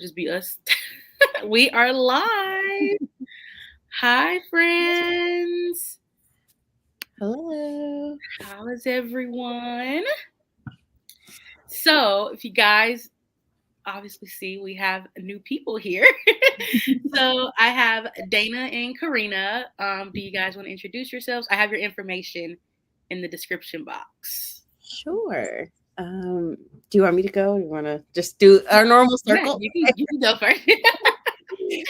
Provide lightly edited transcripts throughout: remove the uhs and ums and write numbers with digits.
Just be us. We are live. Hi, friends. Hello. How is everyone? So, if you guys obviously see, we have new people here. So, I have Dana and Karina. Do you guys want to introduce yourselves? I have your information in the description box. Sure. Do you want me to go? Or you want to just do our normal Yeah, circle? you can go first.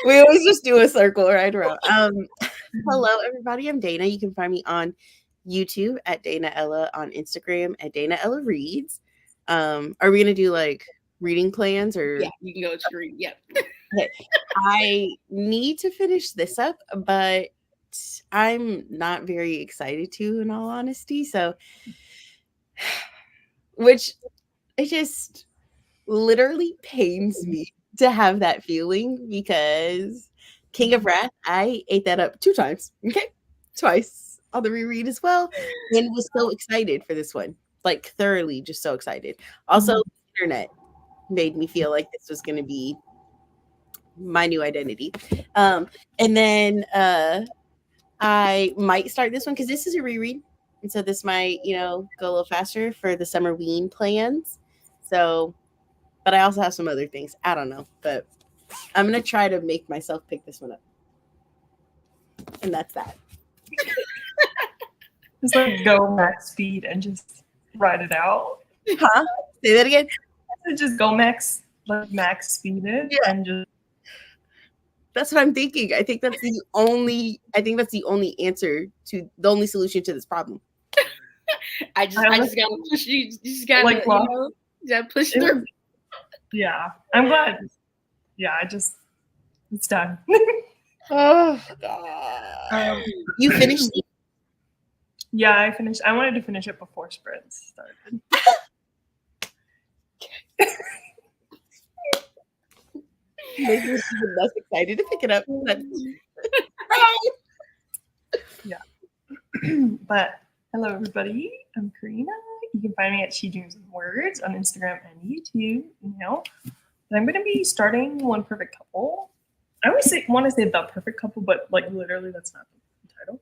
We always just do a circle right around. Hello, everybody. I'm Dana. You can find me on YouTube at Dana Ella, on Instagram at Dana Ella Reads. Are we gonna do like reading plans or? Yeah, you can go screen. Yep. Okay. I need to finish this up, but I'm not very excited to, in all honesty. So, which it just literally pains me to have that feeling because King of Wrath, I ate that up 2 times. Okay. Twice on the reread as well. And was so excited for this one. Like thoroughly just so excited. Also, the internet made me feel like this was gonna be my new identity. And then I might start this one because this is a reread. And so this might, go a little faster for the summer ween plans. So, but I also have some other things. I don't know. But I'm going to try to make myself pick this one up. And that's that. Just like go max speed and just ride it out. Huh? Say that again? Just go max speed it and just. That's what I'm thinking. I think that's the only answer to the only solution to this problem. I just gotta push you. Just gotta, like, gotta push through. Yeah, I'm glad. Yeah, it's done. Oh God! You finished it? Yeah, I finished. I wanted to finish it before sprints started. Maybe you're less excited to pick it up. Yeah. But hello, everybody. I'm Karina. You can find me at She Dreams of Words on Instagram and YouTube. And I'm going to be starting One Perfect Couple. I always want to say The Perfect Couple, but like literally that's not the title.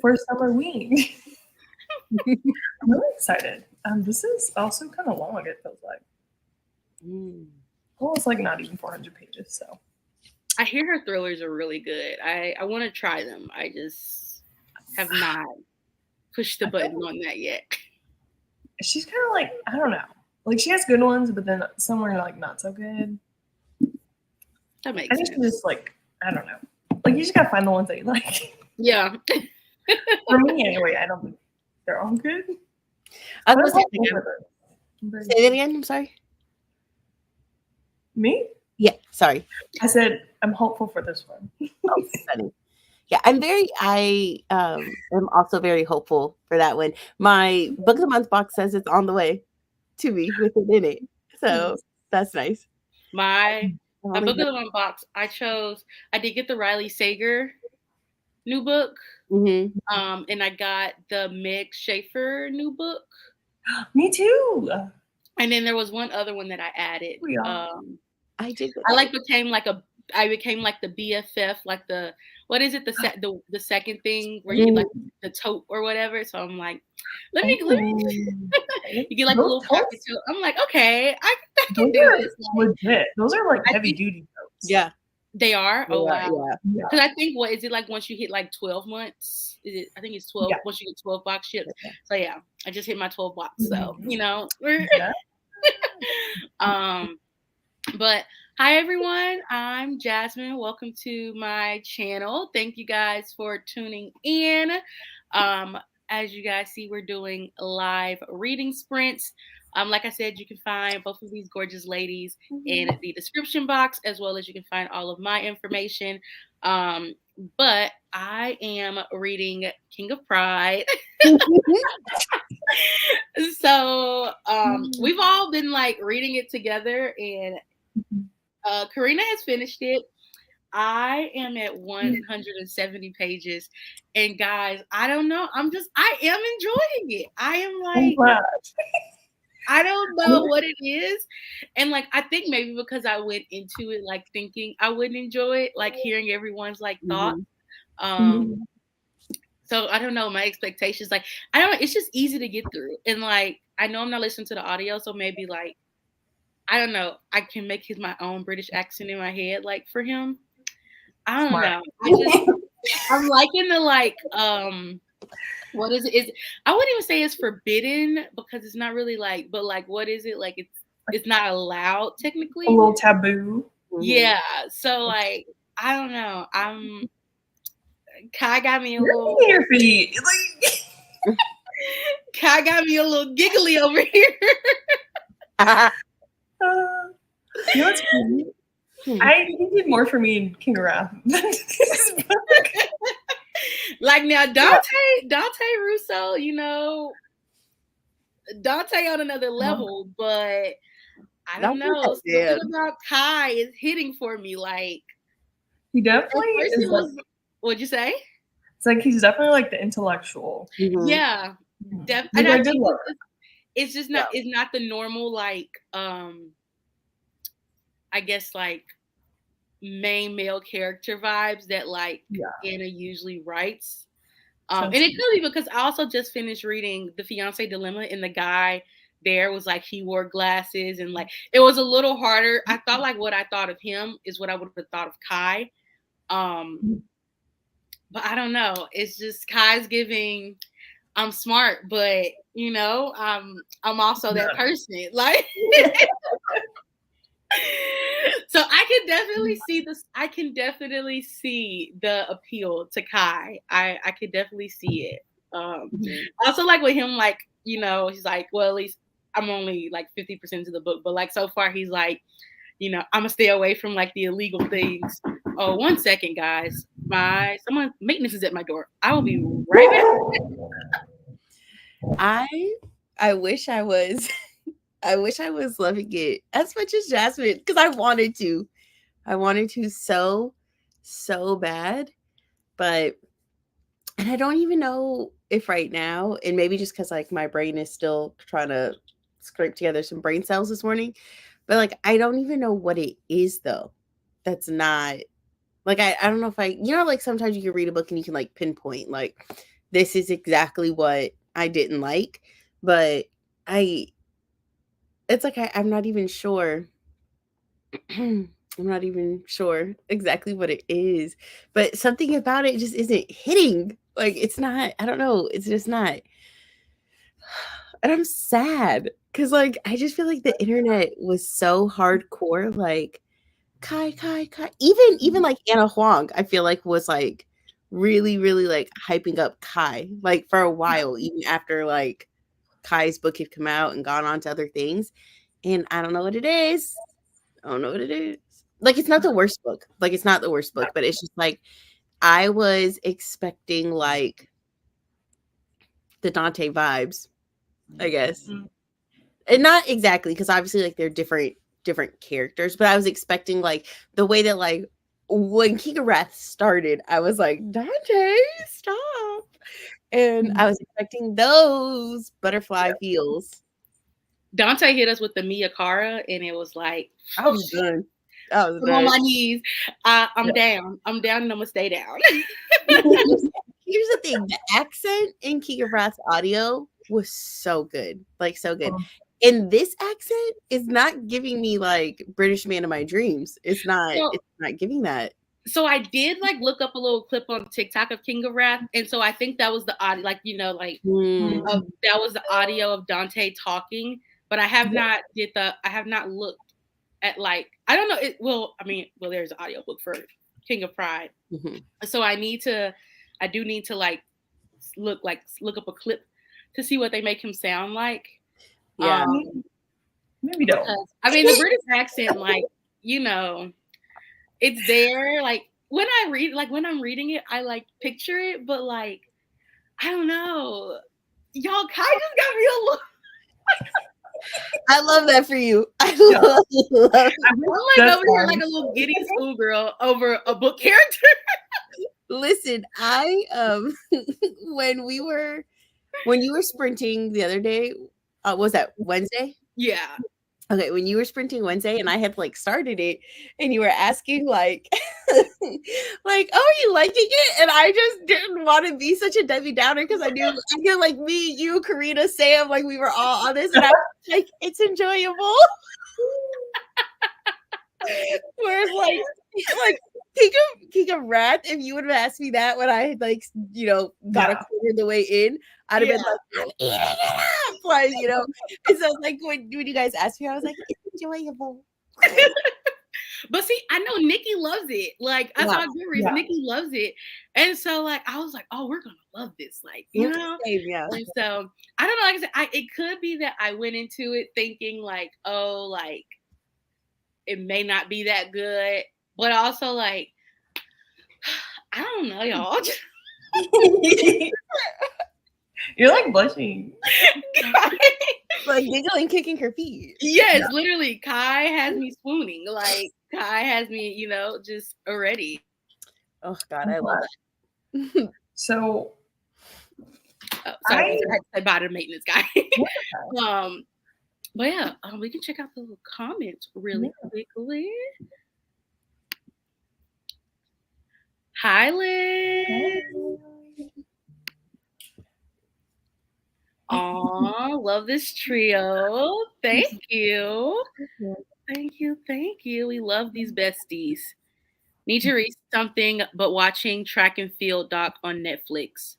For summer ween. I'm really excited. This is also kind of long, it feels like. Well, it's like not even 400 pages, so. I hear her thrillers are really good. I want to try them. I just have not pushed the button on that yet. She's kind of like, I don't know. Like she has good ones, but then some are like not so good. That makes sense. Just like, I don't know. Like you just gotta find the ones that you like. Yeah. For me anyway, I don't think they're all good. Say that again. I'm sorry. Me? Yeah, sorry. I said I'm hopeful for this one. Oh, funny. Yeah, I am also very hopeful for that one. My Book of the Month box says it's on the way to me with it in it. So that's nice. My Book of the Month box, I did get the Riley Sager new book. Mm-hmm. And I got the Meg Schaefer new book. Me too. And then there was one other one that I added. I did. I became like the BFF, like the what is it, the second thing where you get like the tote or whatever. So I'm like, let me you get like a little pocket tote. I'm like, okay, I can do this. Legit. Those are like heavy duty totes. Yeah. They are? Oh, wow. Yeah. Because I think, what is it like once you hit like 12 months? I think it's 12 once you get 12 box ships. So yeah, I just hit my 12 box. So, but hi everyone, I'm Jasmine. Welcome to my channel. Thank you guys for tuning in. As you guys see, we're doing live reading sprints. Like I said, you can find both of these gorgeous ladies in the description box, as well as you can find all of my information. But I am reading King of Pride. So we've all been like reading it together, and Karina has finished it. I am at 170 pages, and guys, I don't know. I am enjoying it. I am like, I don't know what it is. And like I think maybe because I went into it like thinking I wouldn't enjoy it, like hearing everyone's like thoughts. Mhm. So I don't know, my expectations, like I don't know, it's just easy to get through. And like I know I'm not listening to the audio, so maybe like I don't know, I can make my own British accent in my head, like for him. I don't Smart. know. I'm liking the like what is it? Is I wouldn't even say it's forbidden because it's not really like, but like what is it? Like it's not allowed A technically. little taboo. Yeah. So like I don't know. Kai got me a You're little thinking your feet. Like, Kai got me a little giggly over here. you know what's funny? I think he did more for me in King of Wrath than this book. Like now Dante Russo, you know, Dante on another level, but I don't know. Something about Kai is hitting for me. Like He definitely is. What'd you say? It's like he's definitely like the intellectual. Yeah, Like, and I did love it's just not. It's not the normal like. I guess like main male character vibes that like Anna usually writes. And it could be because I also just finished reading The Fiancé Dilemma, and the guy there was like he wore glasses and like it was a little harder. I thought like what I thought of him is what I would have thought of Kai. But I don't know. It's just Kai's giving I'm smart, but you know, I'm also that person. Like so I can definitely see this. I can definitely see the appeal to Kai. I could definitely see it. Also like with him, like, you know, he's like, well, at least I'm only like 50% of the book, but like so far he's like, you know, I'm gonna stay away from like the illegal things. Oh, 1 second, guys. Someone maintenance is at my door. I will be right back. I wish I was I wish I was loving it as much as Jasmine because I wanted to. I wanted to so bad, but and I don't even know if right now, and maybe just because like my brain is still trying to scrape together some brain cells this morning, but like I don't even know what it is though. That's not like I don't know if like sometimes you can read a book and you can like pinpoint like this is exactly what I didn't like, but it's like I'm not even sure. I'm not even sure exactly what it is, but something about it just isn't hitting. Like it's not, I don't know, it's just not. And I'm sad because like I just feel like the internet was so hardcore, like Kai. Even like Anna Huang, I feel like was like really, really like hyping up Kai, like for a while, even after like Kai's book had come out and gone on to other things. And I don't know what it is. I don't know what it is. Like, it's not the worst book. Like, it's not the worst book, but it's just like I was expecting like the Dante vibes, I guess. And not exactly, because obviously like they're different characters, but I was expecting like the way that like when King of Wrath started, I was like, Dante, stop. And I was expecting those butterfly feels. Dante hit us with the Mia Cara, and it was like, I was done. I'm on my knees. I'm down. I'm down, and I'm gonna stay down. Here's the thing: the accent in King of Wrath's audio was so good, like so good. And this accent is not giving me like British man of my dreams. It's not. It's not giving that. So I did like look up a little clip on TikTok of King of Wrath, and so I think that was the audio, like you know, like that was the audio of Dante talking. But I have not I have not looked at like I don't know. There's an audio book for King of Pride, so I do need to like look up a clip to see what they make him sound like. Yeah, maybe don't. I mean, the British accent, like you know. It's there, like when I'm reading it, I like picture it, but like I don't know, y'all. Kai just got me a little. I love that for you. I love it. I'm like over here like a little giddy schoolgirl over a book character. Listen, I when you were sprinting the other day, what was that, Wednesday? Yeah. Okay, when you were sprinting Wednesday and I had like started it and you were asking like like, oh, are you liking it? And I just didn't want to be such a Debbie Downer because I feel like me, you, Karina, Sam, like we were all on this and I was like, it's enjoyable. Whereas like King of Wrath, if you would have asked me that when I had like, you know, got a quarter of the way in, I'd have been like, I'm eating it up. Like, you know. And so like when you guys asked me, I was like, it's enjoyable. But see, I know Nikki loves it. Like, that's my good reason. Nikki loves it. And so, like, I was like, oh, we're going to love this. Like, you know? Yeah. And so, I don't know. Like I said, it could be that I went into it thinking, like, oh, like, it may not be that good. But also, like, I don't know, y'all. You're like blushing. Like giggling, kicking her feet. Yes, literally. Kai has me swooning. Like, Kai has me, you know, just already. Oh God, I love that. So, sorry, I had to say bye to the maintenance guy. But yeah, we can check out the little comments really quickly. Hi, Liz. Aw, love this trio. Thank you. Thank you. We love these besties. Need to read something, but watching track and field doc on Netflix.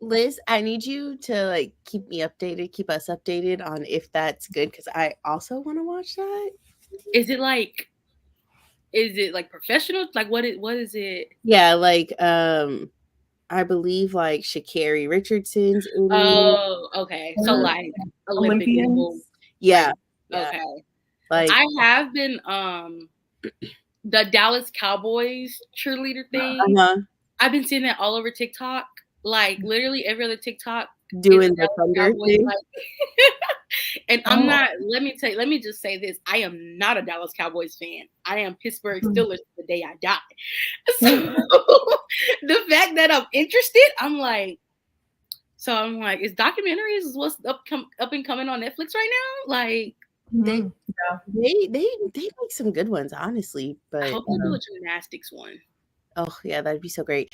Liz, I need you to like keep us updated on if that's good because I also want to watch that. Is it like professional? Like what is it? Yeah, like I believe like Sha'Carri Richardson's in Oh, okay. So like Olympians. Yeah. Okay. Like I have been the Dallas Cowboys cheerleader thing. I've been seeing that all over TikTok. Like literally every other TikTok doing the Thunder thing. Like, and I'm not. Let me just say this: I am not a Dallas Cowboys fan. I am Pittsburgh Steelers to the day I die. So the fact that I'm interested, I'm like, is documentaries is what's up and coming on Netflix right now? Like they make some good ones, honestly. But I hope they do a gymnastics one. Oh yeah, that'd be so great.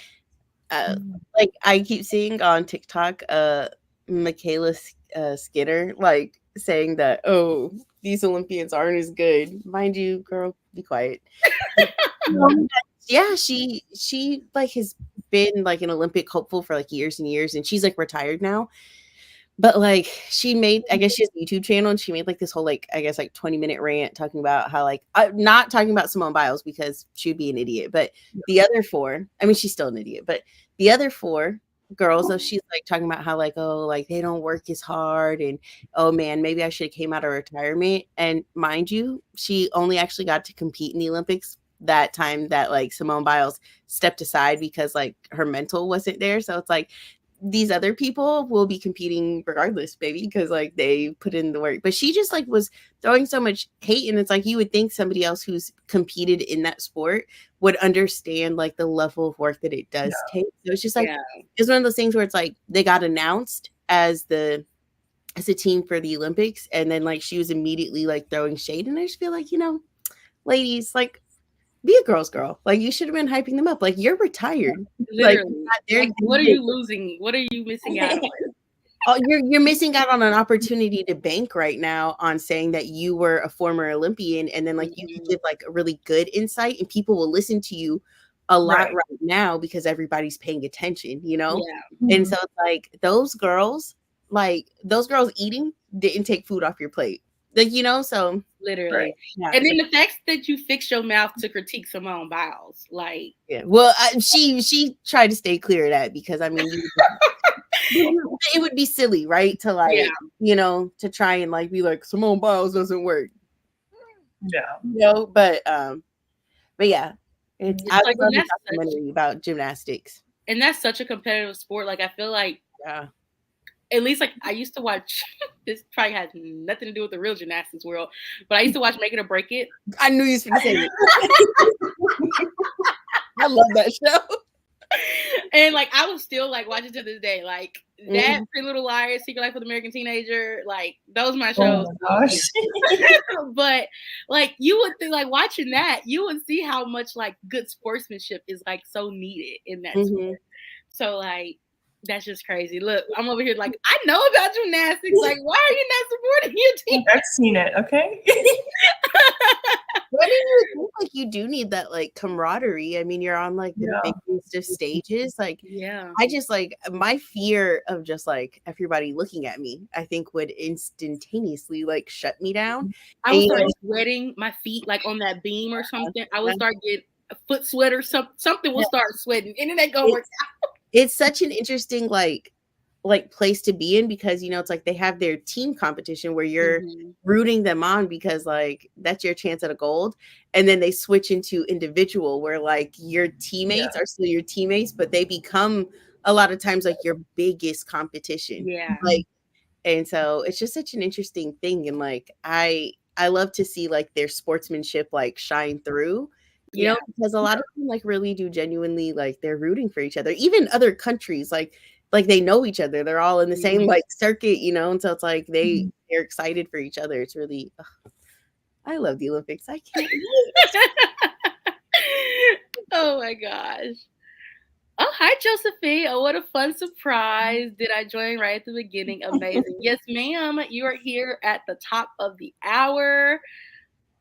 Like I keep seeing on TikTok, Michaela Skinner like saying that, oh, these Olympians aren't as good. Mind you, girl, be quiet. Yeah, she like has been like an Olympic hopeful for like years and years, and she's like retired now. But like she made, I guess she has a YouTube channel, and she made like this whole like I guess like 20-minute rant talking about how like not talking about Simone Biles because she'd be an idiot, but the other four, I mean she's still an idiot, but the other four girls, so she's like talking about how like, oh, like they don't work as hard, and oh man, maybe I should have came out of retirement. And mind you, she only actually got to compete in the Olympics that time that like Simone Biles stepped aside because like her mental wasn't there. So it's like these other people will be competing regardless, baby, because like they put in the work. But she just like was throwing so much hate, and it's like you would think somebody else who's competed in that sport would understand like the level of work that it does take. So it's just like it's one of those things where it's like they got announced as a team for the Olympics, and then like she was immediately like throwing shade, and I just feel like, you know, ladies, like be a girl's girl. Like you should have been hyping them up. Like you're retired. Literally. Like what are you losing? What are you missing out on? Oh, you're missing out on an opportunity to bank right now on saying that you were a former Olympian, and then like you can give like a really good insight, and people will listen to you a lot right now because everybody's paying attention, you know? Yeah. And so it's like those girls eating didn't take food off your plate. Like, you know, so literally. Yeah. And then the fact that you fixed your mouth to critique Simone Biles, like well, she tried to stay clear of that because I mean it would be silly, right? To like, you know, to try and like be like Simone Biles doesn't work. Yeah. You know, but yeah. I like love a documentary about gymnastics. And that's such a competitive sport. Like I feel like at least like I used to watch this probably has nothing to do with the real gymnastics world, but I used to watch Make It or Break It. I knew you was going to say it. I love that show. And like I was still like watching to this day, like that Mhm. Pretty Little Liars, Secret Life of the American Teenager, like those my Oh shows. my gosh. But like you would think, like watching that, you would see how much like good sportsmanship is like so needed in that Mhm. sport. So like that's just crazy. Look, I'm over here like I know about gymnastics. Like, why are you not supporting your team? I've seen it, okay? But I mean, you would think like you do need that like camaraderie. I mean, you're on like the Yeah. biggest of stages. Like, Yeah. I just like my fear of just like everybody looking at me, I think would instantaneously like shut me down. I would And, start sweating my feet like on that beam or something. I would start get a foot sweat or something will start sweating. And then they go work out. It's such an interesting like place to be in because you know it's like they have their team competition where you're rooting them on because like that's your chance at a gold, and then they switch into individual where like your teammates are still your teammates, but they become a lot of times like your biggest competition. Yeah. Like, and so it's just such an interesting thing, and like I love to see like their sportsmanship like shine through. You know, because a lot of them like really do genuinely like they're rooting for each other. Even other countries like they know each other. They're all in the same like circuit, you know, and so it's like they're excited for each other. It's really I love the Olympics. I can't wait. Oh my gosh. Oh, hi, Josephine. Oh, what a fun surprise. Did I join right at the beginning? Amazing. Yes, ma'am. You are here at the top of the hour.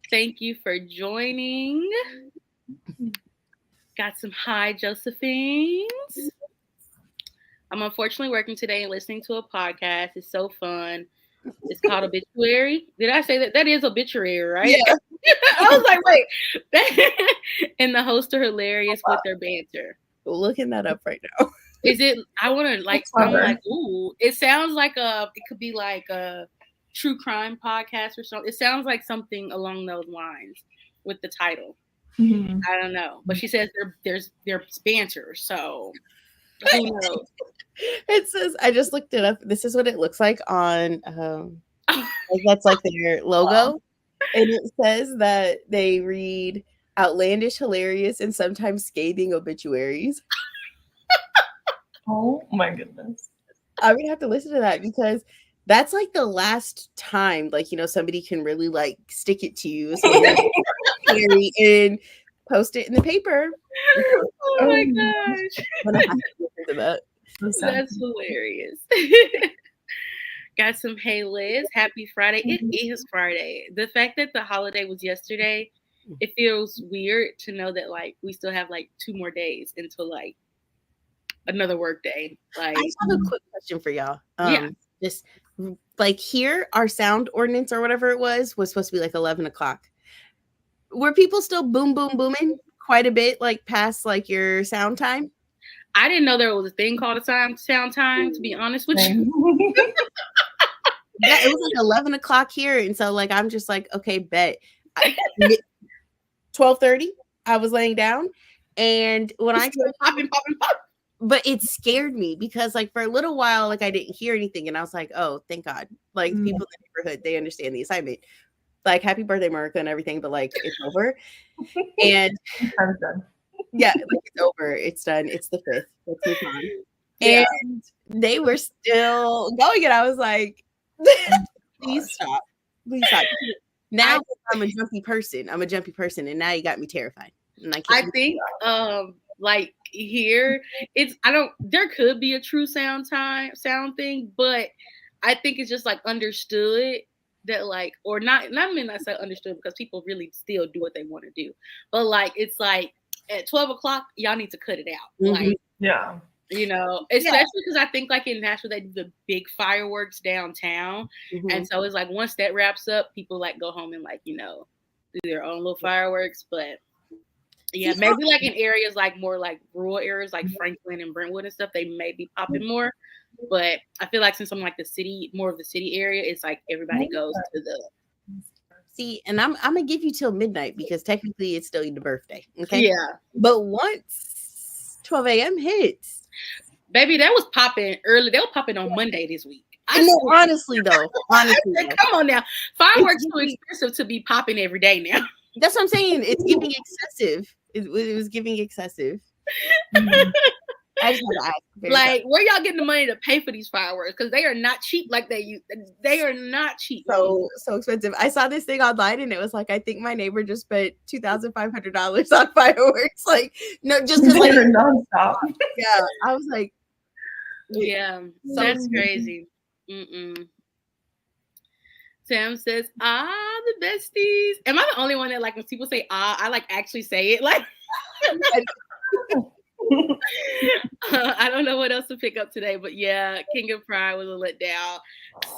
Thank you for joining. Got some hi, Josephines. I'm unfortunately working today and listening to a podcast. It's so fun. It's called Obituary. Did I say that? That is obituary, right? Yeah. I was like, wait. And the hosts are hilarious with their banter. Looking that up right now. Is it? I want to like. I'm like, ooh. It sounds like it could be like a true crime podcast or something. It sounds like something along those lines with the title. I don't know, but she says there's banter, so who knows? It says I just looked it up. This is what it looks like on like that's like their logo. And it says that they read outlandish, hilarious, and sometimes scathing obituaries. Oh my goodness. I'm gonna have to listen to that because that's like the last time, like, you know, somebody can really like stick it to you and post it in the paper. Oh my gosh. I'm gonna have to listen to that. That's hilarious. Got some hey Liz, happy Friday. It is Friday. The fact that the holiday was yesterday, it feels weird to know that like we still have like 2 more days until like another work day. Like I just have a quick question for y'all. Yeah. Just like here, our sound ordinance or whatever it was supposed to be like 11 o'clock. Were people still boom, boom, booming quite a bit, like past like your sound time? I didn't know there was a thing called a sound time, to be honest with you. Yeah, it was like 11 o'clock here. And so like, I'm just like, okay, bet. 12:30, I was laying down. And when I started popping. But it scared me because like for a little while, like I didn't hear anything. And I was like, oh, thank God. Like people in the neighborhood, they understand the assignment. Like happy birthday, America, and everything, but like it's over. And I'm done. yeah, like it's over. It's done. It's the 5th. Let's move on. Yeah. And they were still going, and I was like, please stop. Please stop. Now I'm a jumpy person. And now you got me terrified. And I think like here, there could be a true sound thing, but I think it's just like understood that like, or not I mean, I say understood because people really still do what they want to do, but like it's like at 12 o'clock y'all need to cut it out. Like you know, especially because I think like in Nashville they do the big fireworks downtown, and so it's like once that wraps up, people like go home and like, you know, do their own little fireworks. But yeah, maybe like in areas like more like rural areas like Franklin and Brentwood and stuff, they may be popping more. But I feel like since I'm like more of the city area, it's like everybody goes to the. See, and I'm gonna give you till midnight because technically it's still your birthday. Okay. Yeah. But once 12 a.m. hits, baby, that was popping early. They were popping on Monday this week. Honestly though. Come on now. Fireworks too expensive to be popping every day now. That's what I'm saying. It's giving excessive. It was giving excessive. I just want to ask. Like, where y'all getting the money to pay for these fireworks? Because they are not cheap like they are not cheap. So expensive. I saw this thing online and it was like, I think my neighbor just spent $2,500 on fireworks. Like, no, just because like nonstop. Yeah, I was like, yeah, that's crazy. Sam says, the besties. Am I the only one that, like, when people say I like actually say it? Like, I don't know what else to pick up today, but yeah, King of Pride was a letdown.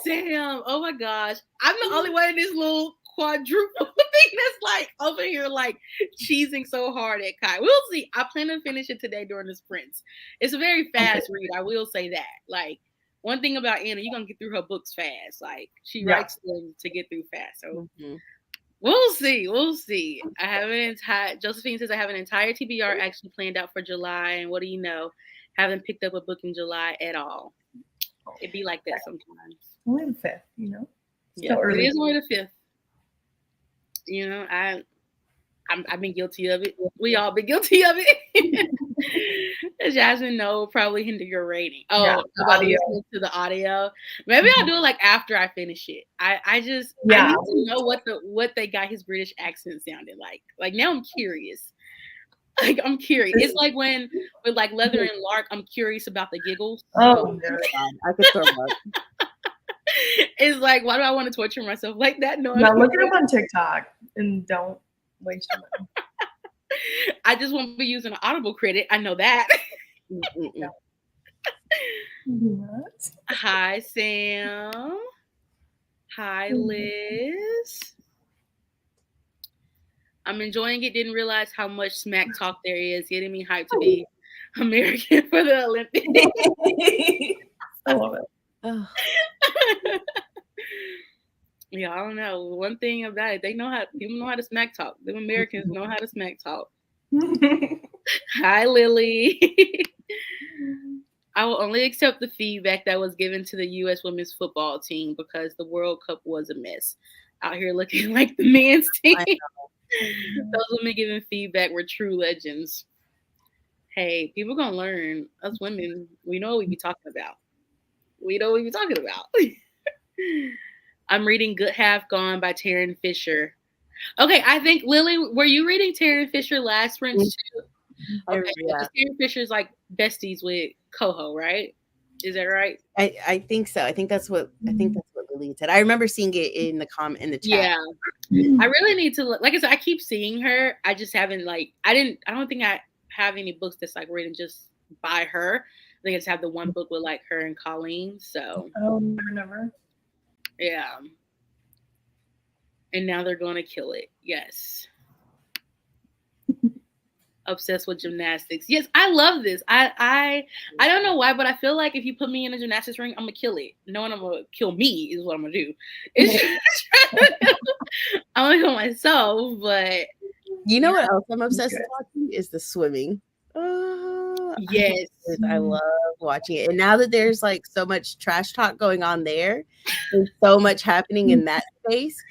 Sam, oh my gosh, I'm the only one in this little quadruple thing that's like over here like cheesing so hard at Kai. We'll see. I plan to finish it today during the sprints. It's a very fast read. I will say that. Like, one thing about Anna, you're gonna get through her books fast. Like, she writes them to get through fast. So we'll see. We'll see. I have an entire Josephine says I have an entire TBR actually planned out for July. And what do you know? Haven't picked up a book in July at all. It'd be like that sometimes. Only the 5th, you know? Yeah, early. It is only the 5th. You know, I've been guilty of it. We all been guilty of it. Jasmine, no, probably hinder your rating. Oh, yeah, to the audio. Maybe I'll do it like after I finish it. I need to know what they got his British accent sounded like. Like, now I'm curious. Like, I'm curious. It's like when with like Leather and Lark, I'm curious about the giggles. Oh, I could throw up. It's like, why do I want to torture myself like that? No, look it up on TikTok and don't waste your money. I just won't be using an Audible credit. I know that. Hi, Sam. Hi, Liz. I'm enjoying it. Didn't realize how much smack talk there is. Getting me hyped to be American for the Olympics. I love it. Oh. Yeah, I don't know. One thing about it, people know how to smack talk. The Americans know how to smack talk. Hi, Lily. I will only accept the feedback that was given to the U.S. women's football team because the World Cup was a mess. Out here looking like the men's team. Those women giving feedback were true legends. Hey, people gonna learn. Us women, we know what we be talking about. I'm reading Good Half Gone by Taryn Fisher. Okay, I think, Lily, were you reading Taryn Fisher last sprint too? Okay, yeah. Taryn Fisher's like besties with Coho, right? Is that right? I think so. I think that's what Lily said. I remember seeing it in the chat. Yeah. I really need to like I said, I keep seeing her. I just haven't I don't think I have any books that's like written just by her. I think I just have the one book with like her and Colleen. So never. Yeah. And now they're going to kill it. Yes. Obsessed with gymnastics. Yes, I love this. I don't know why, but I feel like if you put me in a gymnastics ring, I'm gonna kill it. Knowing I'm gonna kill me is what I'm gonna do. I'm gonna kill myself, but you know what else I'm obsessed with watching is the swimming. Yes, I love watching it. And now that there's like so much trash talk going on there's so much happening in that space.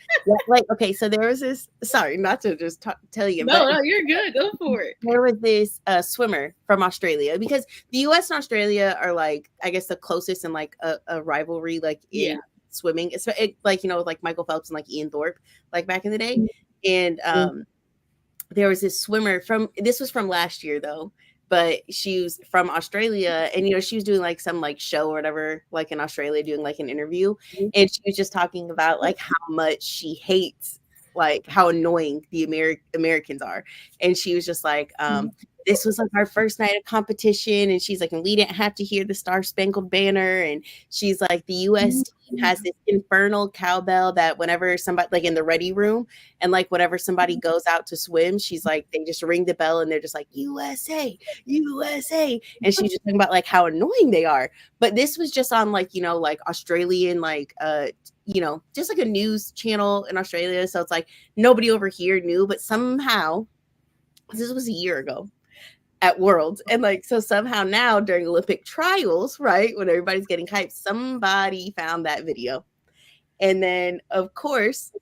Like, okay, so there was this, sorry, not to just tell you. No, you're good. Go for it. There was this swimmer from Australia, because the US and Australia are like, I guess, the closest in like a rivalry, like in swimming. It's like, you know, like Michael Phelps and like Ian Thorpe, like back in the day. And there was this swimmer this was from last year though, but she was from Australia, and, you know, she was doing like some like show or whatever, like in Australia, doing like an interview. And she was just talking about like how much she hates, like how annoying the Americans are. And she was just like, this was like our first night of competition. And she's like, and we didn't have to hear the Star Spangled Banner. And she's like, the US team has this infernal cowbell that whenever somebody, like in the ready room, and like whenever somebody goes out to swim, she's like, they just ring the bell and they're just like, USA, USA. And she's just talking about like how annoying they are. But this was just on like, you know, like Australian, like, you know, just like a news channel in Australia. So it's like nobody over here knew, but somehow, this was a year ago at Worlds, and like, so somehow now during Olympic trials, right, when everybody's getting hyped, somebody found that video. And then of course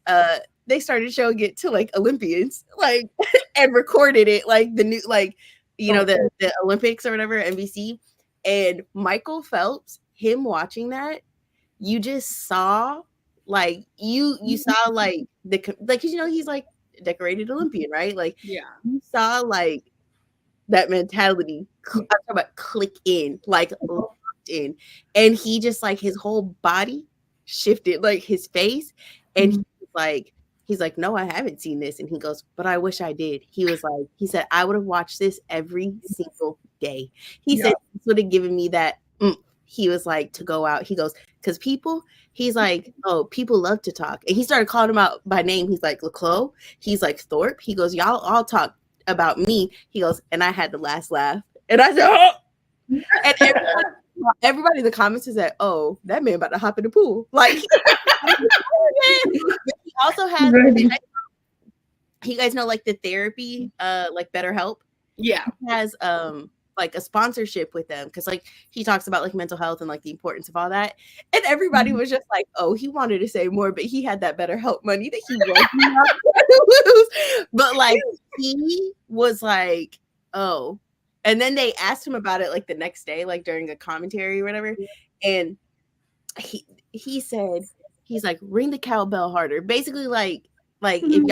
they started showing it to like Olympians, like, and recorded it, like the new, like you know, the Olympics or whatever, NBC. And Michael Phelps, him watching that, you just saw like you saw like like, you know, he's like a decorated Olympian, right? Like Yeah. you saw like that mentality I'm talking about click in, like locked in. And he just like his whole body shifted, like his face, and he's like, no, I haven't seen this. And he goes, but I wish I did. He said, I would have watched this every single day. He said, this would have given me that. He was like, to go out. He goes, because he's like, oh, people love to talk. And he started calling him out by name. He's like, Leclos. He's like, Thorpe. He goes, y'all all talk about me. He goes, and I had the last laugh. And I said, oh. And everybody in the comments is like, oh, that man about to hop in the pool. Like, he also has, you guys know, like the therapy, like BetterHelp. Yeah. He has like a sponsorship with them because like he talks about like mental health and like the importance of all that. And everybody was just like, oh, he wanted to say more, but he had that BetterHelp money that he was not to lose. But like he was like, oh. And then they asked him about it like the next day, like during a commentary or whatever. And he said, he's like, ring the cowbell harder. Basically, like if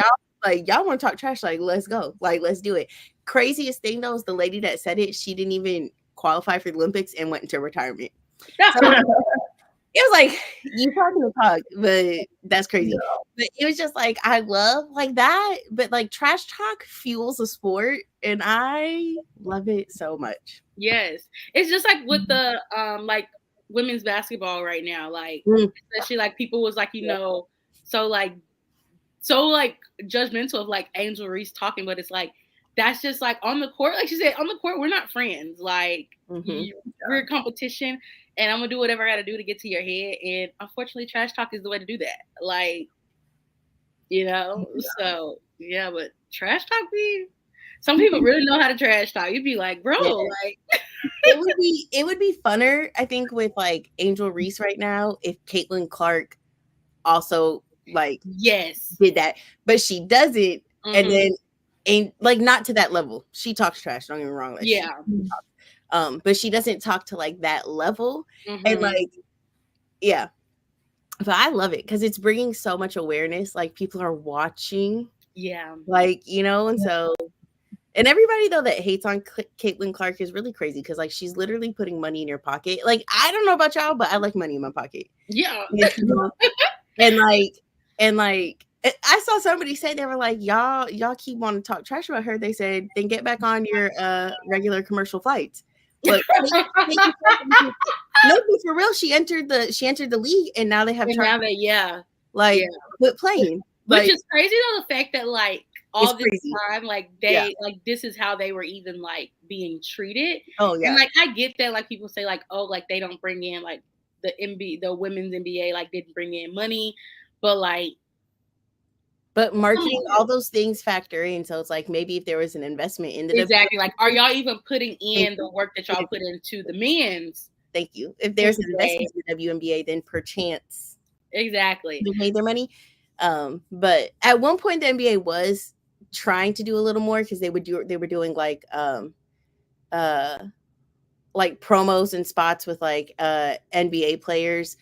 y'all want to talk trash, like let's go. Like let's do it. Craziest thing though is the lady that said it, she didn't even qualify for the Olympics and went into retirement. So, it was like, you talking to talk, but that's crazy. Yeah. But it was just like, I love like that, but like trash talk fuels a sport and I love it so much. Yes. It's just like with the like women's basketball right now, like especially like people was like, you know, so judgmental of like Angel Reese talking, but it's like that's just like on the court, like she said, on the court we're not friends, like we're a competition and I'm gonna do whatever I gotta do to get to your head, and unfortunately trash talk is the way to do that, like, you know. So yeah, but trash talk some people really know how to trash talk. You'd be like, bro, like it would be funner, I think, with like Angel Reese right now if Caitlin Clark also like did that, but she does it and then ain't like not to that level. She talks trash, don't get me wrong, like but she doesn't talk to like that level. And like but I love it because it's bringing so much awareness, like people are watching, like, you know. And so, and everybody though that hates on Caitlin Clark is really crazy because like she's literally putting money in your pocket. Like, I don't know about y'all, but I like money in my pocket. And like I saw somebody say, they were like, y'all keep wanting to talk trash about her. They said, then get back on your regular commercial flights. But no, but for real, she entered the league and now they have quit playing. Which is crazy though, the fact that like all this time, like they like this is how they were even like being treated. And like I get that, like people say like, oh, like they don't bring in like the women's NBA like didn't bring in money, but marketing, all those things factor in. So it's like maybe if there was an investment in the like, are y'all even putting in the work that y'all put into the men's? Thank you. If there's an investment in the WNBA, then perchance they made their money. But at one point the NBA was trying to do a little more because they were doing like promos and spots with like NBA players.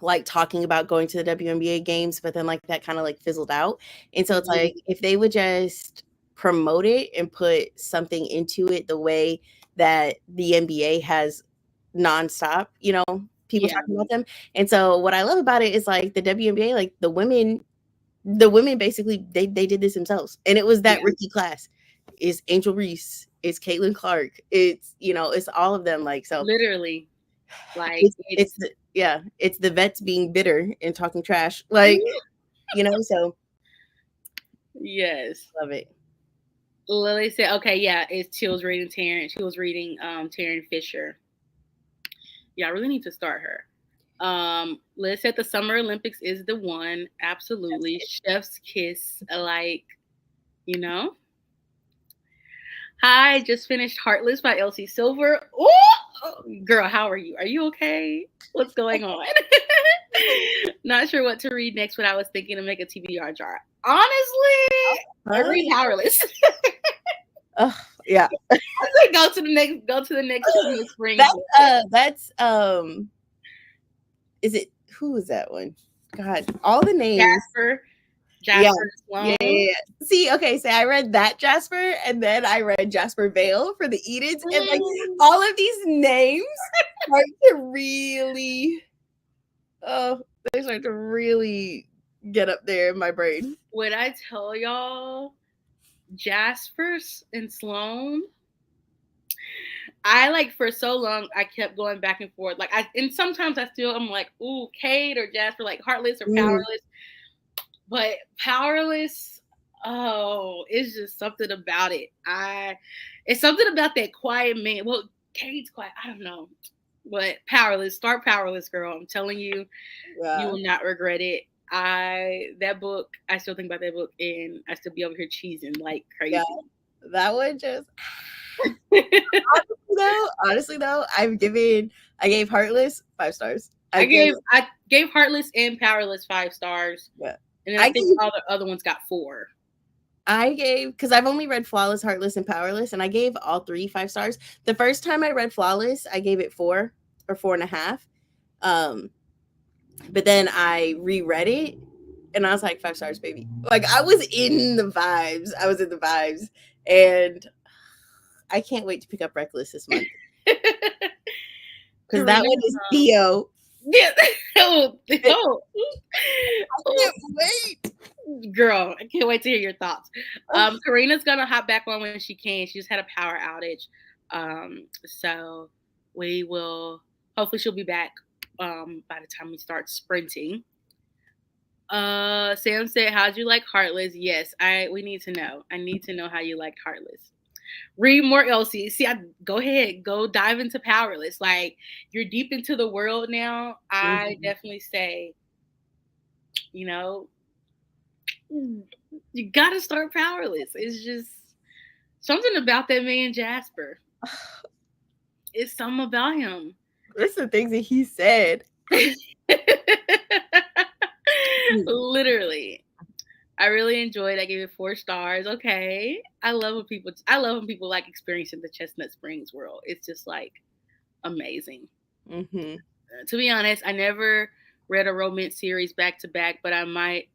Like talking about going to the WNBA games, but then like that kind of like fizzled out. And so it's like if they would just promote it and put something into it the way that the NBA has nonstop, you know, people talking about them. And so what I love about it is like the WNBA, like the women basically they did this themselves. And it was that rookie class. It's Angel Reese, it's Caitlin Clark, it's, you know, it's all of them. Like, so literally like it's the vets being bitter and talking trash, like, you know. So love it. Lily said, okay, it's Chill's reading Taryn. She was reading Taryn Fisher. I really need to start her. Liz said the Summer Olympics is the one. Absolutely. Chef's kiss, like, you know. Hi, just finished Heartless by Elsie Silver. Oh, girl, how are you? Are you okay? What's going on? Not sure what to read next, but I was thinking to make a TBR jar. Honestly, I read Powerless. Yeah. I say go to the next spring. That's is it who is that one? God, all the names. Jasper Yeah. Sloan. See, okay, so I read that Jasper, and then I read Jasper Vale for the Edens, and like Mm. all of these names start to really, they start to really get up there in my brain. When I tell y'all, Jasper and Sloan, I like for so long I kept going back and forth. Like and sometimes I'm like, ooh, Kate or Jasper, like Heartless or Powerless. But Powerless, oh, it's just something about it. It's something about that quiet man. Well, Kate's quiet. I don't know. But Powerless, start Powerless, girl. I'm telling you, you will not regret it. That book, I still think about that book, and I still be over here cheesing like crazy. Yeah, that one just. Honestly though, I gave Heartless 5 stars. I gave Heartless and Powerless 5 stars. Yeah, and then I think all the other ones got 4. I gave, because I've only read Flawless, Heartless, and Powerless, and I gave all 3 5 stars. The first time I read Flawless, I gave it 4 or 4.5. But then I reread it, and I was like 5 stars, baby. Like I was in the vibes. And I can't wait to pick up Reckless this month. Because that one is Theo. Yeah. I can't wait. Girl, I can't wait to hear your thoughts. Karina's gonna hop back on when she can. She just had a power outage. So we will hopefully she'll be back by the time we start sprinting. Sam said, how'd you like Heartless? Yes, we need to know. I need to know how you liked Heartless. Read more Elsie. See, go ahead, go dive into Powerless. Like you're deep into the world now. I definitely say, you gotta start Powerless. It's just something about that man Jasper. It's something about him. It's the things that he said. Literally. I really enjoyed. I gave it 4 stars. Okay. I love when people like experiencing the Chestnut Springs world. It's just like amazing. Mm-hmm. To be honest, I never read a romance series back to back, but I might,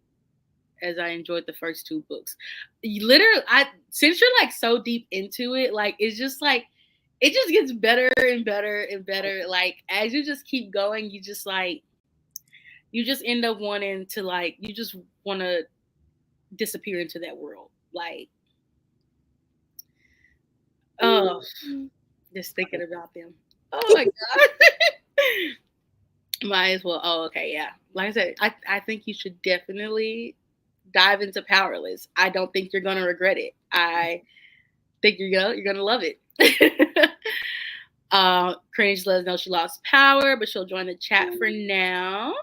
as I enjoyed the first 2 books. Literally, since you're like so deep into it, like it's just like it just gets better and better and better. Like as you just keep going, you just end up wanting to you just want to disappear into that world. Like, oh, just thinking about them. Oh my god. Might as well. Oh, okay, yeah. Like I said, I think you should definitely dive into Powerless. I don't think you're gonna regret it. I think you're gonna love it. Cringe let us know she lost power, but she'll join the chat for now.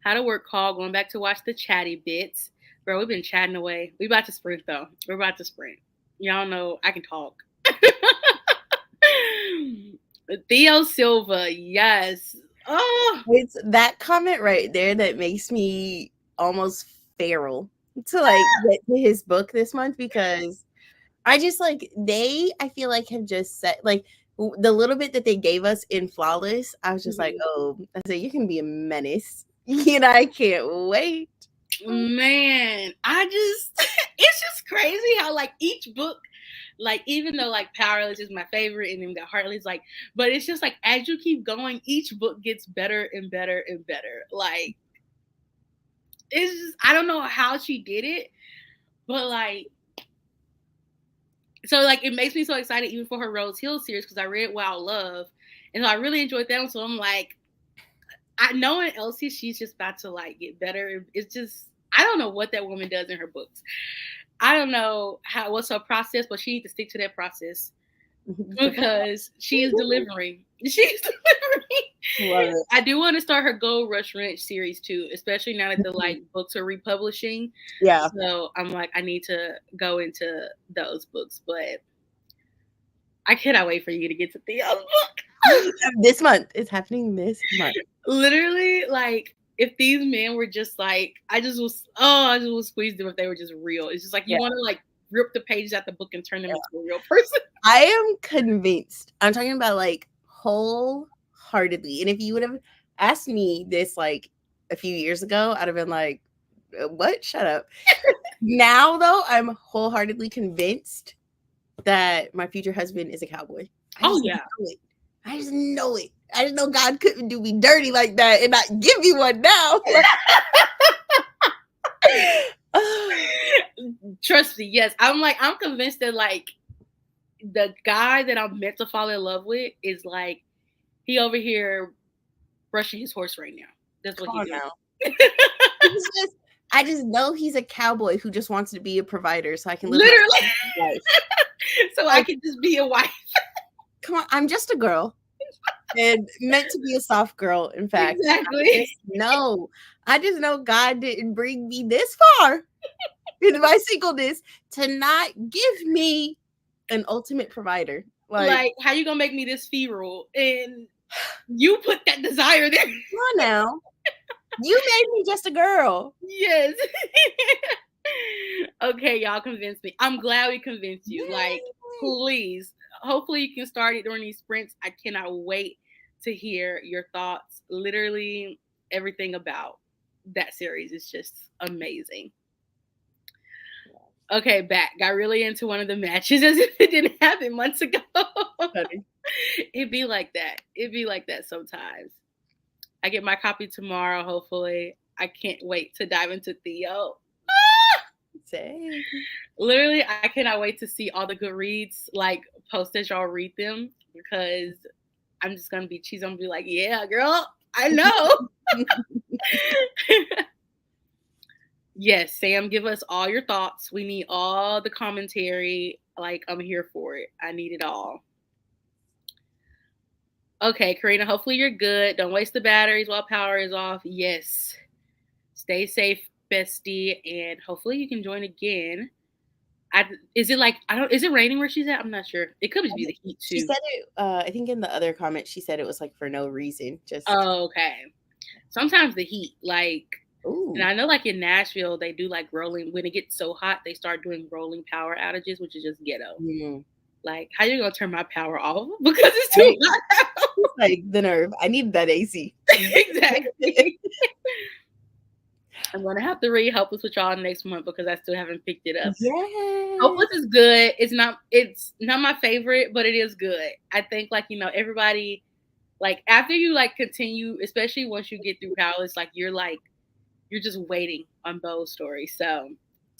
How to work call, going back to watch the chatty bits. Bro, we've been chatting away. We about to sprint though. We're about to sprint. Y'all know I can talk. Theo Silva, yes. Oh, it's that comment right there that makes me almost feral to get to his book this month, because I just I feel like have just set the little bit that they gave us in Flawless. I was just I said you can be a menace. I can't wait. Man, it's just crazy how each book, even though Powerless is my favorite and then got Heartless, but it's just as you keep going, each book gets better and better and better. It's just, I don't know how she did it, but so it makes me so excited even for her Rose Hill series, because I read Wild Love, and so I really enjoyed that one. So I'm I know in Elsie she's just about to get better. It's just, I don't know what that woman does in her books. I don't know what's her process, but she needs to stick to that process because she is delivering. She's delivering. I do want to start her Gold Rush Ranch series too, especially now that the books are republishing. Yeah. So I'm I need to go into those books, but I cannot wait for you to get to Theo's book. This month. It's happening this month. Literally, if these men were just I just was squeeze them if they were just real. It's just you want to rip the pages out the book and turn them into a real person. I am convinced. I'm talking about like wholeheartedly. And if you would have asked me this like a few years ago, I'd have been like, what? Shut up. Now, though, I'm wholeheartedly convinced that my future husband is a cowboy. Oh, yeah. I just know it. I just know God couldn't do me dirty like that and not give me one now. Trust me, yes. I'm convinced that like the guy that I'm meant to fall in love with is like he over here brushing his horse right now. That's what he's doing. I just know he's a cowboy who just wants to be a provider so I can live literally my life. So I can just be a wife. Come on, I'm just a girl. And meant to be a soft girl, in fact. Exactly. I just know God didn't bring me this far in my singleness to not give me an ultimate provider. Like how you gonna make me this feral and you put that desire there? Come on now. You made me just a girl. Yes. Okay, y'all convinced me. I'm glad we convinced you. Like, please. Hopefully you can start it during these sprints. I cannot wait to hear your thoughts. Literally everything about that series is just amazing. Okay, back. Got really into one of the matches as if it didn't happen months ago. It'd be like that. It'd be like that sometimes. I get my copy tomorrow, hopefully. I can't wait to dive into Theo. Same. Literally, I cannot wait to see all the good reads, like, post as y'all read them, because I'm just going to be cheesy. I'm going to be like, yeah, girl, I know. Yes, Sam, give us all your thoughts. We need all the commentary. Like, I'm here for it. I need it all. Okay, Karina, hopefully you're good. Don't waste the batteries while power is off. Yes. Stay safe, bestie, and hopefully you can join again. Is it raining where she's at? I'm not sure. It could just be the heat too. She said it, I think in the other comment, she said it was like for no reason. Just okay. Sometimes the heat, like, ooh. And I know like in Nashville, they do like rolling, when it gets so hot, they start doing rolling power outages, which is just ghetto. Mm. Like, how you gonna turn my power off? Because it's too hot. Like the nerve. I need that AC. Exactly. I'm gonna have to read Hopeless with y'all next month because I still haven't picked it up. Yeah. Hopeless is good. It's not my favorite, but it is good. I think like, everybody, like after you like continue, especially once you get through Powerless, like you're just waiting on Bo's story. So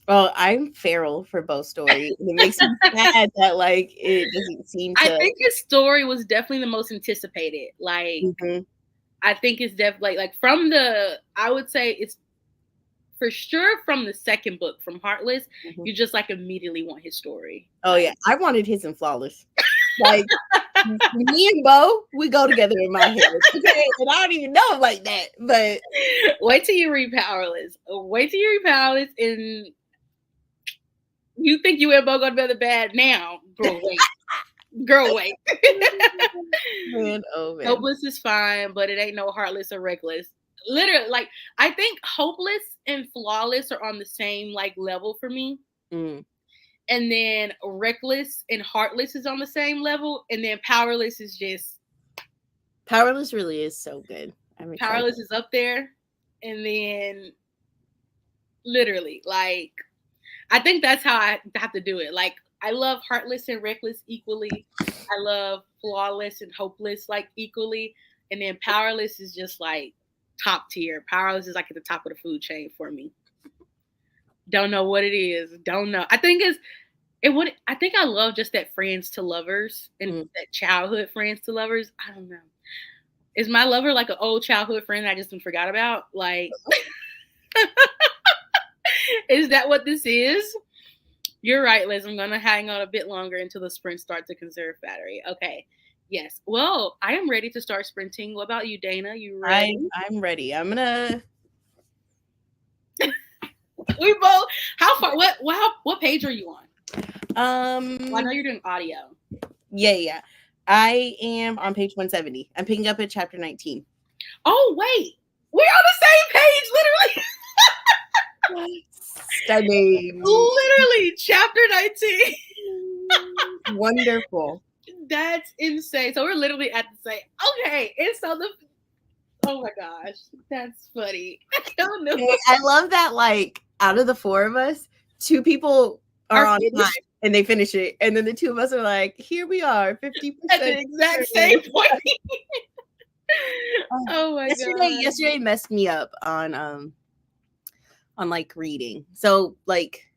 well, I'm feral for Bo's story. It makes me sad that like it doesn't seem to. I think his story was definitely the most anticipated. Like I think it's definitely like from I would say it's for sure from the second book, from Heartless, you just like immediately want his story. Oh yeah, I wanted his in Flawless. Like me and Bo, we go together in my head. Okay? And I don't even know him like that. But wait till you read Powerless. Wait till you read Powerless, and you think you and Bo go together bad now. Girl, wait. Girl, wait. Man, oh man. Hopeless is fine, but it ain't no Heartless or Reckless. Literally, like I think Hopeless and Flawless are on the same like level for me. And then Reckless and Heartless is on the same level, and then Powerless is just Powerless really is so good. Powerless is up there, and then literally like I think that's how I have to do it. Like I love Heartless and Reckless equally. I love Flawless and Hopeless like equally, and then Powerless is just like top tier. Powerless is like at the top of the food chain for me. Don't know what it is. Don't know. I think I love just that friends to lovers and that childhood friends to lovers. I don't know. Is my lover like an old childhood friend I just forgot about? Like, is that what this is? You're right, Liz. I'm going to hang on a bit longer until the sprint starts to conserve battery. Okay. Yes. Well, I am ready to start sprinting. What about you, Dana? You ready? I'm ready. I'm gonna. We both. How far? What page are you on? Well, I know you're doing audio. Yeah. I am on page 170. I'm picking up at chapter 19. Oh wait, we're on the same page, literally. Stunning. Literally, chapter 19. Wonderful. That's insane. So we're literally at the same. Okay, and so the. Oh my gosh, that's funny. I don't know. I love that. Like out of the four of us, two people are on time and they finish it, and then the two of us are like, "Here we are, 50% at the exact same point." Oh my god! Yesterday messed me up on like reading. So like,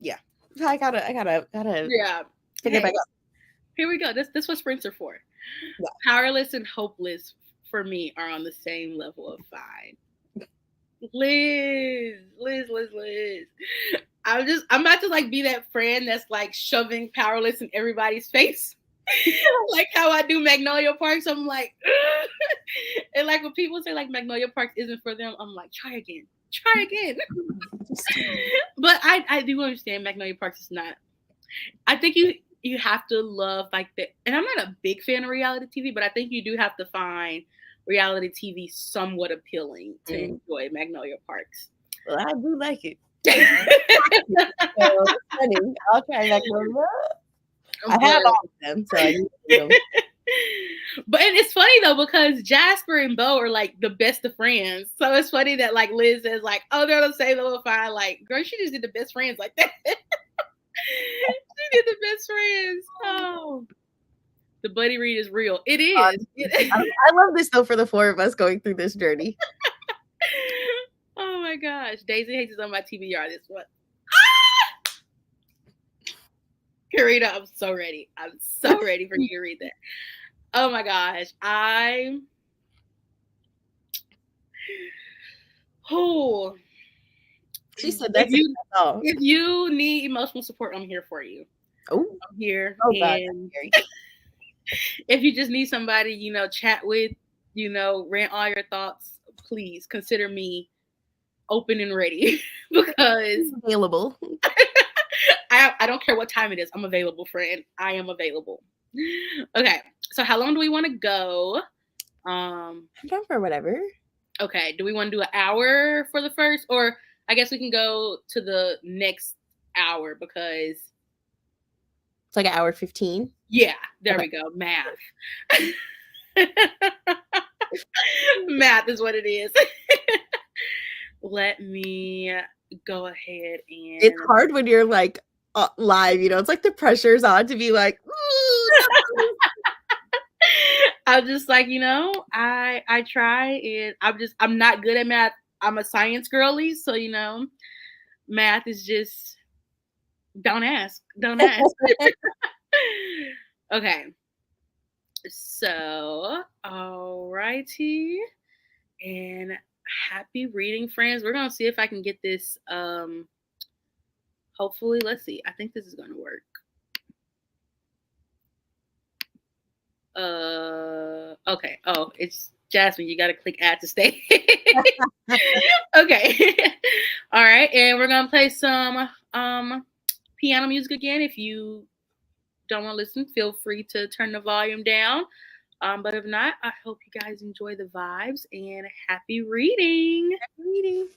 yeah, I gotta Yeah. pick it back up. Here we go. This what sprints are for. Yeah. Powerless and hopeless for me are on the same level of fine. Liz. I'm about to like be that friend that's like shoving powerless in everybody's face. Like how I do Magnolia Parks. I'm like, and like when people say like Magnolia Parks isn't for them, I'm like, try again. But I do understand Magnolia Parks is not. I think you have to love like the, and I'm not a big fan of reality TV, but I think you do have to find reality TV somewhat appealing to enjoy Magnolia Parks. Well, I do like it. So funny. I'll try Magnolia. I have all of them, so I need them. But and it's funny though because Jasper and Bo are like the best of friends. So it's funny that like Liz says like, oh, they're the same level fine. Like, girl, she just did the best friends like that. She did the best friends. Oh, the buddy read is real. It is. I love this though for the four of us going through this journey. Oh my gosh, Daisy hates is on my TBR. This one. Karina, I'm so ready. I'm so ready for you to read that. Oh my gosh. She said that. If you need emotional support, I'm here for you. Oh, I'm here. Oh, and if you just need somebody, you know, chat with, you know, rant all your thoughts, please consider me open and ready because available. I don't care what time it is. I'm available, friend. I am available. Okay. So how long do we want to go? I'm down for whatever. Okay. Do we want to do an hour for the first, or I guess we can go to the next hour because it's like an hour 15. Yeah, there we go. Math. Math is what it is. Let me go ahead and. It's hard when you're like live, you know. It's like the pressure's on to be like. I'm just like, you know, I try and I'm not good at math. I'm a science girly, so you know, math is just don't ask. Okay. So, alrighty. And happy reading, friends. We're gonna see if I can get this. Hopefully, let's see. I think this is gonna work. Okay. Oh, it's Jasmine. You gotta click add to stay. Okay. All right, and we're gonna play some piano music again. If you don't want to listen, feel free to turn the volume down. But if not, I hope you guys enjoy the vibes and happy reading. Happy reading.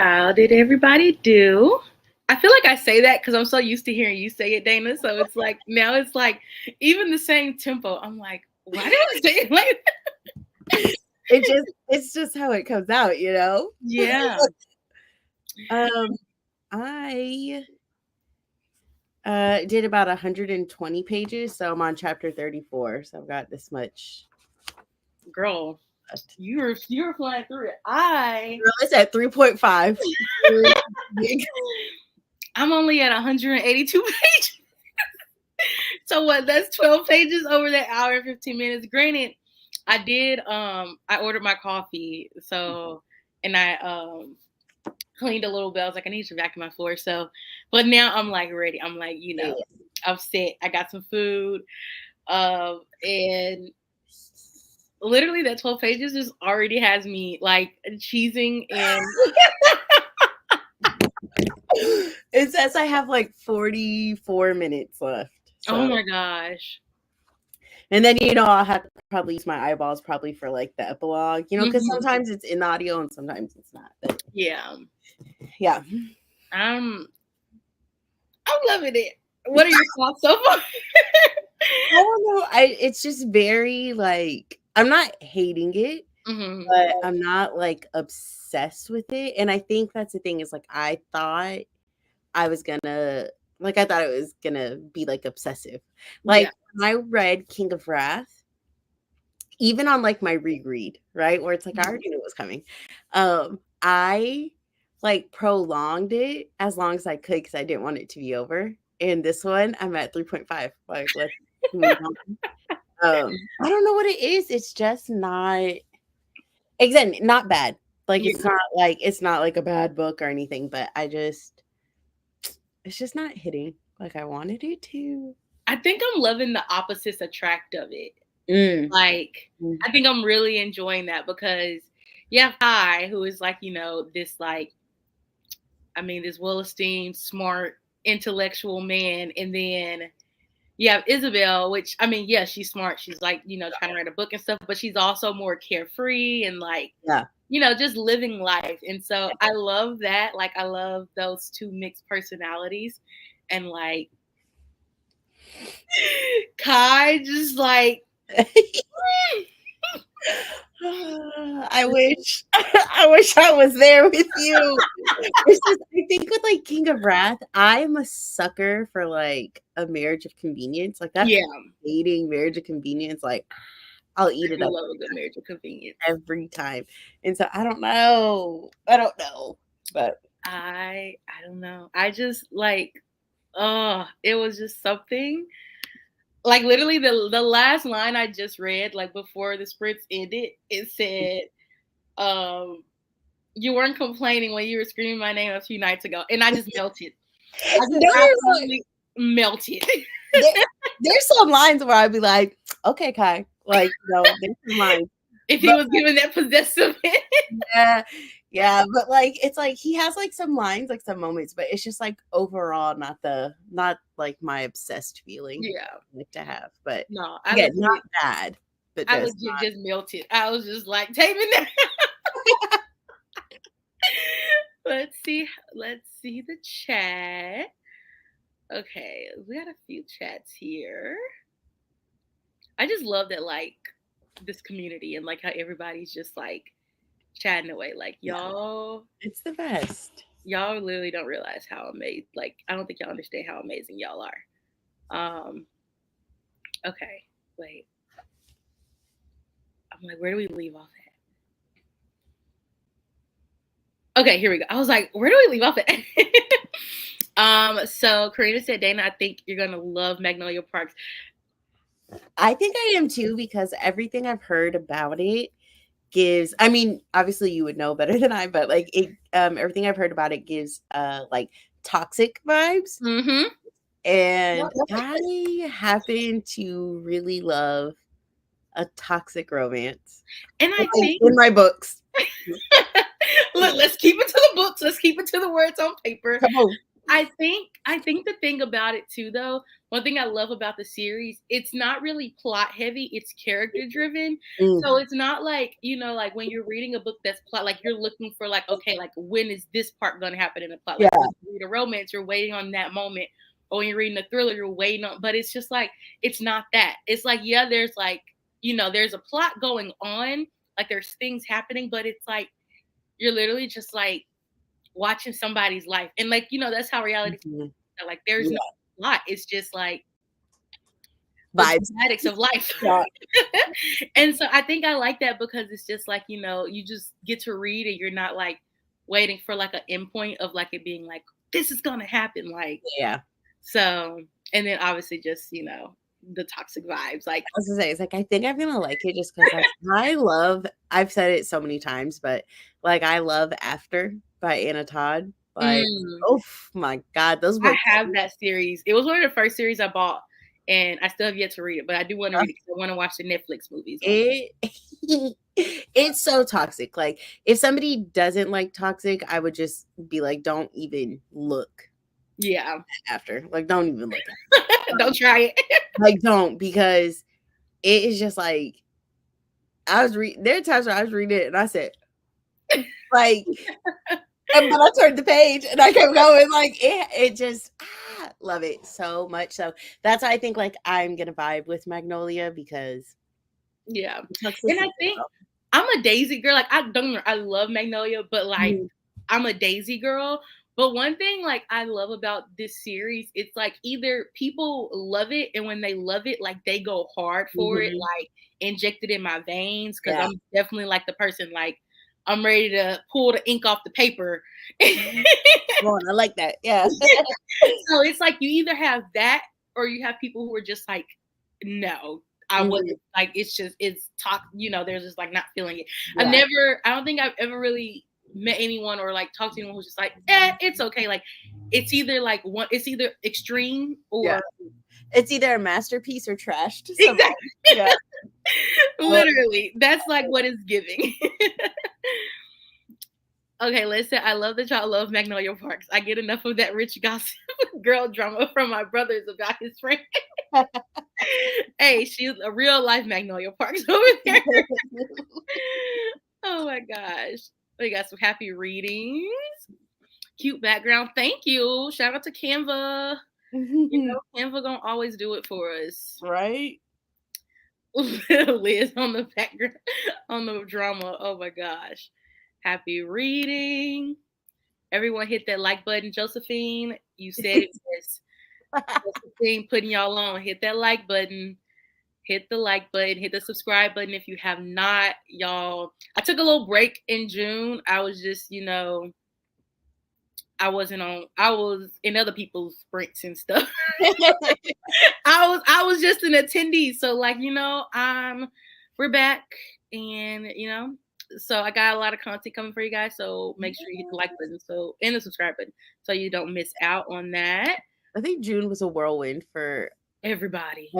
How did everybody do? I feel like I say that because I'm so used to hearing you say it, Dana. So it's like now it's like even the same tempo. I'm like, why did I say it like that? It's just how it comes out, you know? Yeah. I did about 120 pages, so I'm on chapter 34. So I've got this much. Girl, left. you were flying through it. I Girl, it's at 3.5. I'm only at 182 pages. So what? That's 12 pages over that hour and 15 minutes. Granted, I did I ordered my coffee, so and I cleaned a little bit. I was like, I need to vacuum my floor. So, but now I'm like ready. I'm like, you know, I'm set. I got some food. And literally that 12 pages just already has me like cheesing and it says I have like 44 minutes left. So. Oh my gosh. And then, you know, I'll have to probably use my eyeballs probably for like the epilogue, you know, because sometimes it's in audio and sometimes it's not. But yeah. Yeah. I'm loving it. What are your thoughts so far? I don't know. It's just very like, I'm not hating it, but I'm not like obsessed with it. And I think that's the thing is like, I thought I was gonna, like, I thought it was gonna be like obsessive. Like, when I read King of Wrath, even on like my reread, right, where it's like I already knew it was coming, I like prolonged it as long as I could because I didn't want it to be over. And this one, I'm at 3.5. Like, let's move on. I don't know what it is. It's just not, again, not bad. Like, it's not like a bad book or anything, but it's just not hitting like I wanted it to. I think I'm loving the opposites attract of it. Like, I think I'm really enjoying that because you have Kai, who is like, you know, this like, I mean, this well-esteemed, smart, intellectual man. And then you have Isabel, which, I mean, yeah, she's smart. She's like, you know, trying to write a book and stuff, but she's also more carefree and like, you know, just living life. And so I love that. Like, I love those two mixed personalities. And like, Kai just like, I wish I was there with you. It's just, I think with like King of Wrath, I'm a sucker for like a marriage of convenience. Like that's dating marriage of convenience. Like I'll eat it up. I love a good marriage of convenience every time. And so I don't know. But I don't know. I just like it was just something. Like literally the last line I just read, like before the sprints ended, it said, you weren't complaining when you were screaming my name a few nights ago. And I just melted. I just absolutely melted. There's some lines where I'd be like, okay, Kai. Like, no, there's some lines. If he was given that possessive. Yeah, but like it's like he has like some lines, like some moments, but it's just like overall not like my obsessed feeling. Like to have, but no, not bad. But I just melted. I was just like, take me there. Let's see the chat. Okay, we got a few chats here. I just love that, like this community and like how everybody's just like chatting away. Like y'all, it's the best. Y'all literally don't realize how amazing. Like I don't think y'all understand how amazing y'all are. Okay, wait. I'm like, where do we leave off at? Okay, here we go. I was like, where do we leave off at? So Karina said, Dana, I think you're gonna love Magnolia Parks. I think I am too, because everything I've heard about it gives, I mean, obviously you would know better than I, but like it, everything I've heard about it gives like toxic vibes. And I happen to really love a toxic romance. And I think in my books. Look, let's keep it to the books. Let's keep it to the words on paper. Come on. I think the thing about it too, though, one thing I love about the series, it's not really plot heavy, it's character driven. So it's not like, like when you're reading a book that's plot, like you're looking for like, okay, like when is this part gonna happen in the plot? Like Yeah. when you read a romance, you're waiting on that moment. Or when you're reading a thriller, you're waiting on, but it's just like, it's not that. It's like, yeah, there's like, there's a plot going on, like there's things happening, but it's like, you're literally just like watching somebody's life. And like, that's how reality like there's no plot. It's just like Vibes. schematics of life. Yeah. And so I think I like that because it's just like, you just get to read and you're not like waiting for like an endpoint of like it being like, this is gonna happen. Like, Yeah. so, and then obviously just, the toxic vibes. Like, I was gonna say, it's like I think I'm gonna like it just because I've said it so many times, but like I love After by Anna Todd. Like, oh my god, those books. I have that series. It was one of the first series I bought, and I still have yet to read it, but I do want to read it because I want to watch the Netflix movies. It's so toxic. Like, if somebody doesn't like toxic, I would just be like, don't even look. Yeah. After, like, don't even look. Don't try it. Like, don't, because it is just like there are times where I was reading it and I said, like, but I turned the page and I kept going. Like, it just love it so much. So that's why I think like I'm gonna vibe with Magnolia because and I think I'm a Daisy girl. Like, I love Magnolia, but like I'm a Daisy girl. But one thing like I love about this series, it's like either people love it, and when they love it, like they go hard for it, like inject it in my veins, because I'm definitely like the person like I'm ready to pull the ink off the paper. I like that. Yeah. So it's like you either have that or you have people who are just like, no, I wouldn't. Like, it's talk, they're just like not feeling it. I don't think I've ever really met anyone or like talked to anyone who's just like, it's okay. Like, it's either like it's either extreme or it's either a masterpiece or trashed. Exactly. Yeah. Literally, that's like what it's giving. Okay, listen, I love that y'all love Magnolia Parks. I get enough of that rich gossip girl drama from my brothers about his friend. Hey, she's a real life Magnolia Parks over there. Oh my gosh. We got some happy readings. Cute background. Thank you. Shout out to Canva. Canva gonna always do it for us. Right? Liz on the background, on the drama. Oh my gosh. Happy reading. Everyone hit that like button. Josephine, you said it best. Josephine putting y'all on. Hit that like button. Hit the like button. Hit the subscribe button if you have not, y'all. I took a little break in June. I was just, I was in other people's sprints and stuff. I was just an attendee. So like, we're back and, so I got a lot of content coming for you guys. So make sure you hit the like button and the subscribe button so you don't miss out on that. I think June was a whirlwind for everybody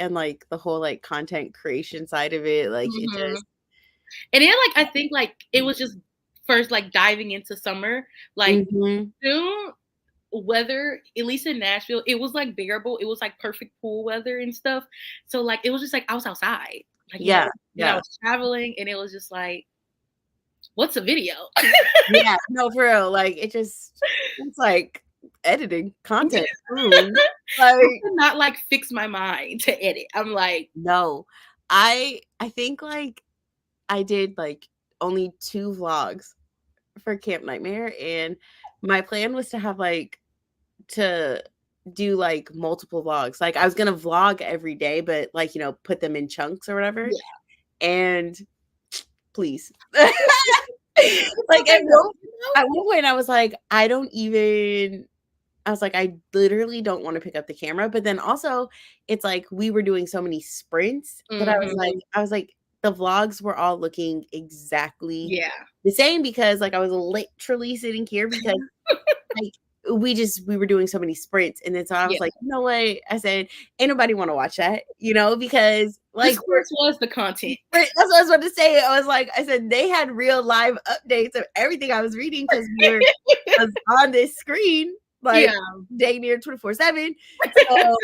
and like the whole like content creation side of it. Like it just, and then like I think like it was just first like diving into summer. Like June weather, at least in Nashville, it was like bearable. It was like perfect pool weather and stuff. So like it was just like I was outside. Like, I was traveling and it was just like, what's a video? Yeah, no, for real. Like it's like editing content. Like, not like fix my mind to edit. I'm like, no. I think like I did like only 2 vlogs for Camp Nightmare, and my plan was to have like to do like multiple vlogs. Like I was gonna vlog every day, but like put them in chunks or whatever. And please, like at one point I was like, I literally don't want to pick up the camera. But then also it's like we were doing so many sprints that I was like the vlogs were all looking exactly the same because like I was literally sitting here because like we were doing so many sprints. And then so I was like, you know what? I said, ain't nobody want to watch that, because like this was the content. That's what I was about to say. I said they had real live updates of everything I was reading because we were on this screen like Yeah. day near 24/7. So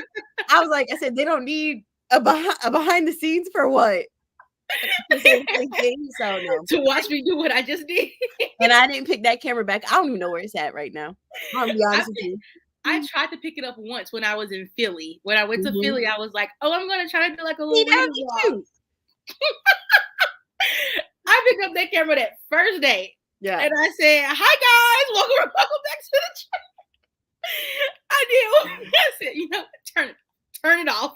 I was like, I said, they don't need a behind the scenes for what? So no. To watch me do what I just did. And I didn't pick that camera back. I don't even know where it's at right now. I'll be honest with you. I tried to pick it up once when I was in Philly. When I went to Mhm. Philly, I was like, oh, I'm gonna try to do like a See, little that'd reading be vlog. cute. I picked up that camera that first day. Yeah. And I said, hi guys, welcome back to the channel. I did. I said, you know, turn it off.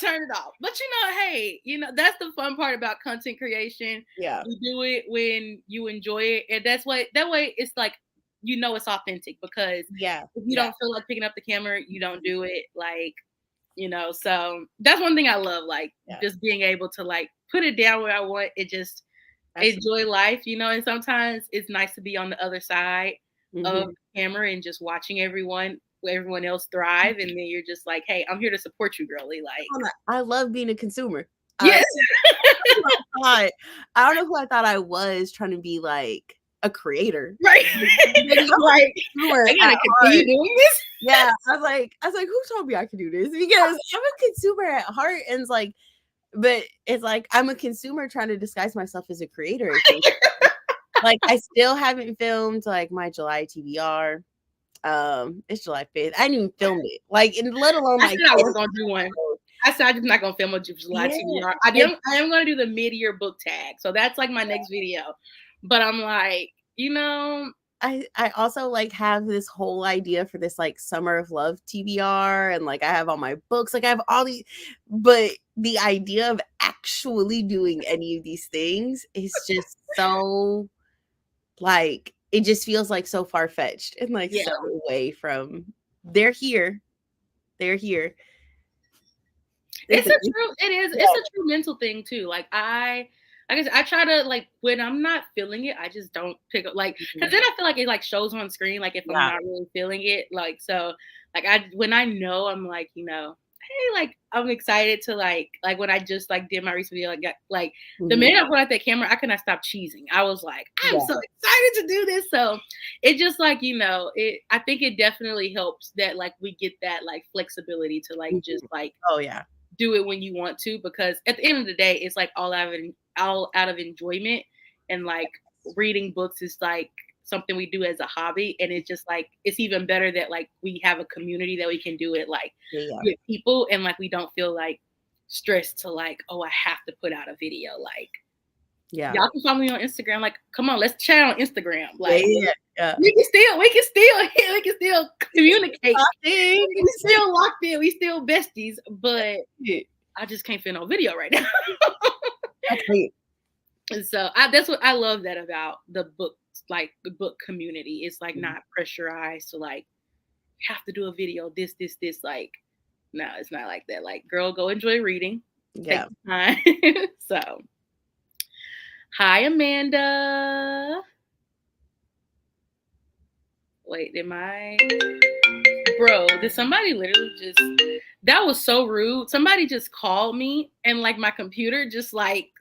Turn it off. But you know, hey, you know, that's the fun part about content creation. Yeah. You do it when you enjoy it. And that way it's like, you know, it's authentic, because Yeah. if you don't feel like picking up the camera, you don't do it. Like, you know, so that's one thing I love, like just being able to like put it down where I want it, just enjoy life, you know. And sometimes it's nice to be on the other side of the camera and just watching everyone else thrive, and then you're just like, hey, I'm here to support you, girly. Like, I love being a consumer. yes. I don't know who I thought I was, trying to be like a creator. Right. Right. I gotta continue doing this. Yeah. I was like, who told me I could do this? Because I'm a consumer at heart, and it's like, but it's like I'm a consumer trying to disguise myself as a creator. Like, I still haven't filmed like my July TBR. It's July 5th. I didn't even film it. Like, and let alone I said I was gonna do one. I said I'm just not gonna film a July TBR. I am gonna do the mid-year book tag. So that's like my next video. But I'm like, you know, I also like have this whole idea for this like Summer of Love TBR, and like I have all my books, like I have all these, but the idea of actually doing any of these things is just so like, it just feels like so far-fetched and like so away from they're here. It's a true mental thing too. Like I try to, like, when I'm not feeling it, I just don't pick up, like, because then I feel like it like shows on screen, like if I'm not really feeling it, like, so like when I know, I'm like, you know, hey, like I'm excited to like when I just like did my recent video, like the minute I put out that camera, I could not stop cheesing. I was like, I'm so excited to do this. So it just like, you know, I think it definitely helps that like we get that like flexibility to like just like do it when you want to, because at the end of the day, it's like all out of enjoyment, and like reading books is like something we do as a hobby, and it's just like it's even better that like we have a community that we can do it like with people, and like we don't feel like stressed to like, oh, I have to put out a video. Like, y'all can follow me on Instagram. Like, come on, let's chat on Instagram. Like, we can still communicate. We still locked in. We still besties, but I just can't film no video right now. And so that's what I love that about the book, like the book community. It's like not pressurized to like have to do a video. This. Like, no, it's not like that. Like, girl, go enjoy reading. Take time. So, hi, Amanda. Wait, bro, did somebody literally just, that was so rude. Somebody just called me, and like my computer just like,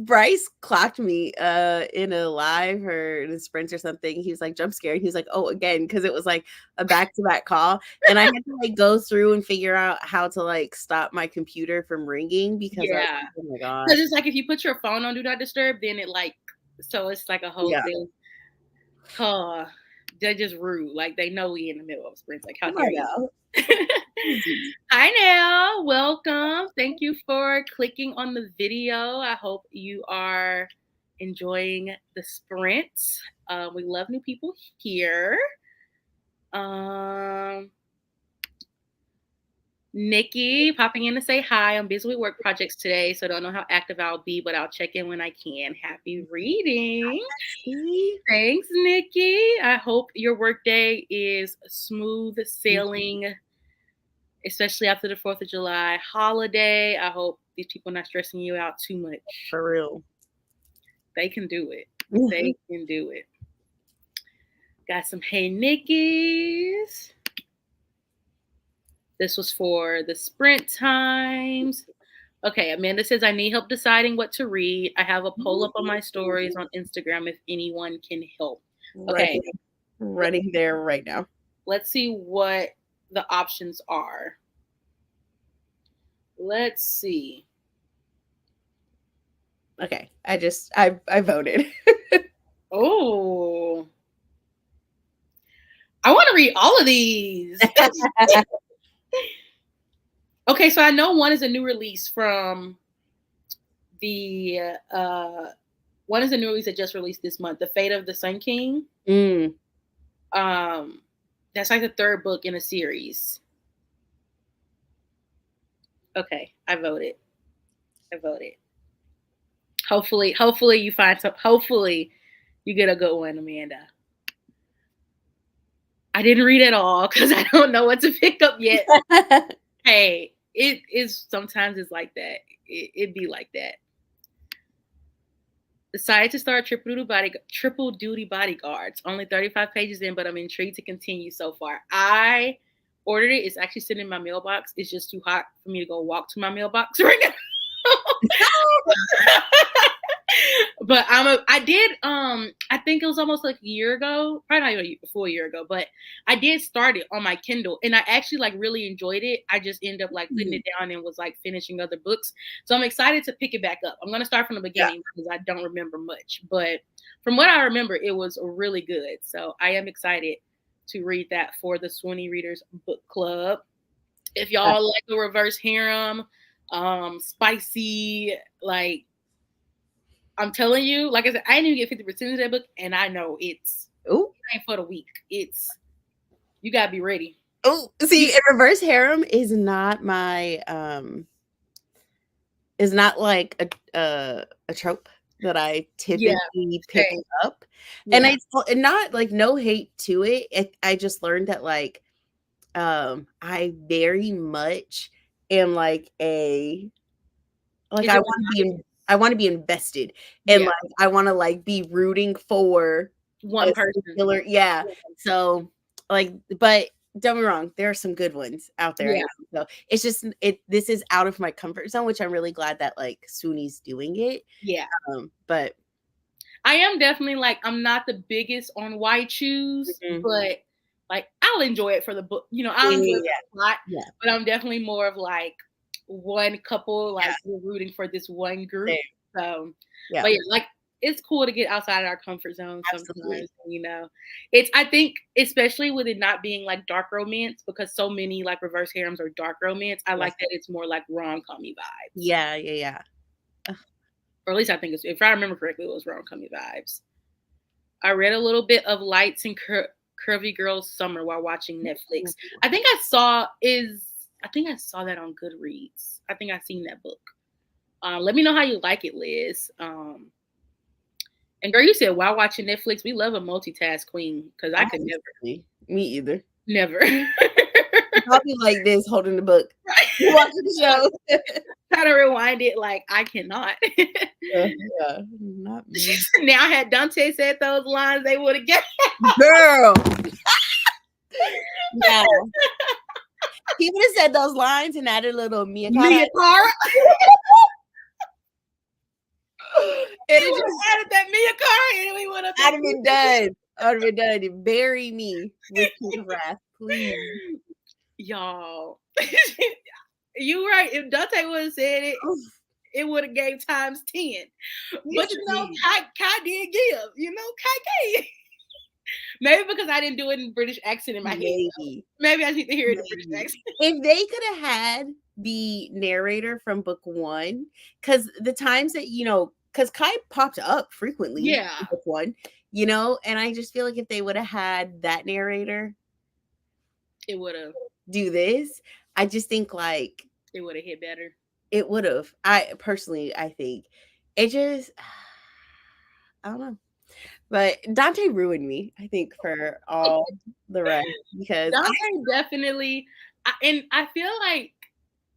Bryce clocked me in a live or in a sprint or something. He was like jump scared. He was like, oh, again, because it was like a back-to-back call, and I had to like go through and figure out how to like stop my computer from ringing, because I was like, oh my god, because it's like if you put your phone on do not disturb, then it like, so it's like a whole thing. Oh, they're just rude. Like, they know we in the middle of sprints. Like, how dare you? Hi now, welcome. Thank you for clicking on the video. I hope you are enjoying the sprint. We love new people here. Nikki popping in to say hi. I'm busy with work projects today, so don't know how active I'll be, but I'll check in when I can. Happy reading. Thanks, Nikki. I hope your work day is smooth sailing, especially after the 4th of July holiday. I hope these people are not stressing you out too much. For real. They can do it. They can do it. Got some hey Nickies. This was for the sprint times. Okay, Amanda says, I need help deciding what to read. I have a poll up on my stories on Instagram if anyone can help. Okay. Running there right now. Let's see what the options are. Let's see. Okay. I voted. Oh. I want to read all of these. Okay, so I know one is a new release from the one is a new release that just released this month, The Fate of the Sun King. That's like the third book in a series. Okay, I voted. Hopefully you find some. Hopefully you get a good one, Amanda. I didn't read it all because I don't know what to pick up yet. Hey, it is sometimes it's like that. It be like that. Decided to start triple duty bodyguards. Only 35 pages in, but I'm intrigued to continue so far. I ordered it. It's actually sitting in my mailbox. It's just too hot for me to go walk to my mailbox right now. But I did I think it was almost like a year ago, probably not even a full year ago, but I did start it on my Kindle and I actually like really enjoyed it. I just ended up like putting it down and was like finishing other books. So I'm excited to pick it back up. I'm gonna start from the beginning because I don't remember much, but from what I remember, it was really good. So I am excited to read that for the Swoonie Readers Book Club. If y'all like a reverse harem, spicy, like I'm telling you, like I said, I didn't even get 50% of that book, and I know it ain't for the weak. It's you gotta be ready. Oh, see, reverse harem is not my is not like a trope that I typically pick up. And it's not like no hate to it. I just learned that like I very much am like I want to be invested and like I want to like be rooting for one person. So like, but don't be wrong, there are some good ones out there. So it's just this is out of my comfort zone, which I'm really glad that like Swoonie's doing it. But I am definitely like I'm not the biggest on why choose, but like I'll enjoy it for the book. You know, I'll enjoy it a lot. But I'm definitely more of like one couple, like we're rooting for this one group. So but like it's cool to get outside of our comfort zone sometimes, you know. I think especially with it not being like dark romance, because so many like reverse harems are dark romance. I like that it's more like rom-com-y vibes. Or at least I think it's, if I remember correctly, it was rom-com-y vibes. I read a little bit of Lights and Curvy Girls Summer while watching Netflix. I think I saw that on Goodreads. I think I've seen that book. Let me know how you like it, Liz. And girl, you said while watching Netflix, we love a multitask queen because I could never. Me either. Never. I'll be like this, holding the book, watching the show. Try to rewind it, like I cannot. Not me. Now, had Dante said those lines, they would have get girl. Yeah. He would have said those lines and added a little Mia Cara. It just added that Mia Cara, and we would have. I'd have been done. I would have been done. Bury me with King of Wrath, please, y'all. You right. If Dante would have said it, it would have gave times 10. But you know, Kai did give. You know, Kai gave. Maybe because I didn't do it in British accent in my head. Maybe I need to hear it in British accent. If they could have had the narrator from book 1, because the times that, you know, because Kai popped up frequently in book 1, you know, and I just feel like if they would have had that narrator, it would have do this. I just think like it would have hit better. It would have. I think it just, I don't know. But Dante ruined me, I think, for all the rest, because Dante definitely, and I feel like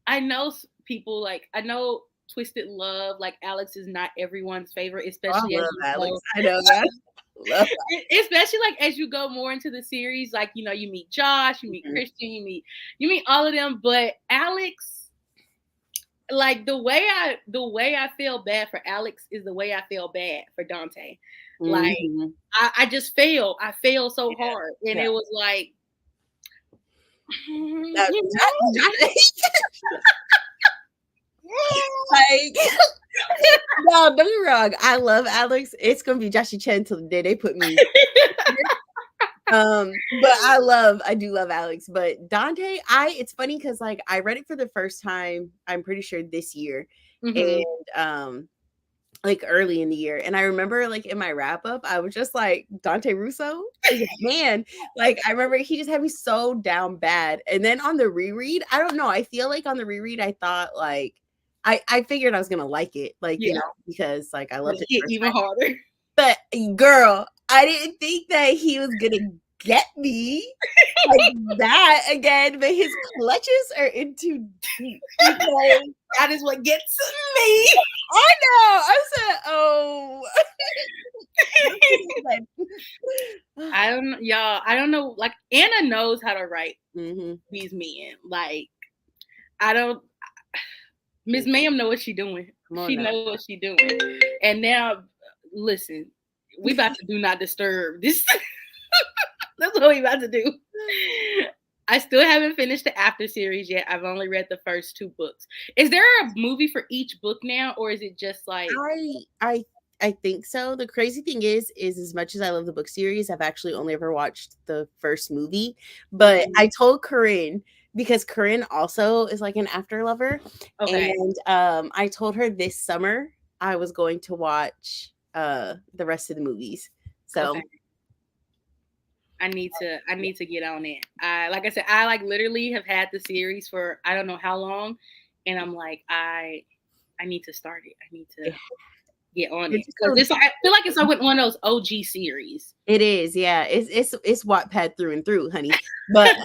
I know people like, I know Twisted Love, like Alex is not everyone's favorite, especially I love Alex. I know that. Love that. Especially like as you go more into the series, like, you know, you meet Josh, you meet Christian, you meet all of them, but Alex, like the way I feel bad for Alex is the way I feel bad for Dante. Like Mhm. I just failed. I failed so Yeah. hard, and Yeah. it was like, That- you know, like, no, don't get me wrong. I love Alex. It's gonna be Joshy Chen till the day they put me. But I do love Alex. But Dante, it's funny because like I read it for the first time, I'm pretty sure this year. Mhm. And like early in the year. And I remember like in my wrap up, I was just like, Dante Russo is a man. Like I remember he just had me so down bad. And then on the reread, I don't know. I feel like on the reread, I thought like I figured I was gonna like it, like, you Yeah, know, because like I but loved it it hit first even time. harder. But girl, I didn't think that he was gonna get me like that again. But his clutches are into deep. Because That is what gets me. I know. I said, oh. I don't, y'all. I don't know. Like Anna knows how to write Mm-hmm. these men. Like I don't. Miss Ma'am know what she doing. Come on She now. know what she doing. And now, listen, we about to do not disturb. This that's what we about to do. I still haven't finished the After series yet. I've only read the first 2 books. Is there a movie for each book now, or is it just like I think so. The crazy thing is as much as I love the book series, I've actually only ever watched the first movie. But I told Corinne because Corinne also is like an After lover. okay? And I told her this summer I was going to watch the rest of the movies. So Okay. I need to get on it. Like I said, I like literally have had the series for I don't know how long, and I'm like I need to start it. I need to get on it it's because so it's like, I feel like it's like one of those OG series. it is, yeah. It's Wattpad through and through, honey. But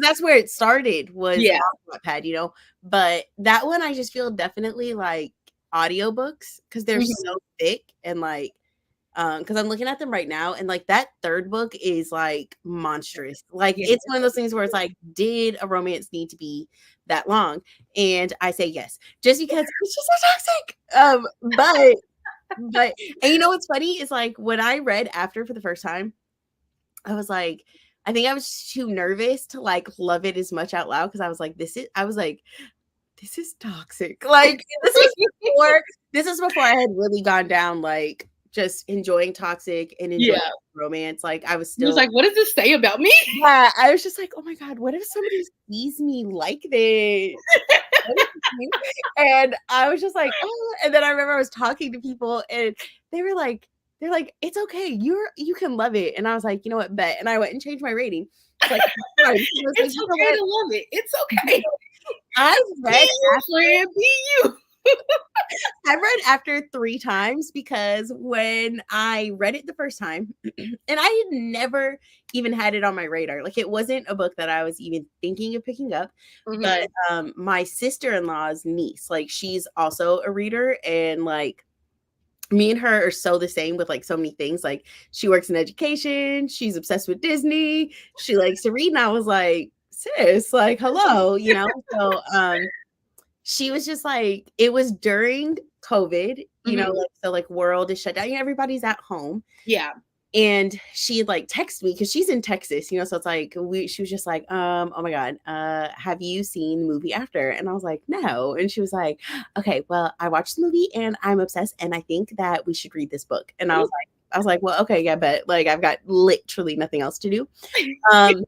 that's where it started was Yeah. on Wattpad, you know. But that one I just feel definitely like audiobooks because they're Mhm. so thick and like because I'm looking at them right now and like that third book is like monstrous. Like Yeah. it's one of those things where it's like, did a romance need to be that long? And I say yes, just because it's just so toxic. But and you know what's funny is like when I read After for the first time, I was like, I think I was too nervous to like love it as much out loud because I was like, this is toxic. Like this is before I had really gone down like just enjoying toxic and enjoying Yeah. romance. Like I was He was still like, "What does this say about me?" yeah, I was just like, oh my God, what if somebody sees me like this? And I was just like, oh, and then I remember I was talking to people and they were like, they're like, it's okay, you can love it. And I was like, you know what, bet. And I went and changed my rating. It's like, fine. I was like, It's you know okay what? to love it. It's okay. I Be read you, friend. Be you. I read After 3 times because when I read it the first time, and I had never even had it on my radar. Like it wasn't a book that I was even thinking of picking up. But my sister-in-law's niece, like she's also a reader and like me and her are so the same with like so many things. Like she works in education, she's obsessed with Disney, she likes to read. And I was like, sis, like hello, you know. So she was just like, it was during COVID, you know, like so like world is shut down, you know, everybody's at home. Yeah. And she had like texted me because she's in Texas, you know, so it's like she was just like, oh my God, have you seen the movie After? And I was like, no. And she was like, okay, well, I watched the movie and I'm obsessed and I think that we should read this book. And I was like, well, okay, yeah, but like I've got literally nothing else to do. And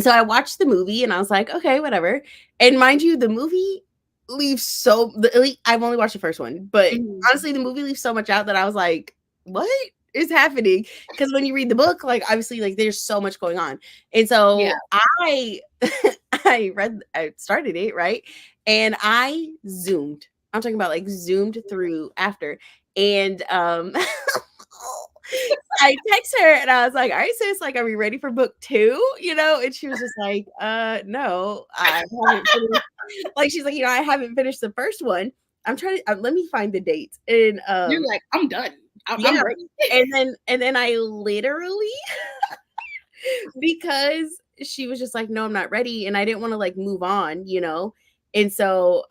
so I watched the movie and I was like, okay, whatever. And mind you, the movie leaves I've only watched the first one, but honestly, the movie leaves so much out that I was like, what is happening? Because when you read the book, like obviously, like there's so much going on. And so Yeah. I I started it, right? And I zoomed. I'm talking about like zoomed through After. And I text her and I was like, all right, sis, like, are we ready for book 2? You know? And she was just like, no, I haven't finished. Like, she's like, you know, I haven't finished the first one. I'm trying to let me find the dates. And You're like, I'm done. I'm yeah, ready. and then I literally because she was just like, no, I'm not ready. And I didn't want to like move on, you know. And so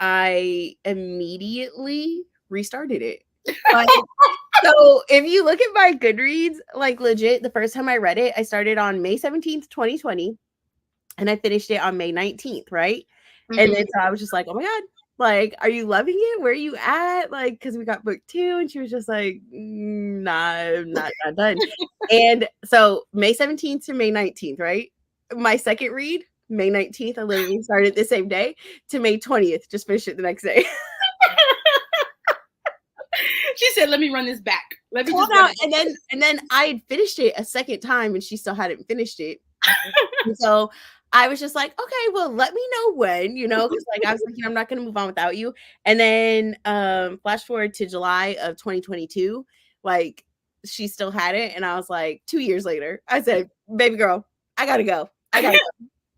I immediately restarted it. Like, so if you look at my Goodreads, like legit, the first time I read it, I started on May 17th, 2020, and I finished it on May 19th, right? And then so I was just like, oh my God, like, are you loving it? Where are you at? Like, because we got book 2, and she was just like, nah, I'm not done. And so May 17th to May 19th, right? My second read, May 19th, I literally started the same day, to May 20th, just finished it the next day. She said, let me run this back. Let me Hold just on. And then I had finished it a second time, and she still hadn't finished it. And so I was just like, okay, well, let me know when, because like I was thinking I'm not gonna move on without you. And then flash forward to July of 2022, like she still had it, and I was like, 2 years later, I said, baby girl, I gotta go.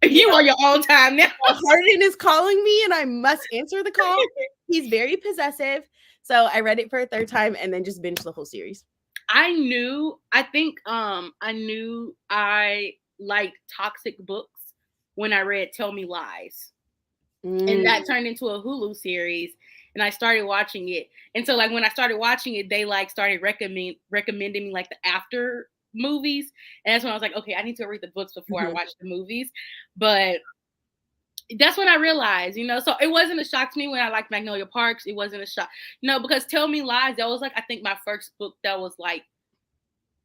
You on your own time now. Harden is calling me, and I must answer the call. He's very possessive. So I read it for a third time and then just binged the whole series. I knew I liked toxic books when I read Tell Me Lies. And that turned into a Hulu series, and I started watching it. And so like when I started watching it, they like started recommending me like the after movies. And that's when I was like, okay, I need to read the books before I watch the movies. But that's when I realized, so it wasn't a shock to me when I liked Magnolia Parks. It wasn't a shock, because Tell Me Lies, that was like, I think my first book that was like,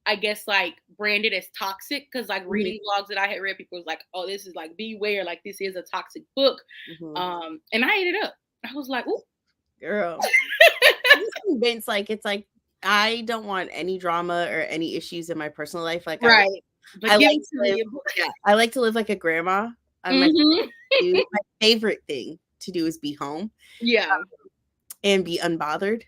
I guess like branded as toxic, because like reading blogs that I had read, people was like, oh, this is like, beware, like this is a toxic book. And I ate it up. I was like, ooh. Girl. I'm convinced it's like, I don't want any drama or any issues in my personal life. Like, right. I like to live like a grandma. My favorite thing to do is be home. Yeah. And be unbothered.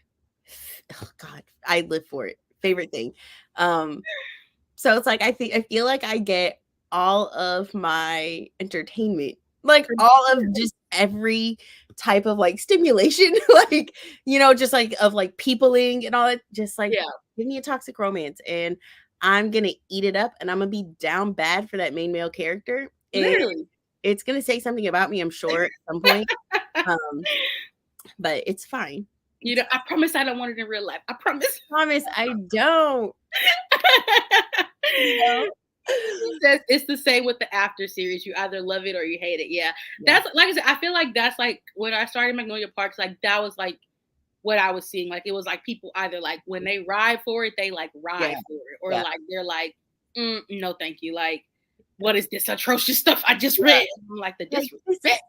Oh God, I live for it. Favorite thing. So it's like I feel like I get all of my entertainment, like all of just every type of like stimulation, like just like of like peopling and all that. Just like give me a toxic romance, and I'm gonna eat it up, and I'm gonna be down bad for that main male character. Literally. It's gonna say something about me, I'm sure, at some point. But it's fine. I promise I don't want it in real life. I promise. I don't. It's the same with the after series. You either love it or you hate it. Yeah. That's like I said, I feel like that's like when I started Magnolia Parks, like that was like what I was seeing. Like it was like people either like when they ride for it, they like ride for it, or like they're like, no, thank you. Like, what is this atrocious stuff I just read? I'm like, the disrespect.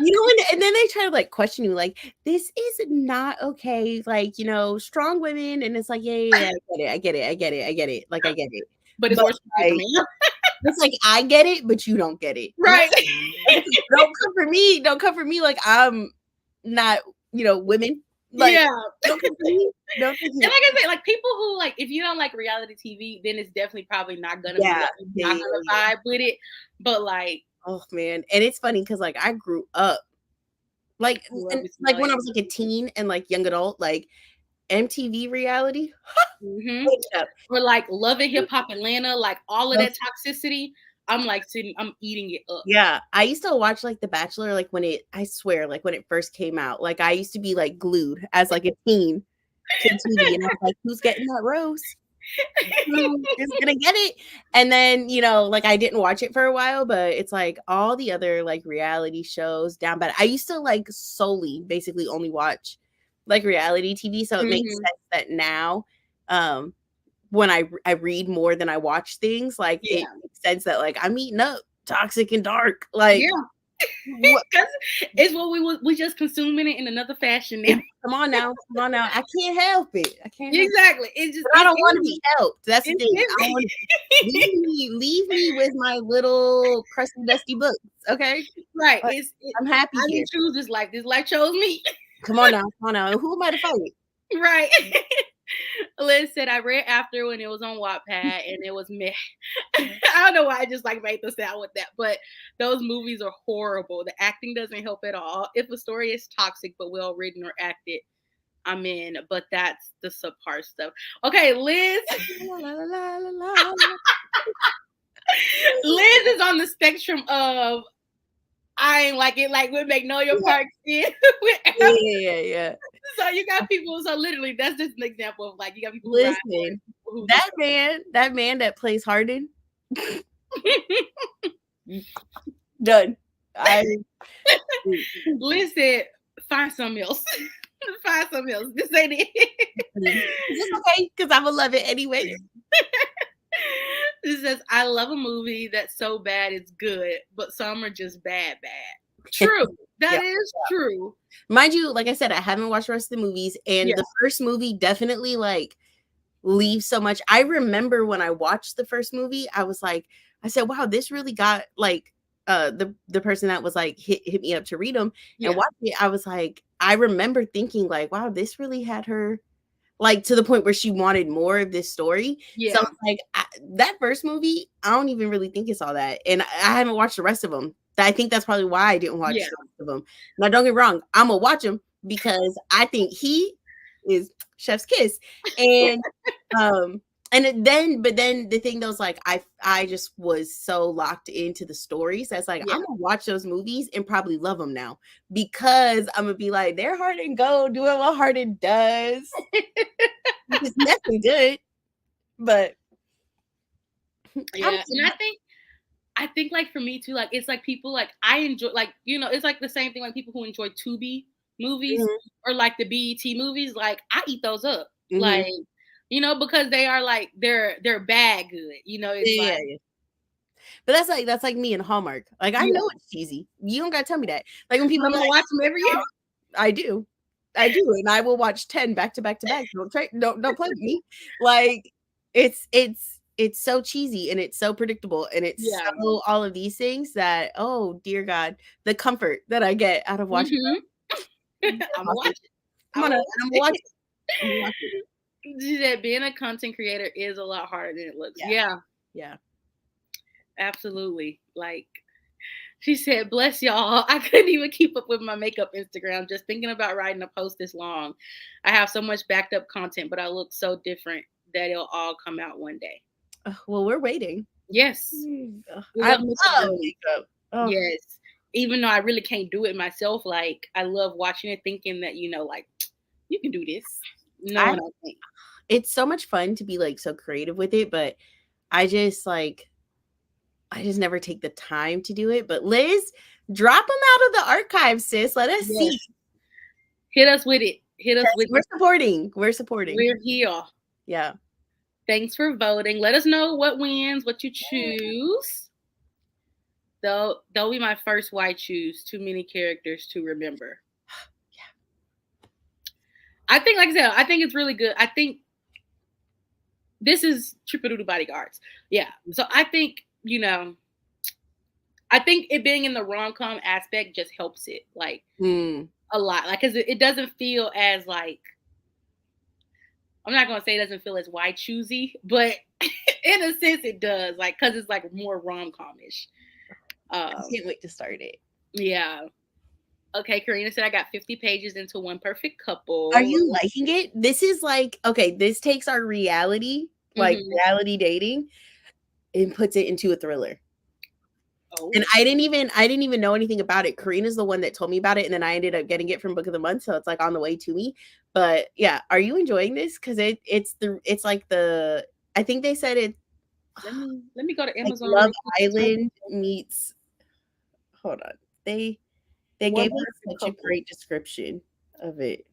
And then they try to like question you, like, this is not okay. Like, strong women, and it's like, yeah, I get it. Like, I get it. But it's worse for me. It's like, I get it, but you don't get it. Right. Don't come for me. Don't come for me like I'm not, women. Like, don't come for me. And like I said, like people who like, if you don't like reality TV, then it's definitely probably not gonna be not gonna vibe with it. But like, oh man, and it's funny because like I grew up like when I was like a teen and like young adult, like MTV reality, or like Love and Hip Hop Atlanta, like all of that toxicity. I'm like I'm eating it up. Yeah, I used to watch like The Bachelor, like I swear, like when it first came out, like I used to be like glued as like a teen to TV, and I was like, who's getting that rose? Who's gonna get it? And then like I didn't watch it for a while, but it's like all the other like reality shows down bad. I used to like solely basically only watch like reality TV, so it makes sense that now when I read more than I watch things, like it makes sense that like I'm eating up toxic and dark, like because it's what we just consuming it in another fashion now. Come on now, I can't help it. Exactly. It's just I don't want to be helped. That's the thing. Leave me with my little crusty dusty books, okay? Right. I'm happy. I didn't choose this life. This life chose me. Come on now. Who am I to fight? Right. Liz said I read After when it was on Wattpad, and it was meh. I don't know why I just like made the sound with that, but those movies are horrible. The acting doesn't help at all. If a story is toxic but well written or acted, I'm in. But that's the subpar stuff. Okay, Liz. Liz is on the spectrum of I ain't like it like with Magnolia Park did. Yeah. So you got people. So literally, that's just an example of like you got people. Listen, that man that plays Harden, done. Listen, find something else. Find something else. This ain't it. It's okay because I'm gonna love it anyway. This says, I love a movie that's so bad it's good, but some are just bad. True. That is true. Mind you, like I said, I haven't watched the rest of the movies, and the first movie definitely like leaves so much. I remember when I watched the first movie, I said, wow, this really got like the person that was like hit me up to read them and watch it. I was like, I remember thinking like, wow, this really had her like to the point where she wanted more of this story. So like that first movie, I don't even really think it's all that. And I haven't watched the rest of them. I think that's probably why I didn't watch the rest of them. Now, don't get me wrong, I'm gonna watch them because I think he is chef's kiss. And then the thing that was like, I just was so locked into the stories. That's like, I'm gonna watch those movies and probably love them now because I'm gonna be like, they're hard and go doing what Harden does. It's nothing good, but yeah. And I think like for me too, like it's like people like I enjoy like it's like the same thing like people who enjoy Tubi movies or like the BET movies. Like I eat those up, like because they are like they're bad good. It's But that's like me and Hallmark. Like I know it's cheesy. You don't gotta tell me that. Like when people watch them every year, I do, and I will watch 10 back to back to back. Don't play with me. Like it's so cheesy and it's so predictable and it's so all of these things that oh dear God, the comfort that I get out of watching. I'm gonna watch it. I'm gonna watch it. That being a content creator is a lot harder than it looks. Yeah. Absolutely. Like she said, bless y'all. I couldn't even keep up with my makeup Instagram. Just thinking about writing a post this long. I have so much backed up content, but I look so different that it'll all come out one day. Well, we're waiting. Yes. I love makeup. Yes. Even though I really can't do it myself, like I love watching it, thinking that like you can do this. No one else can. It's so much fun to be like so creative with it, but I just never take the time to do it. But Liz, drop them out of the archive, sis. Let us see. Hit us with it. We're supporting. We're here. Yeah. Thanks for voting. Let us know what wins, what you choose. They'll be my first white choose. Too many characters to remember. I think, like I said, I think it's really good. I think this is Tripadoodle Bodyguards. Yeah. So I think, I think it being in the rom-com aspect just helps it like a lot. Like, cause it doesn't feel as like, I'm not going to say it doesn't feel as white choosy, but in a sense it does. Like, cause it's like more rom-com-ish. I can't wait to start it. Yeah. Okay, Karina said I got 50 pages into One Perfect Couple. Are you liking it? This is like, okay, this takes our reality, like reality dating, and puts it into a thriller. Oh. And I didn't even know anything about it. Karina's the one that told me about it, and then I ended up getting it from Book of the Month, so it's like on the way to me. But yeah, are you enjoying this? Because it's like the I think they said it. Let me go to Amazon. Like Love Island meets. Hold on, they gave us such a great description of it.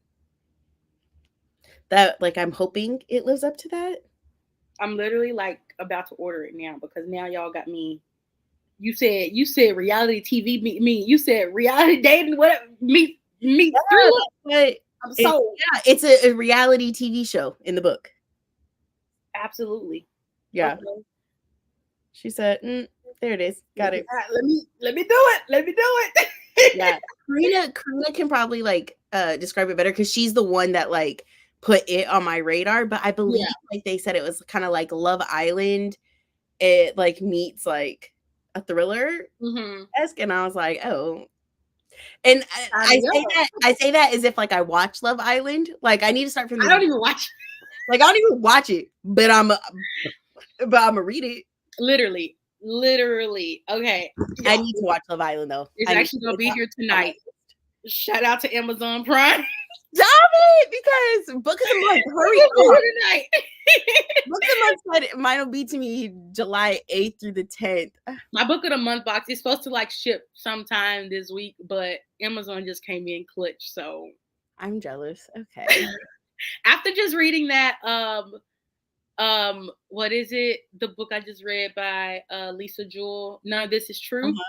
That like I'm hoping it lives up to that. I'm literally like about to order it now because now y'all got me. You said reality TV me. You said reality dating. What me? But I'm sold. It's a reality TV show in the book. Absolutely. Yeah. Okay. She said, "There it is. Got it. Let me do it. Let me do it." Yeah, Karina can probably like describe it better because she's the one that like put it on my radar. But I believe like they said it was kind of like Love Island. It like meets like a thriller esque, and I was like, oh. And I say that as if like I watch Love Island. Like I need to start from. I don't even watch. Like I don't even watch it, but I'm gonna read it. Literally, Literally. Okay. I Y'all, need to watch Love Island though. it's I need actually to gonna get be that here on my tonight. list. Shout out to Amazon Prime. Stop it! Because Book of the Month, hurry It's up. here tonight. Book of the Month said mine will be to me July 8th through the 10th. My book of the month box is supposed to like ship sometime this week, but Amazon just came in clutch. So I'm jealous. Okay. after just reading that, what is it? The book I just read by Lisa Jewell. None of This Is True. Uh-huh.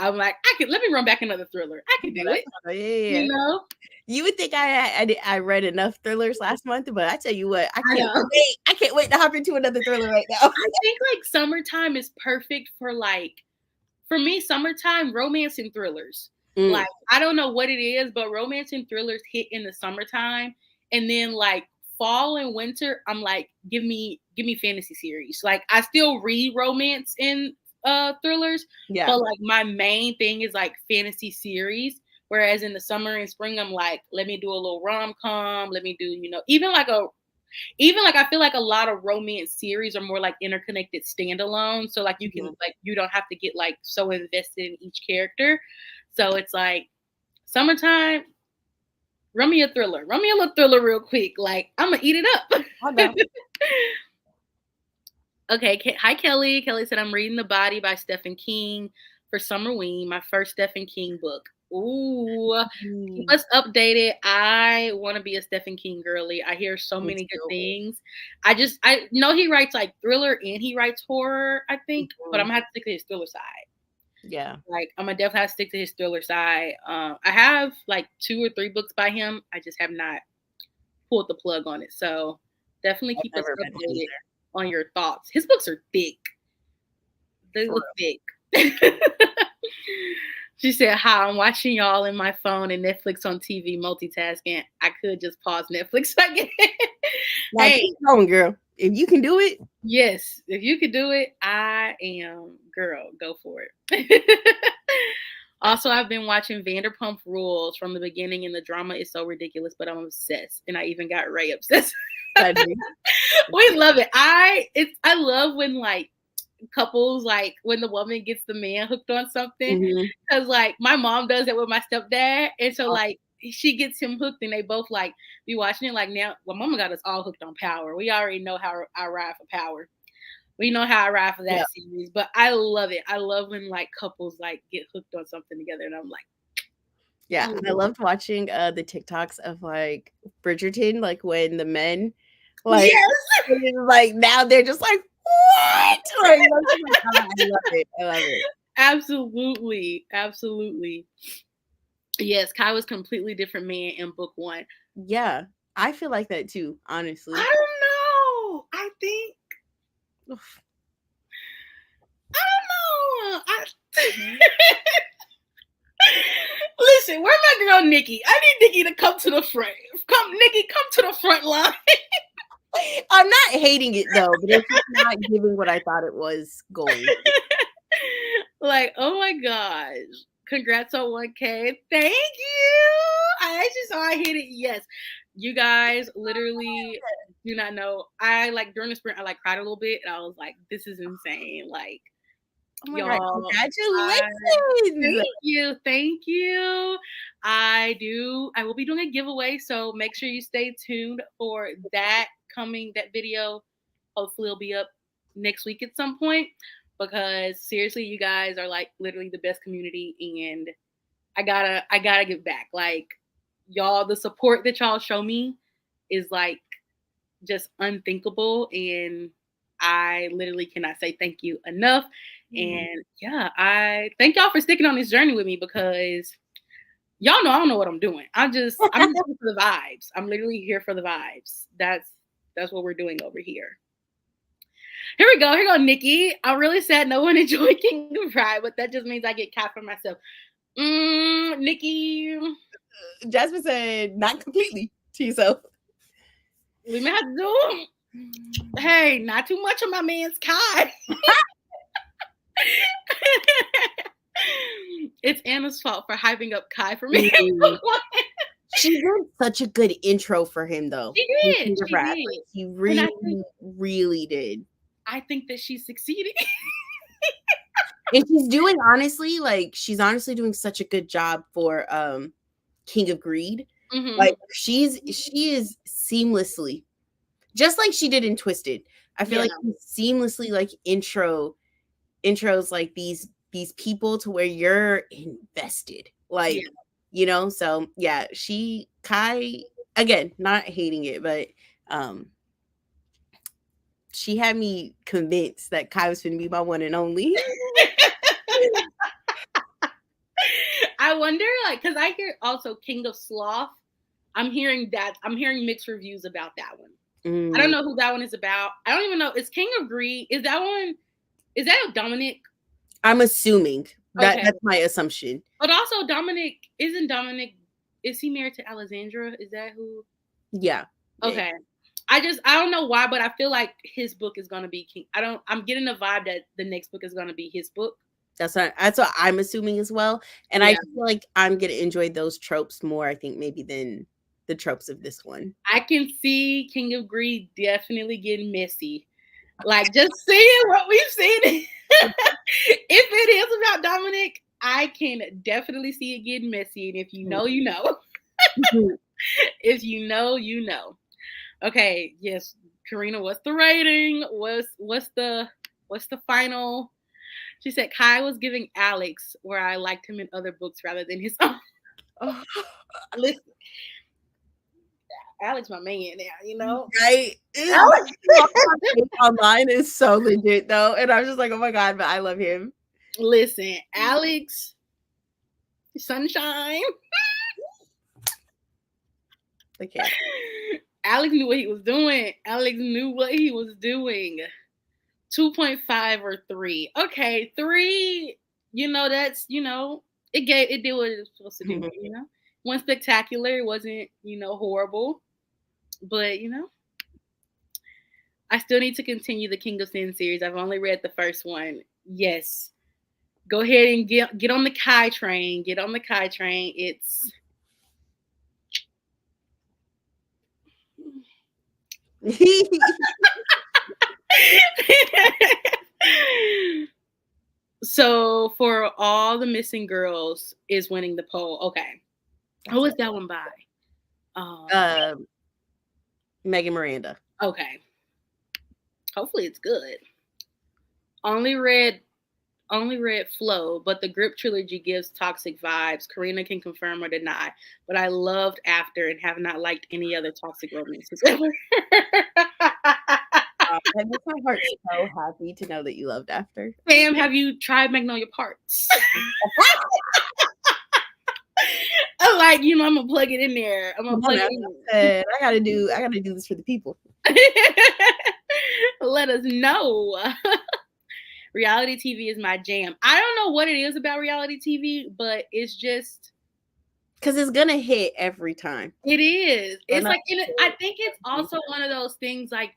I'm like, let me run back another thriller. I can do it. Yeah. You know? You would think I read enough thrillers last month, but I tell you what, I know. can't wait to hop into another thriller right now. I think like summertime is perfect for me, summertime romance and thrillers. Like, I don't know what it is, but romance and thrillers hit in the summertime. And then like fall and winter, I'm like, give me fantasy series. Like I still read romance and thrillers, Yeah. but like my main thing is like fantasy series. Whereas in the summer and spring, I'm like, let me do a little rom-com. Let me do, even like I feel like a lot of romance series are more like interconnected standalone. So like you can like you don't have to get like so invested in each character. So it's like summertime, run me a thriller. Run me a little thriller real quick. Like I'm gonna eat it up. I know. Okay. Hi Kelly. Kelly said I'm reading The Body by Stephen King for Summerween, my first Stephen King book. Ooh, he must update it. I want to be a Stephen King girly. I hear so many good things. I know he writes like thriller and he writes horror, I think, but I'm gonna have to stick to his thriller side. Yeah. Like I'm gonna definitely have to stick to his thriller side. I have like 2 or 3 books by him. I just have not pulled the plug on it. So definitely keep us updated on your thoughts. His books are thick. They look thick. She said, hi, I'm watching y'all in my phone and Netflix on TV multitasking. I could just pause Netflix again. Hey, keep going, girl. If you can do it. Yes, if you could do it, I am. Girl, go for it. Also, I've been watching Vanderpump Rules from the beginning, and the drama is so ridiculous, but I'm obsessed. And I even got Ray obsessed. We love it. I love when like couples, like when the woman gets the man hooked on something, because like my mom does it with my stepdad, and so like she gets him hooked and they both like be watching it. Like now, well, mama got us all hooked on Power. We already know how I ride for Power. We know how I ride for that series, but I love it. I love when like couples like get hooked on something together, and I'm like, yeah, I loved watching the TikToks of like Bridgerton, like when the men like like now they're just like, what? Like, I love it. I love it. Absolutely. Absolutely. Yes, Kai was a completely different man in book 1. Yeah, I feel like that too, honestly. I don't know. I think I don't know. Listen, where's my girl Nikki? I need Nikki to come to the front. Nikki, come to the front line. I'm not hating it though, but it's just not giving what I thought it was going. Like, oh my gosh. Congrats on 1K. Thank you. I actually saw I hit it. Yes. You guys literally do not know. I like during the sprint, I like cried a little bit and I was like, this is insane. Like, oh my y'all, God, congratulations. Thank you. I will be doing a giveaway, so make sure you stay tuned for that video. Hopefully it'll be up next week at some point, because seriously, you guys are like literally the best community, and I gotta give back. Like, y'all, the support that y'all show me is like just unthinkable, and I literally cannot say thank you enough. And yeah, I thank y'all for sticking on this journey with me, because y'all know I don't know what I'm doing. I'm just here for the vibes. I'm literally here for the vibes. That's what we're doing over here. Here we go. Here we go, Nikki. I'm really sad no one enjoyed King of Pride, but that just means I get cat for myself. Nikki. Jasmine said not completely to yourself. We may have to do. Hey, not too much of my man's Kai. It's Anna's fault for hyping up Kai for me. She did such a good intro for him, though. She did. He really, really did. I think that she succeeded. And she's doing honestly, like she's honestly doing such a good job for King of Greed. Like she is seamlessly, just like she did in Twisted. I feel like seamlessly like intros like these people to where you're invested. Like, you know, so yeah, Kai, again, not hating it, but she had me convinced that Kai was going to be my one and only. I wonder, like, because I hear also King of Sloth. I'm hearing mixed reviews about that one. I don't know who that one is about. I don't even know. Is King of Greed, is that Dominic? I'm assuming. That's my assumption. But also Dominic, is he married to Alexandra? Is that who? Yeah. Okay. I don't know why, but I feel like his book is gonna be King. I'm getting the vibe that the next book is gonna be his book. That's what I'm assuming as well. And I feel like I'm gonna enjoy those tropes more, I think, maybe than the tropes of this one. I can see King of Greed definitely getting messy. Like, just seeing what we've seen. If it is about Dominic, I can definitely see it getting messy. And if you know, you know. If you know, you know. Okay, yes, Karina, what's the rating? What's the final? She said Kai was giving Alex where I liked him in other books rather than his own. Listen, Alex, my man now, you know? Right? Alex online is so legit though. And I'm just like, oh my God, but I love him. Listen, Alex, sunshine. Okay. Alex knew what he was doing. 2.5 or 3. Okay, 3, that's, it did what it was supposed to do, One spectacular, it wasn't, horrible. But, I still need to continue the King of Sin series. I've only read the first one. Yes. Go ahead and get on the Kai train. Get on the Kai train. It's... So for All the Missing Girls is winning the poll. Okay. Who is that one by? Megan Miranda. Okay. Hopefully it's good. Only read Flow, but the Grip trilogy gives toxic vibes. Karina can confirm or deny, but I loved After and have not liked any other toxic romances ever. That makes my heart so happy to know that you loved After. Sam, have you tried Magnolia Parks? I'm like, I'm gonna plug it in there. I'm gonna plug it in. I gotta do this for the people. Let us know. Reality TV is my jam. I don't know what it is about reality TV, but it's just because it's gonna hit every time. It is. It's like, I think it's also one of those things like,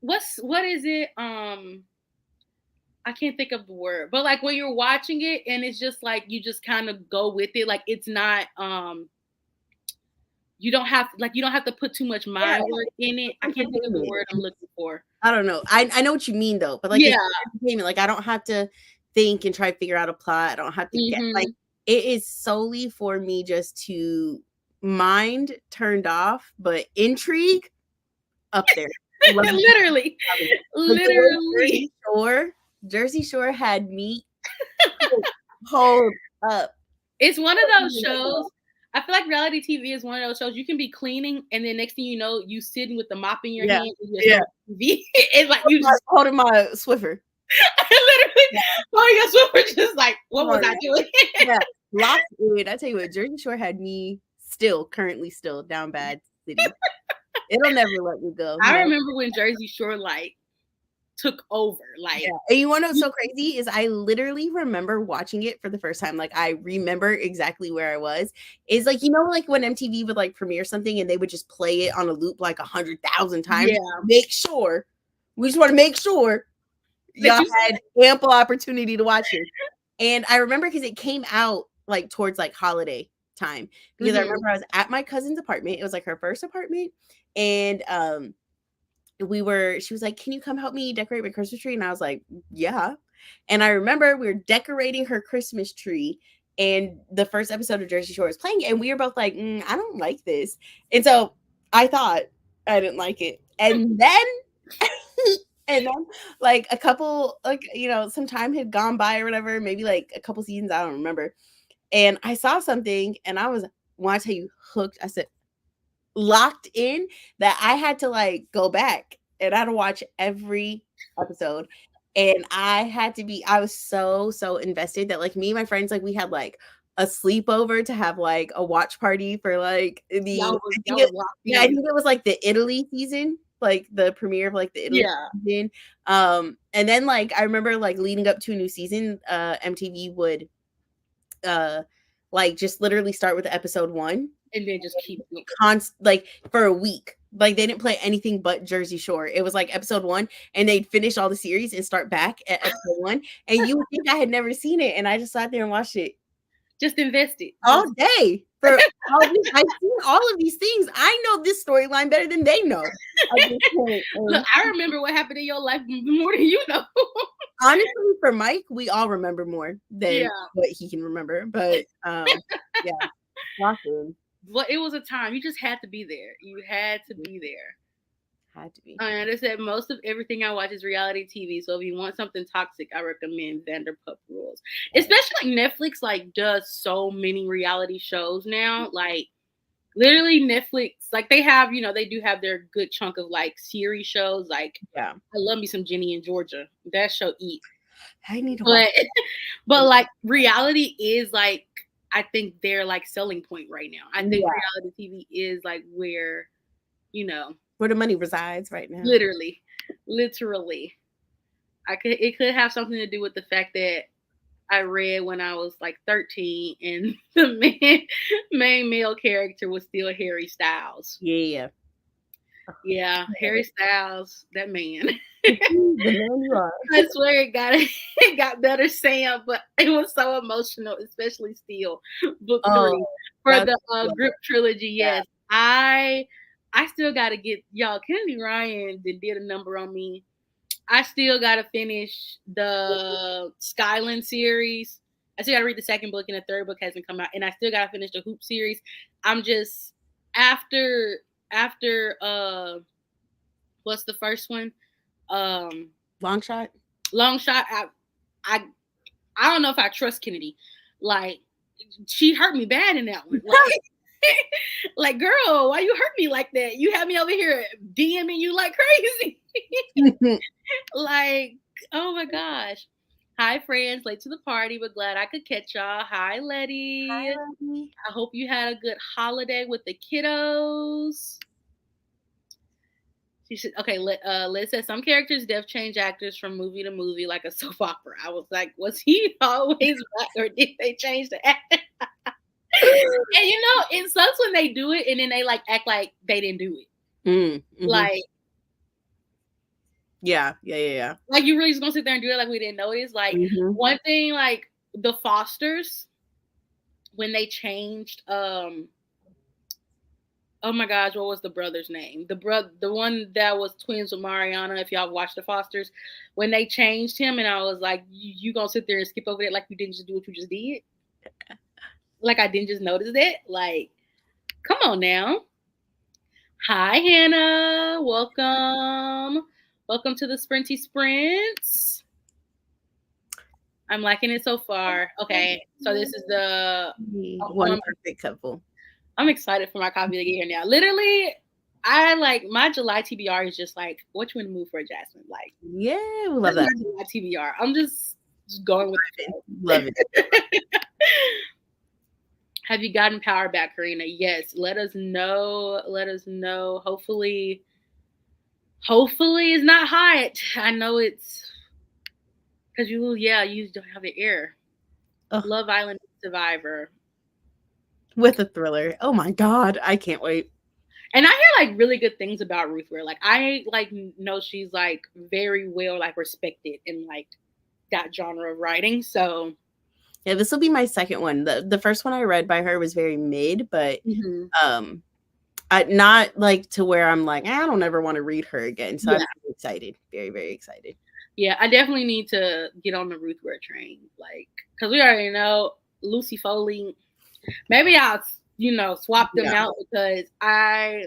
what is it? I can't think of the word, but like when you're watching it and it's just like you just kind of go with it. Like it's not you don't have to put too much mind work in it. I can't think of the word I'm looking for. I don't know. I know what you mean though, but like entertainment, like I don't have to think and try to figure out a plot. I don't have to get like it is solely for me just to mind turned off, but intrigue up there. Literally. Jersey Shore had me hold up. It's one of those shows. I feel like reality TV is one of those shows you can be cleaning and then next thing you know, you sitting with the mop in your hand. TV. It's like you just holding my Swiffer. Literally, your Swiffer just like, what was I doing? Locked in. I tell you what, Jersey Shore had me currently still down bad city. It'll never let me go. I remember when Jersey Shore like took over. Like, and you want to know what's so crazy is I literally remember watching it for the first time. Like I remember exactly where I was. Is like, like when MTV would like premiere something and they would just play it on a loop like 100,000 times. We just want to make sure y'all had ample opportunity to watch it. And I remember because it came out like towards like holiday time because I remember I was at my cousin's apartment. It was like her first apartment. And she was like, can you come help me decorate my Christmas tree? And I was like, yeah. And I remember we were decorating her Christmas tree, and the first episode of Jersey Shore was playing, and we were both like, I don't like this. And so I thought I didn't like it. And then and then like a couple, like, some time had gone by or whatever, maybe like a couple seasons, I don't remember. And I saw something and I was, when I tell you, hooked. I said, locked in, that I had to like go back and I had to watch every episode. And I was so invested that like me and my friends, like we had like a sleepover to have like a watch party for like I think it was like the Italy season, like the premiere of like the Italy season. And then like I remember like leading up to a new season, MTV would like just literally start with episode 1 and then just keep like for a week. Like they didn't play anything but Jersey Shore. It was like episode 1 and they'd finish all the series and start back at episode 1. And you would think I had never seen it. And I just sat there and watched it. Just invested. All day. For I've seen all of these things. I know this storyline better than they know. Look, I remember what happened in your life more than you know. Honestly, for Mike, we all remember more than what he can remember. But yeah. Awesome. Well, it was a time. You just had to be there. You had to be there. Had to be. And I said most of everything I watch is reality TV. So if you want something toxic, I recommend Vanderpump Rules. Especially Netflix like does so many reality shows now. Like literally Netflix, like they have, they do have their good chunk of like series shows. Like I love me some Jenny in Georgia. That show eat. I need to watch it. But like reality is like, I think they're like selling point right now. I think reality TV is like where the money resides right now. Literally. It could have something to do with the fact that I read when I was like 13 and the main male character was still Harry Styles. Yeah, Harry Styles, that man. The man you are. I swear it got better, Sam, but it was so emotional, especially still book 3 for the group trilogy. Yes, I still got to get y'all. Kennedy Ryan did a number on me. I still got to finish the Skyland series. I still got to read the second book and the third book hasn't come out, and I still got to finish the Hoop series. I'm just after what's the first one? Long Shot. I don't know if I trust Kennedy. Like she hurt me bad in that one. Like, girl, why you hurt me like that? You have me over here DMing you like crazy. Like, oh my gosh. Hi, friends. Late to the party, but glad I could catch y'all. Hi, Letty. Hi, Letty. I hope you had a good holiday with the kiddos. She said, okay, Liz says some characters death change actors from movie to movie like a soap opera. I was like, was he always black or did they change the actor? And it sucks when they do it and then they like act like they didn't do it. Mm-hmm. Like, yeah. Like you really just gonna sit there and do it like we didn't notice. Like one thing, like the Fosters, when they changed, oh my gosh, what was the brother's name? The one that was twins with Mariana. If y'all watched the Fosters, when they changed him, and I was like, you gonna sit there and skip over it like you didn't just do what you just did? Like I didn't just notice that. Like, come on now. Hi, Hannah. Welcome to the Sprinty Sprints. I'm liking it so far. Okay, so this is the one perfect couple. I'm excited for my coffee to get here now. Literally, I like my July TBR is just like, what you in the mood for, Jasmine? Like, yeah, we love that. July TBR. I'm just going with it. Love it. Have you gotten power back, Karina? Yes. Let us know. Hopefully it's not hot. I know it's because you don't have the air. Ugh. Love Island Survivor. With a thriller. Oh my God. I can't wait. And I hear like really good things about Ruth Ware. Like I like know she's like very well like respected in like that genre of writing. So yeah, this will be my second one. The first one I read by her was very mid, but Not like to where I'm like, I don't ever want to read her again. So Yeah. I'm very excited. Very, very excited. Yeah, I definitely need to get on the Ruth Ware train. Like, because we already know Lucy Foley. Maybe I'll, swap them out because I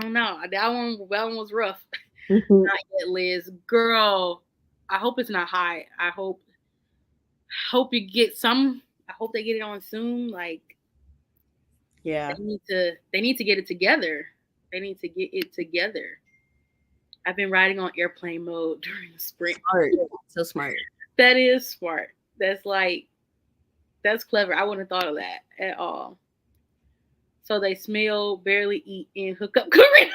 don't know. That one was rough. Not yet, Liz. Girl, I hope it's not high. I hope you get some. I hope they get it on soon. Like, yeah, they need to get it together. They need to get it together. I've been riding on airplane mode during the sprint. Smart. So smart. That is smart. That's clever. I wouldn't have thought of that at all. So they smell, barely eat, and hook up Karina.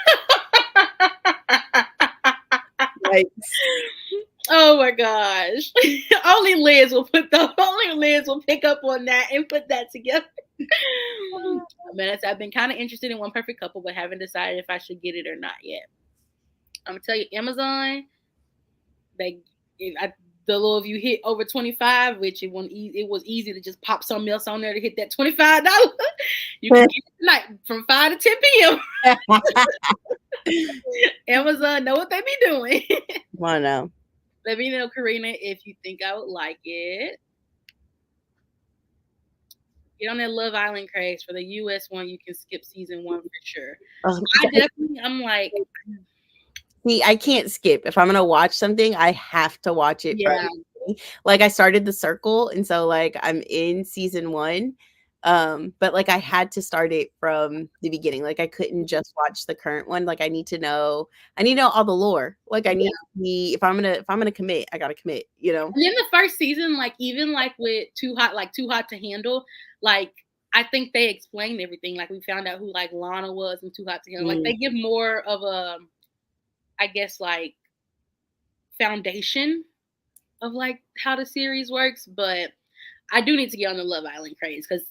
Right. Oh my gosh. Only Liz will pick up on that and put that together. I've been kind of interested in One Perfect Couple, but haven't decided if I should get it or not yet. I'm gonna tell you, Amazon, the little if you hit over 25, which it was easy to just pop something else on there to hit that $25. You can get it tonight from 5 to 10 p.m. Amazon know what they be doing. I know. Let me know, Karina, if you think I would like it. Get on that Love Island craze. For the US one, you can skip season 1 for sure. I'm like, see, I can't skip. If I'm gonna watch something, I have to watch it. Yeah. Like I started The Circle, and so like I'm in season 1. But like I had to start it from the beginning. Like I couldn't just watch the current one. Like I need to know all the lore. Like I need to be, if I'm gonna commit, I gotta commit, And in the first season, like even like with Too Hot to Handle, like I think they explained everything. Like we found out who like Lana was in Too Hot to Handle. Like they give more of a, I guess, like foundation of like how the series works. But I do need to get on the Love Island craze because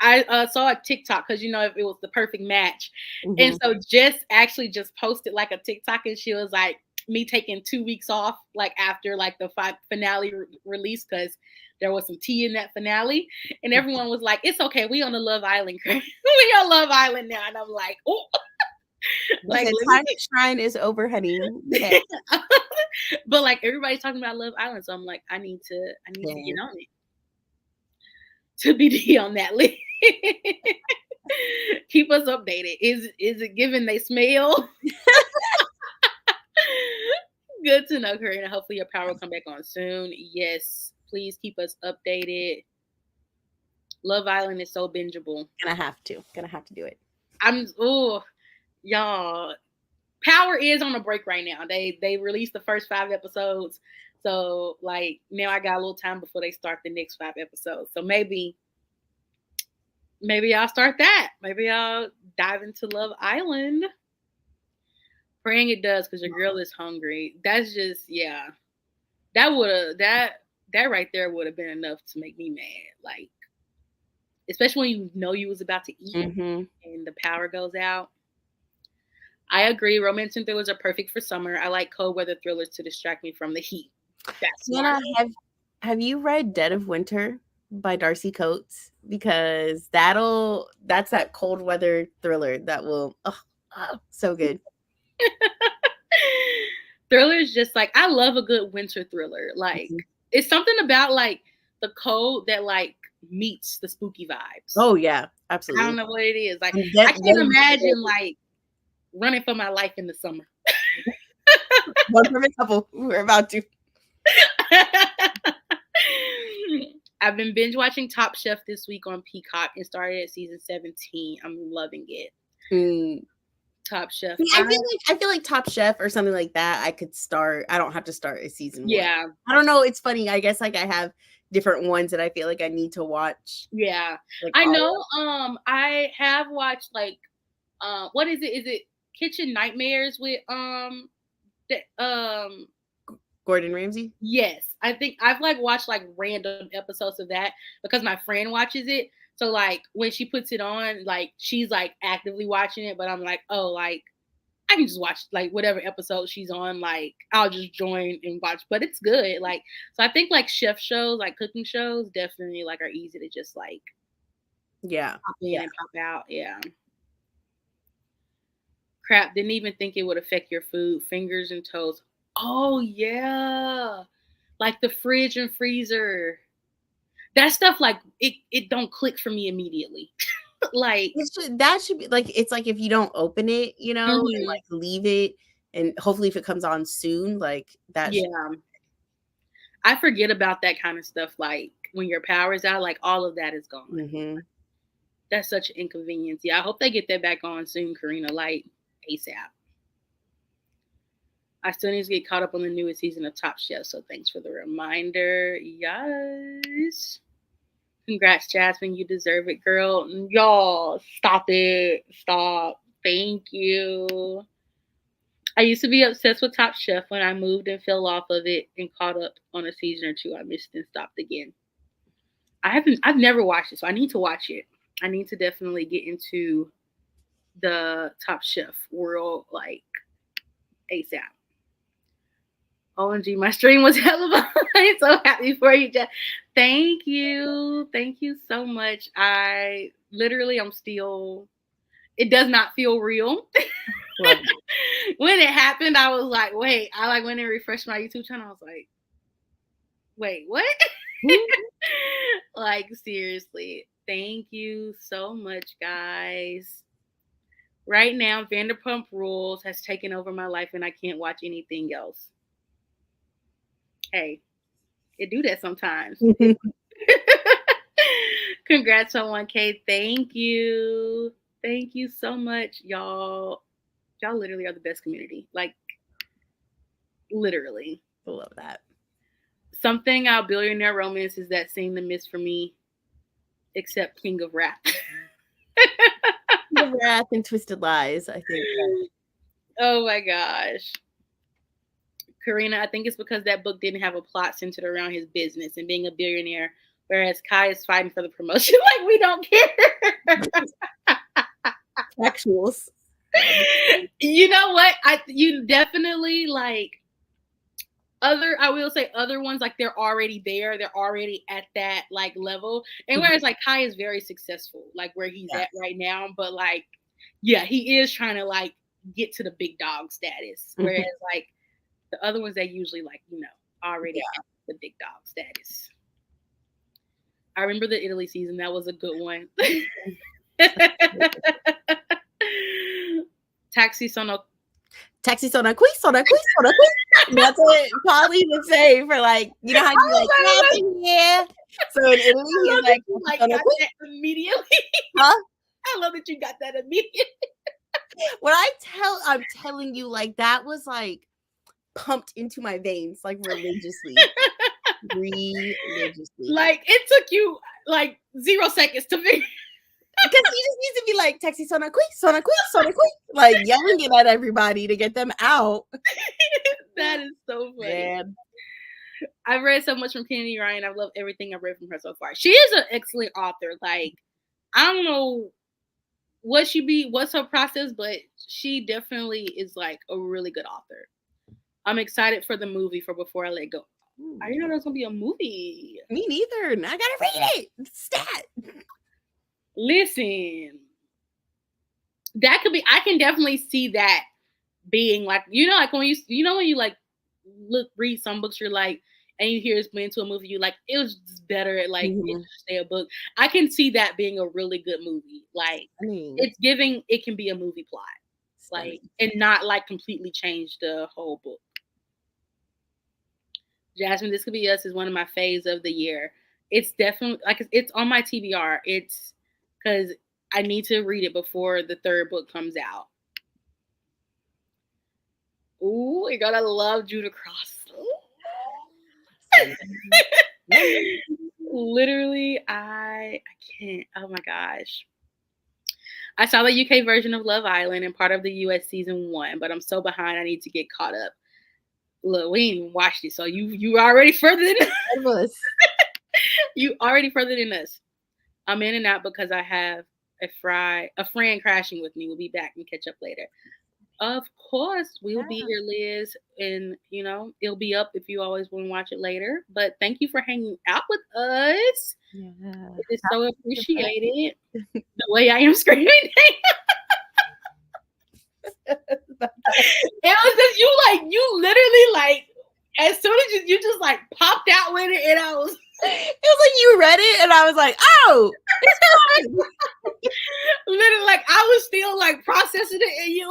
I saw a TikTok because it was the perfect match, and so just posted like a TikTok, and she was like me taking 2 weeks off like after like the finale release because there was some tea in that finale, and everyone was like, "It's okay, we on the Love Island craze. We on Love Island now," and I'm like, "Oh." Like time shrine is over, honey. Yeah. But like everybody's talking about Love Island, so I'm like, I need to get on it to be on that list. Keep us updated. Is it given they smell? Good to know, Karina. Hopefully your power will come back on soon. Yes, please keep us updated. Love Island is so bingeable. Gonna have to do it. Y'all, Power is on a break right now. They released the first 5 episodes. So like now I got a little time before they start the next 5 episodes. So maybe I'll start that. Maybe I'll dive into Love Island. Praying it does because your girl is hungry. That's just that right there would have been enough to make me mad. Like especially when you was about to eat and the power goes out. I agree. Romance and thrillers are perfect for summer. I like cold weather thrillers to distract me from the heat. That's have you read Dead of Winter by Darcy Coates? Because that's that cold weather thriller that will so good. Thrillers just like I love a good winter thriller. Like it's something about like the cold that like meets the spooky vibes. Oh yeah, absolutely. I don't know what it is. Like I can't imagine like running for my life in the summer. One perfect couple. We're about to. I've been binge watching Top Chef this week on Peacock and started at season 17. I'm loving it. Top Chef. I feel like Top Chef or something like that. I could start. I don't have to start a season. Yeah. 1. I don't know. It's funny. I guess like I have different ones that I feel like I need to watch. Yeah. Like, I know. I have watched like what is it? Is it Kitchen Nightmares with Gordon Ramsay? Yes. I think I've like watched like random episodes of that because my friend watches it. So like when she puts it on, like she's like actively watching it, but I'm like, oh, like I can just watch like whatever episode she's on, like I'll just join and watch. But it's good. Like so I think like chef shows, like cooking shows definitely like are easy to just like Yeah. Pop in and pop out. Yeah. Crap, didn't even think it would affect your food, fingers and toes. Oh yeah. Like the fridge and freezer. That stuff like it don't click for me immediately. Like That should be like, it's like if you don't open it, you know, and like leave it, and hopefully if it comes on soon, like that. Yeah. I forget about that kind of stuff. Like when your power's out, like all of that is gone. Mm-hmm. That's such an inconvenience. Yeah, I hope they get that back on soon, Karina, like ASAP. I still need to get caught up on the newest season of Top Chef, so thanks for the reminder. Yes. Congrats, Jasmine. You deserve it, girl. Y'all, stop it. Stop. Thank you. I used to be obsessed with Top Chef. When I moved and fell off of it and caught up on a season or two, I missed and stopped again. I've never watched it, so I need to watch it. I need to definitely get into the Top Chef world like ASAP. OMG, my stream was hella behind. So happy for you, Jeff. Thank you. Thank you so much. I'm still, it does not feel real. When it happened, I was like, wait, I like went and refreshed my YouTube channel. I was like, wait, what? Like, seriously. Thank you so much, guys. Right now, Vanderpump Rules has taken over my life and I can't watch anything else. Hey, it do that sometimes. Congrats on 1K. Thank you. Thank you so much, y'all. Y'all literally are the best community. Like, literally. I love that. Something about billionaire romance is that seemed to miss for me, except King of Wrath. King of Wrath and Twisted Lies, I think. Oh my gosh. Karina, I think it's because that book didn't have a plot centered around his business and being a billionaire, whereas Kai is fighting for the promotion. Like, we don't care. Actuals. You know what? You definitely like I will say other ones, like they're already there. They're already at that like level. And whereas like Kai is very successful, like where he's at right now. But like, yeah, he is trying to like get to the big dog status. Whereas like the other ones, they usually like, already at the big dog status. I remember the Italy season. That was a good one. Taxi sono qui, sono qui. That's what Polly would say for like, you know how you like, yeah. So in Italy, he's like got that immediately. Huh? I love that you got that immediately. When I'm telling you, like that was like pumped into my veins, like religiously. Like it took you like 0 seconds to figure. Because he just needs to be like, Taxi sono qui, like yelling it at everybody to get them out. That is so funny. Man. I've read so much from Kennedy Ryan. I've loved everything I've read from her so far. She is an excellent author. Like, I don't know what's her process, but she definitely is like a really good author. I'm excited for the movie for Before I Let Go. I didn't know there's gonna be a movie. Me neither. And I gotta read it. Stat. Listen, that could be. I can definitely see that being like, like when you like read some books, you're like, and you hear it's put into a movie, you like it was just better at like stay a book. I can see that being a really good movie. Like it's giving. It can be a movie plot, like and not like completely change the whole book. Jasmine, This Could Be Us is one of my faves of the year. It's definitely like it's on my TBR. It's because I need to read it before the third book comes out. Ooh, you're gonna love Judah Cross. Literally, I can't. Oh my gosh. I saw the UK version of Love Island and part of the US season 1, but I'm so behind. I need to get caught up. Look, we ain't even watched it, so you already further than us. You already further than us. I'm in and out because I have a friend crashing with me. We'll be back and catch up later. Of course, we'll Yeah. be here, Liz, and it'll be up if you always want to watch it later. But thank you for hanging out with us. Yeah. It is so appreciated. The way I am screaming. It was just you literally as soon as you just popped out with it, and I was It was like you read it, and I was like, "Oh, it's fine." literally I was still processing it, and you.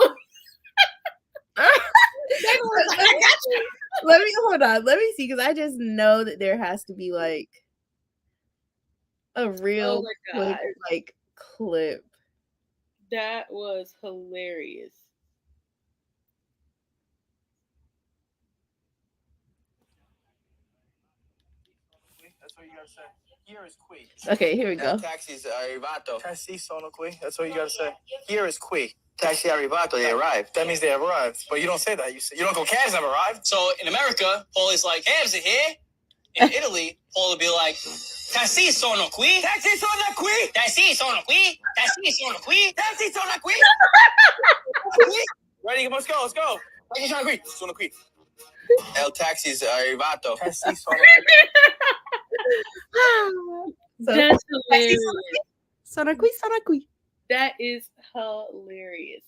They was like, I got you. Let me hold on. Let me see, because I just know that there has to be a real Oh my quick God. clip. That was hilarious. That's what you gotta say. Here is qui. Okay, here we go. Taxi's arrivato. Taxi sono qui. That's what you gotta say. Here is qui. Taxi arrivato. They arrived. That means they have arrived. But you don't say that. You don't go. Cabs have arrived. So in America, Paul is like, cabs are here. In Italy, Paul would be like, taxi sono qui. Taxi sono qui. Taxi sono qui. Taxi sono qui. Taxi sono qui. Ready? Let's go. Let's go. Taxi sono qui. Sono qui. El taxi's arrivato. Taxi sono That's hilarious. Sono qui. That is hilarious.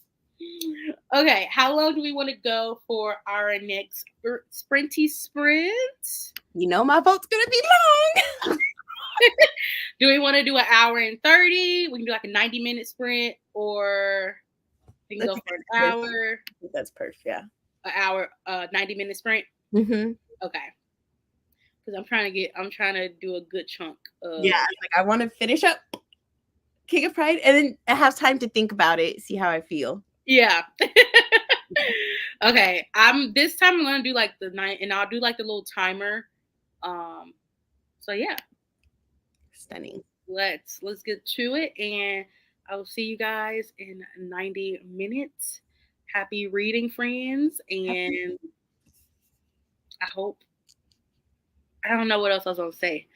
Okay, how long do we want to go for our next sprinty sprint? You know my vote's gonna be long. Do we want to do an hour and 30? We can do a 90-minute sprint, or we can go for an hour. I think that's perfect. Yeah. An hour, 90-minute sprint. Mm-hmm. Okay. Because I'm trying to do a good chunk of. Yeah, I want to finish up King of Pride, and then I have time to think about it, see how I feel. Yeah. Okay. This time I'm gonna do the night, and I'll do the little timer. So yeah. Stunning. Let's get to it, and I will see you guys in 90 minutes. Happy reading, friends, and I don't know what else I was gonna say.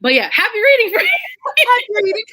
But yeah, happy reading, friends. Happy reading.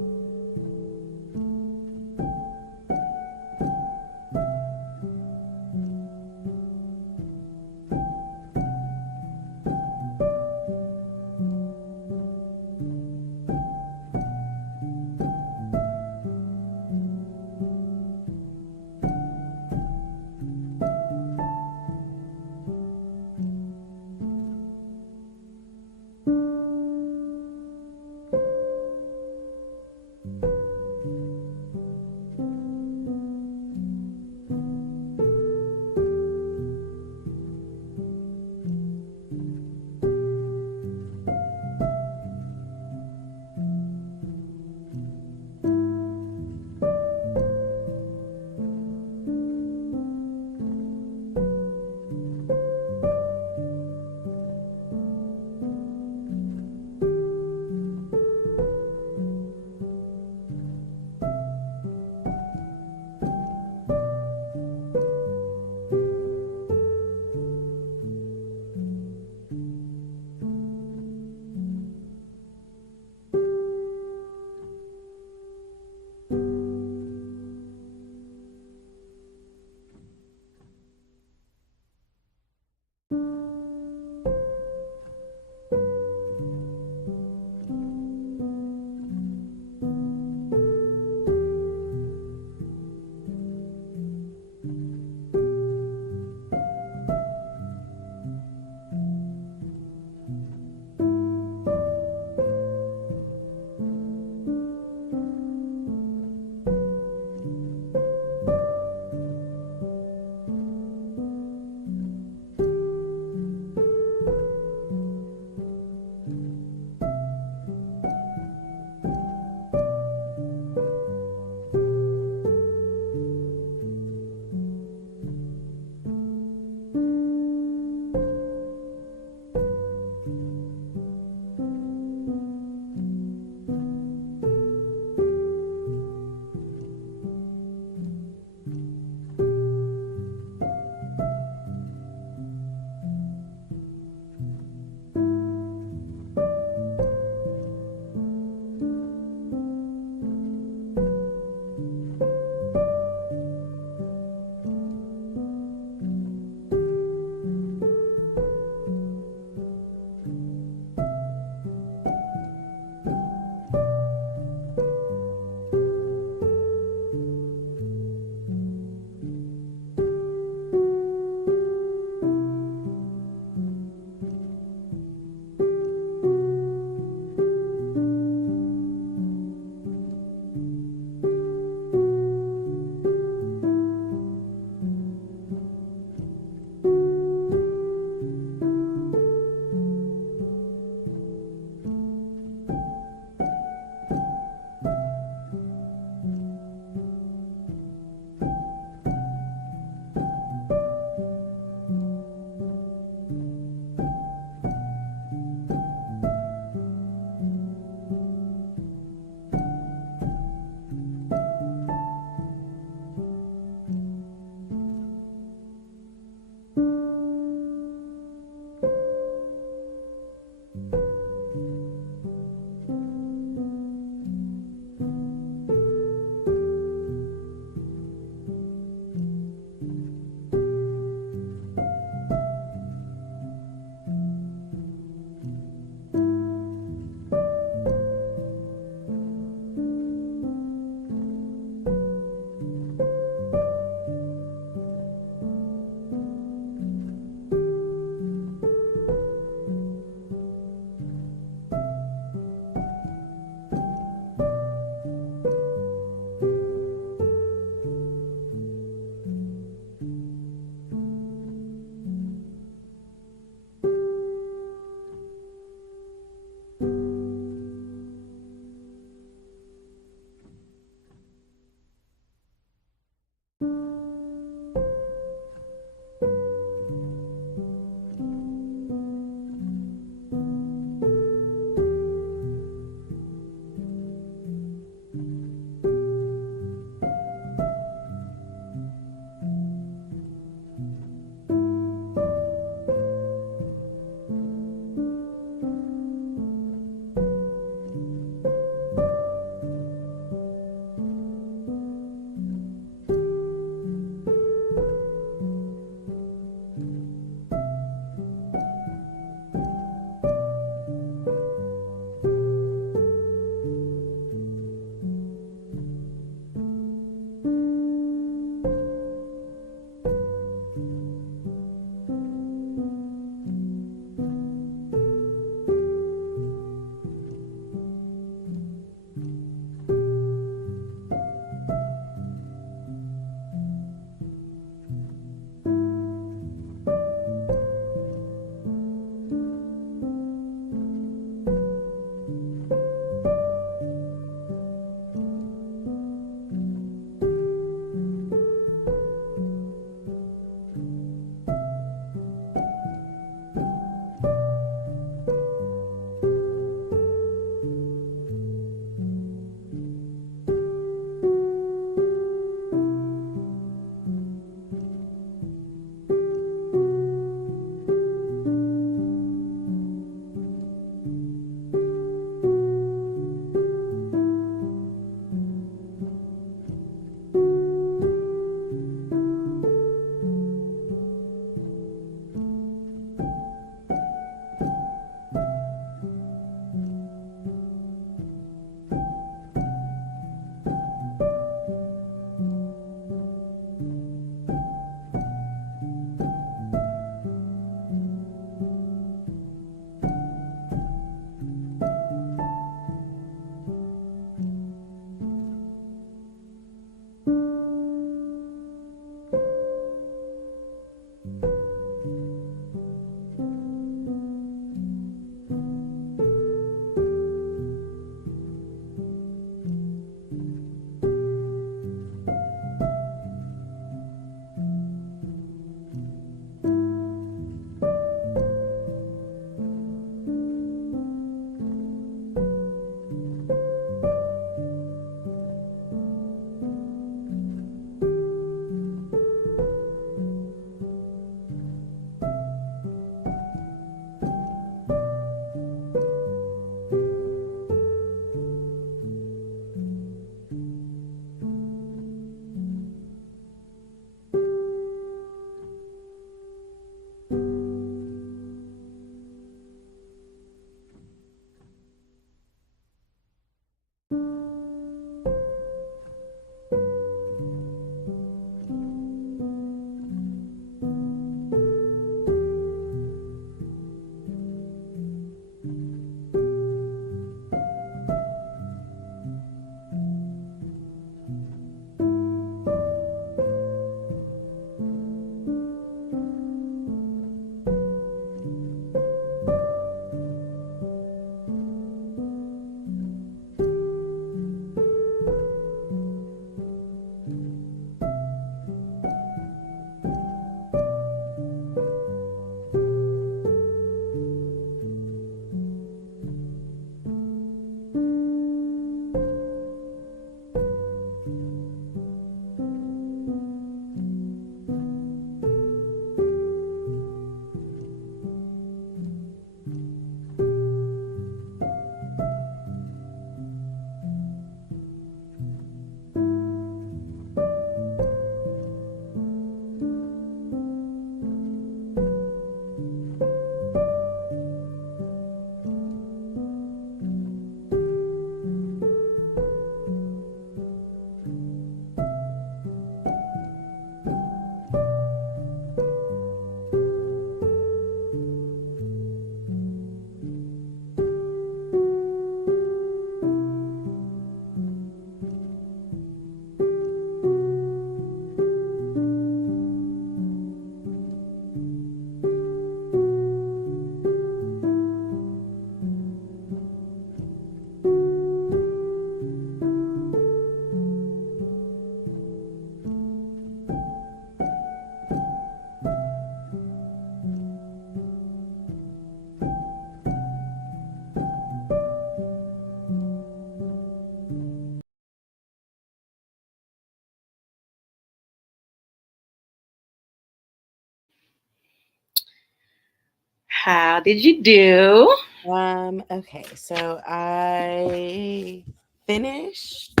How did you do? Okay, so I finished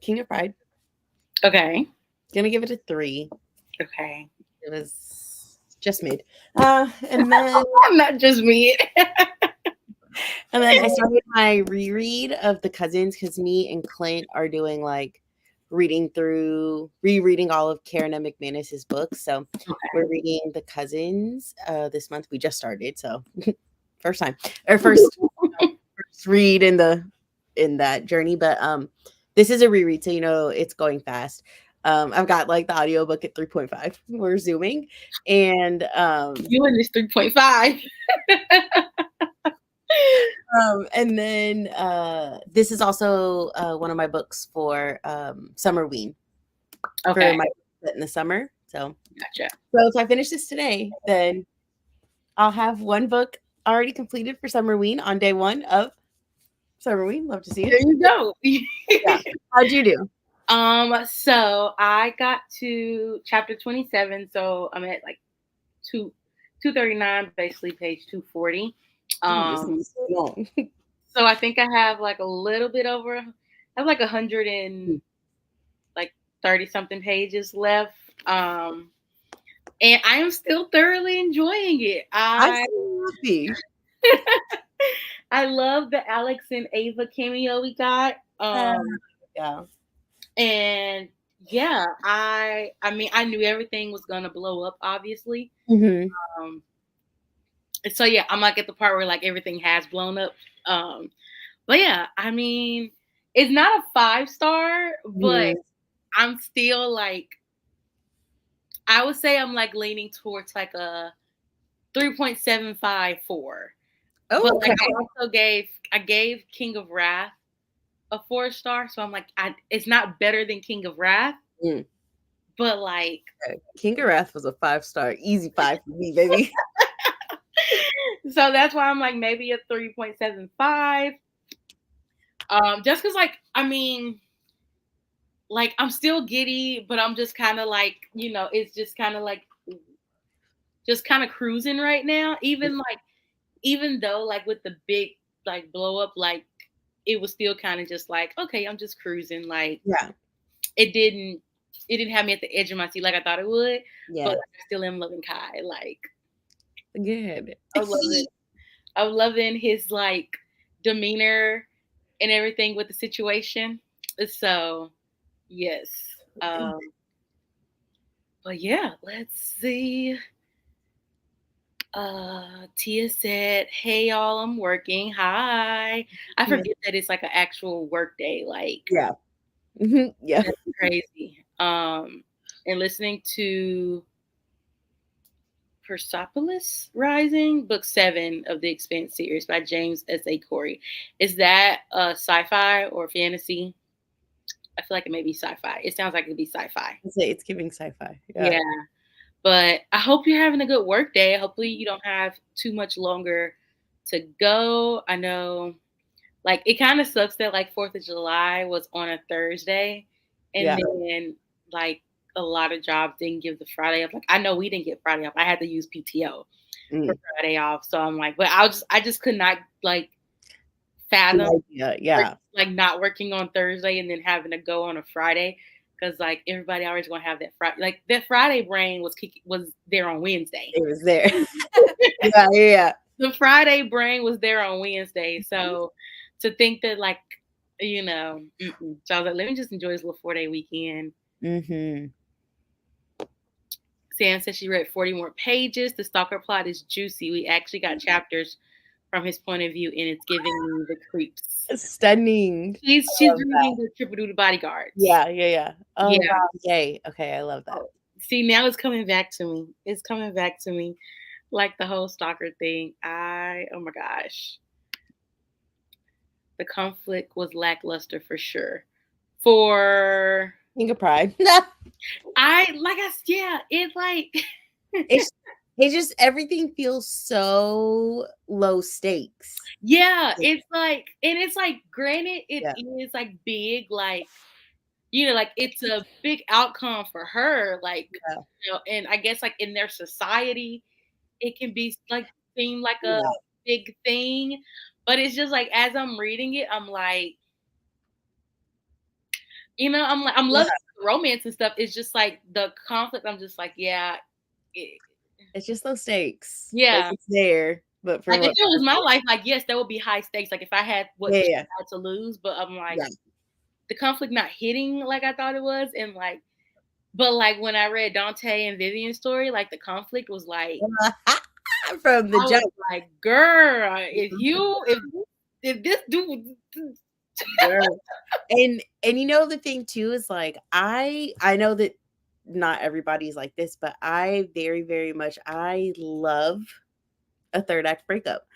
King of Pride. Okay. Gonna give it a 3. Okay. It was just mid. And then Not just me. I started my reread of The Cousins because me and Clint are doing like rereading all of Karina McManus's books. So we're reading The Cousins this month. We just started, so first time or first read in that journey. But this is a reread, so it's going fast. I've got like the audiobook at 3.5. We're zooming, and You in this 3.5. And then this is also one of my books for summer ween Okay. for my in the summer. So Gotcha. So if I finish this today, then I'll have one book already completed for summer ween on day 1 of summer ween. Love to see it. There you go. Yeah. How'd you do? So I got to chapter 27, so I'm at like 239, basically page 240. This is so long. So I think I have like a little bit over, I have like 100 and like 30 something pages left. And I am still thoroughly enjoying it. I'm so happy. I love the Alex and Ava cameo we got. Yeah. And yeah, I mean, I knew everything was gonna blow up, obviously. Mm-hmm. So yeah, I'm like at the part where like everything has blown up. But yeah, I mean, it's not a 5-star, but I'm still like, I would say I'm like leaning towards like a 3.754. Oh, but okay. like I gave King of Wrath a 4-star, so I'm like, it's not better than King of Wrath, but like King of Wrath was a 5-star, easy 5 for me, baby. So that's why I'm like maybe a 3.75. Just because like, I mean, like I'm still giddy, but I'm just kind of like, it's just kind of like just kind of cruising right now. Even though like with the big like blow up, like it was still kind of just like, okay, I'm just cruising. Like, yeah, it didn't have me at the edge of my seat like I thought it would. Yeah, but I still am loving Kai. Like, good. I'm loving his like demeanor and everything with the situation. So yes. But yeah, let's see. Tia said, "Hey y'all, I'm working. Hi." I forget that it's like an actual work day. Like, yeah. Yeah. That's crazy. And listening to Persepolis Rising, book 7 of the Expanse series by James S.A. Corey. Is that sci-fi or fantasy? I feel like it may be sci-fi. It sounds like it'd be sci-fi. It's giving sci-fi. Yeah. But I hope you're having a good work day. Hopefully you don't have too much longer to go. I know, like, it kind of sucks that like 4th of July was on a Thursday, and then like a lot of jobs didn't give the Friday off. Like, I know we didn't get Friday off. I had to use PTO for Friday off. So I'm like, but I just could not like fathom like not working on Thursday and then having to go on a Friday, because like everybody always gonna have that Friday, like that Friday brain was there on Wednesday. It was there. Yeah. The Friday brain was there on Wednesday. So to think that like, so I was like, let me just enjoy this little 4-day weekend. Sam said she read 40 more pages. The stalker plot is juicy. We actually got chapters from his point of view, and it's giving me the creeps. Stunning. She's reading the Triple Duty Bodyguards. Yeah. Yeah. Oh, wow. Yay. Okay, I love that. See, now it's coming back to me. It's coming back to me. Like the whole stalker thing. Oh my gosh. The conflict was lackluster for sure. For King of Pride. It's like it's just everything feels so low stakes. Yeah, it's like, and it's like, granted, it is like big, like, like it's a big outcome for her, like, and I guess like in their society, it can be like seem like a big thing, but it's just like as I'm reading it, I'm like, I'm loving the romance and stuff. It's just like the conflict. I'm just like, yeah, it's just those stakes. yeah. Like, it's there, but for Like if what it was my life, like yes, there would be high stakes. Like if I had what she yeah. had to lose, but I'm like Yeah. the conflict not hitting like I thought it was, and like, but like when I read Dante and Vivian's story, like the conflict was like From the I was jump. like, girl, if this dude, Girl. And you know the thing too is like I know that not everybody's like this, but I very, very much I love a third act breakup.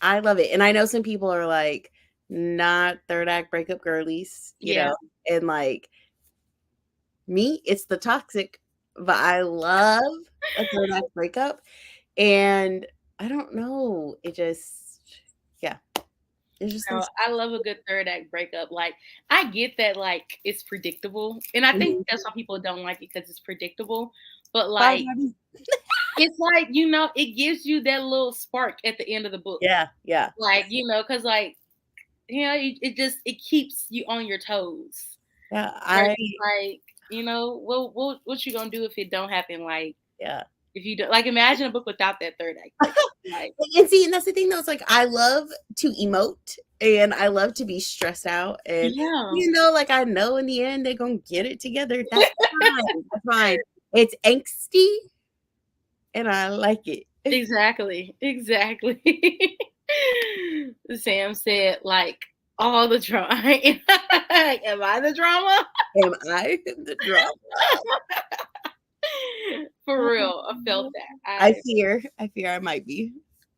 I love it. And I know some people are like not third act breakup girlies, you know, and like me, it's the toxic, but I love a third act breakup. And I don't know, it just it's just I love a good third act breakup. Like I get that like it's predictable, and I think that's why people don't like it because it's predictable. But like it's like it gives you that little spark at the end of the book. Yeah. Like because like it keeps you on your toes. Yeah, like what you gonna do if it don't happen? Like if you do, like imagine a book without that third act. Like, and see, and that's the thing though. It's like I love to emote and I love to be stressed out, and like I know in the end they're gonna get it together. That's fine. That's fine. It's angsty, and I like it. Exactly. Sam said, like all the drama. Am I the drama? Am I the drama? For real, I felt that. I fear I might be.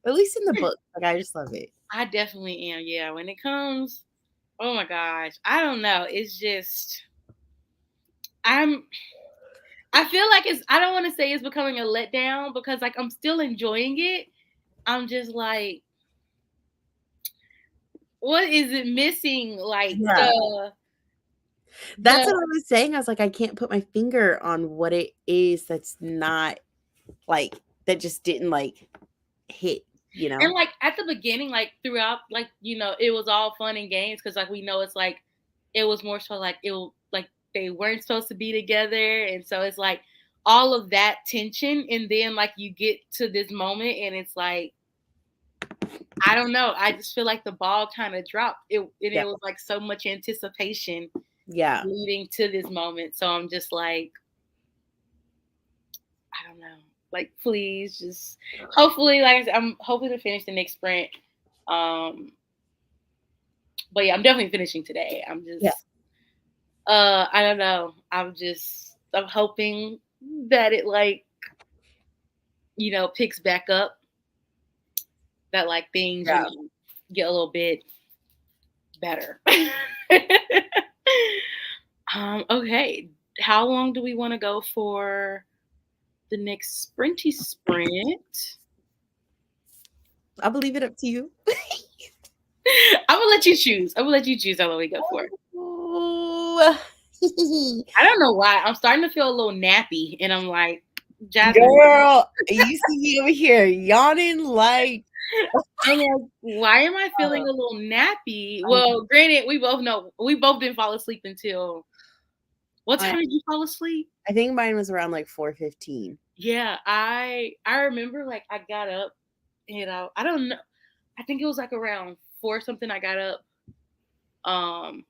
At least in the book. Like I just love it. I definitely am. Yeah. When it comes, oh my gosh. I don't know. It's just I feel like I don't want to say it's becoming a letdown because like I'm still enjoying it. I'm just like, what is it missing? Like that's what I was saying. I was like, I can't put my finger on what it is that's not like that just didn't like hit, And like at the beginning, like throughout, like it was all fun and games because like we know it's like it was more so like they weren't supposed to be together, and so it's like all of that tension, and then like you get to this moment, and it's like I don't know. I just feel like the ball kind of dropped. It was like so much anticipation, leading to this moment. So I'm just like, I don't know. Like, please, just hopefully, like I said, I'm hoping to finish the next sprint. But yeah, I'm definitely finishing today. I'm just, I don't know. I'm hoping that it like, picks back up. That like things get a little bit better. Okay. How long do we want to go for the next sprinty sprint? I will leave it up to you. I will let you choose. How long we go for. I don't know why. I'm starting to feel a little nappy, and I'm like, Jasmine. Girl, you see me over here yawning like. I'm like, why am I feeling a little nappy? Well, granted, we both didn't fall asleep until what time did you fall asleep? I think mine was around like 4:15. Yeah, I remember like I got up, I don't know. I think it was like around 4 something I got up. Because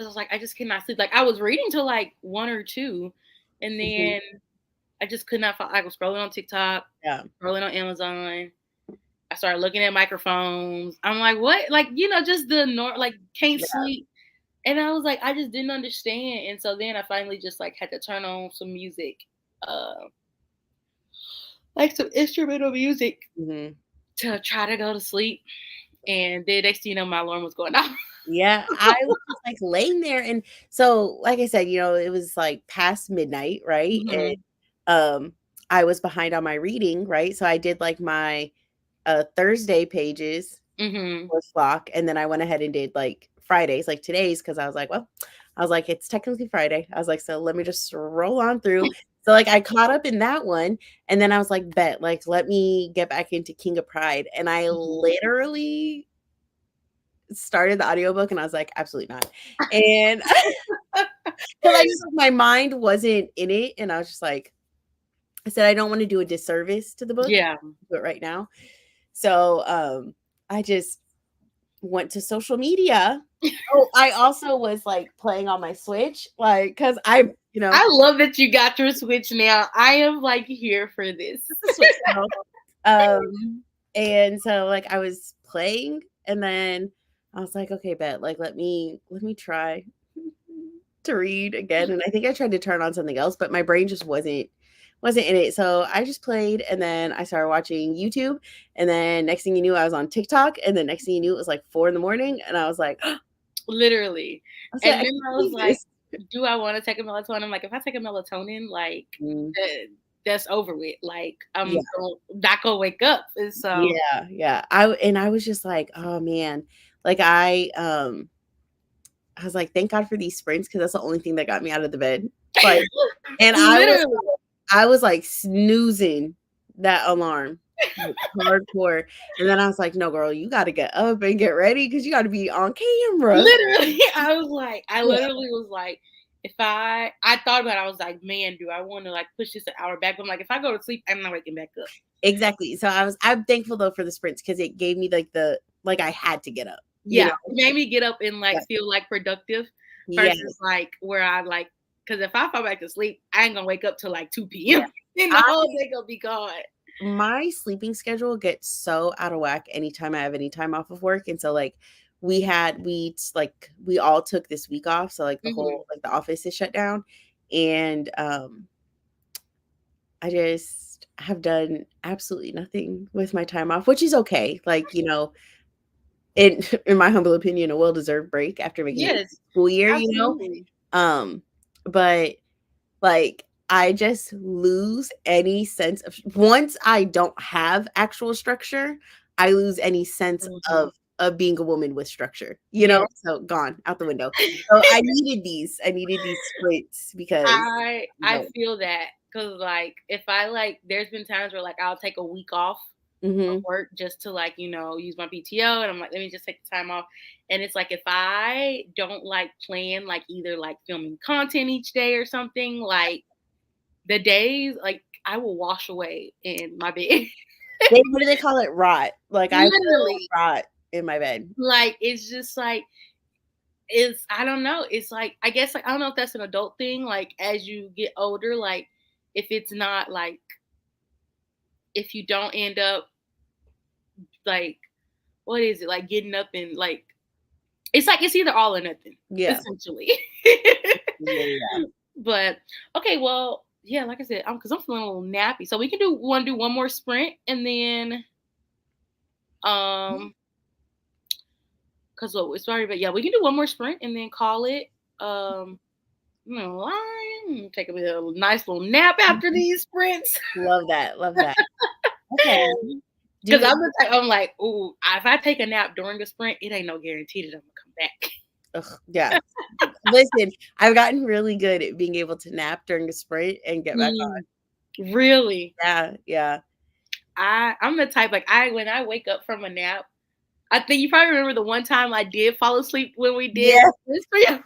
I was like, I just cannot sleep. Like I was reading till like 1 or 2, and then I just could not fall. I was scrolling on TikTok, scrolling on Amazon. I started looking at microphones. I'm like, what? Like, just the like can't sleep. And I was like, I just didn't understand. And so then I finally just like had to turn on some music, like some instrumental music to try to go to sleep. And then next thing you know, my alarm was going off. Yeah, I was just like laying there. And so, like I said, it was like past midnight, right? And I was behind on my reading, right? So I did like my Thursday pages for Flock, and then I went ahead and did like Fridays, like today's, because I was like, it's technically Friday. I was like, so let me just roll on through. So like I caught up in that one, and then I was like, bet, like let me get back into King of Pride. And I literally started the audiobook and I was like, absolutely not. And because I just my mind wasn't in it, and I was just like, I said I don't want to do a disservice to the book. Yeah. Do it right now. So I just went to social media. Oh, I also was like playing on my Switch, like because I love that you got your Switch now. I am like here for this. And so like I was playing, and then I was like, okay, bet, like let me try to read again. And I think I tried to turn on something else, but my brain just wasn't in it. So I just played, and then I started watching YouTube, and then next thing you knew I was on TikTok, and then next thing you knew it was like 4 a.m, and I was like, literally. I was And like, then I was like, do I want to take a melatonin? I'm like, if I take a melatonin, like that's over with. Like I'm not gonna wake up. And so yeah. I was just like, oh man. Like I was like, thank God for these sprints, because that's the only thing that got me out of the bed. Like, and I was like snoozing that alarm, like, hardcore. And then I was like, no, girl, you got to get up and get ready, because you got to be on camera. Literally, I literally was like, if I thought about it, I was like, man, do I want to like push this an hour back? But I'm like, if I go to sleep, I'm not waking back up. Exactly. So I'm thankful though for the sprints, because it gave me like I had to get up. Yeah, it made me get up and like feel like productive versus like where I like, because if I fall back to sleep, I ain't gonna wake up till like 2 p.m. and the whole day gonna be gone. My sleeping schedule gets so out of whack anytime I have any time off of work. And so like we all took this week off. So like the whole like the office is shut down. And I just have done absolutely nothing with my time off, which is okay. Like, in my humble opinion, a well-deserved break after making it school year, absolutely. But like I just lose any sense of, once I don't have actual structure, I lose any sense of being a woman with structure, so gone out the window. So I needed these sprints, because I feel that, because like if I like, there's been times where like I'll take a week off of work just to like, use my PTO, and I'm like, let me just take the time off. And it's like, if I don't like plan like either like filming content each day or something, like the days, like I will wash away in my bed. What do they call it? Rot. Like I literally rot in my bed. Like it's just like, I don't know. It's like, I guess like I don't know if that's an adult thing. Like as you get older, like if it's not like, if you don't end up like, what is it, like getting up and like, it's like it's either all or nothing. Yeah. Essentially. Yeah. But okay, well, yeah, like I said, because I'm feeling a little nappy. So we can do one more sprint, and then because it's already, but yeah, we can do one more sprint and then call it. Take a nice little nap after these sprints. Love that. Okay. Because I'm like, ooh, if I take a nap during a sprint, it ain't no guarantee that I'm gonna come back. Ugh, yeah. Listen, I've gotten really good at being able to nap during a sprint and get back on. Really? Yeah. I'm the type, like when I wake up from a nap, I think you probably remember the one time I did fall asleep when we did this for you.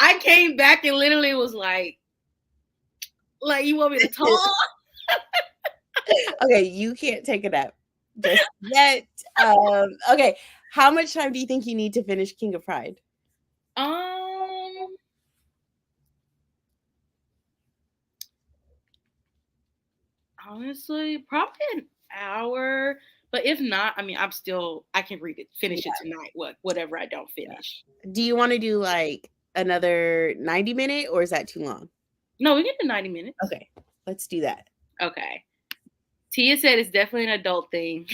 I came back and literally was like you want me to talk? Okay, you can't take a nap just yet. Okay, how much time do you think you need to finish King of Pride? Honestly, probably an hour. But if not, I mean, I can read it, finish it tonight. Whatever I don't finish. Do you want to do like another 90-minute, or is that too long? No, we can do 90 minutes. Okay, let's do that. Okay. Tia said it's definitely an adult thing.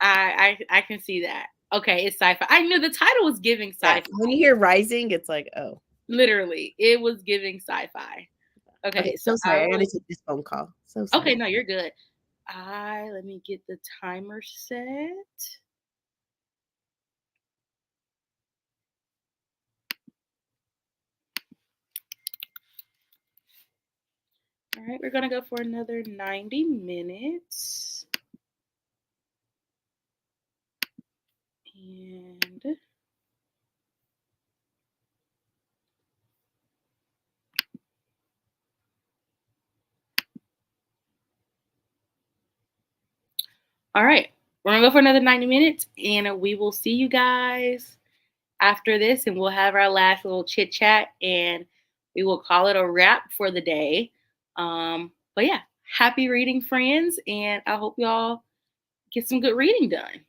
I can see that. Okay, it's sci-fi. I knew the title was giving sci-fi. When you hear rising, it's like, oh. Literally, it was giving sci-fi. Okay, so sorry. I gotta take this phone call. So sorry. Okay, no, you're good. Let me get the timer set. All right, we're gonna go for another 90 minutes. And all right, we're gonna go for another 90 minutes, and we will see you guys after this, and we'll have our last little chit chat, and we will call it a wrap for the day. But yeah, happy reading, friends, and I hope y'all get some good reading done.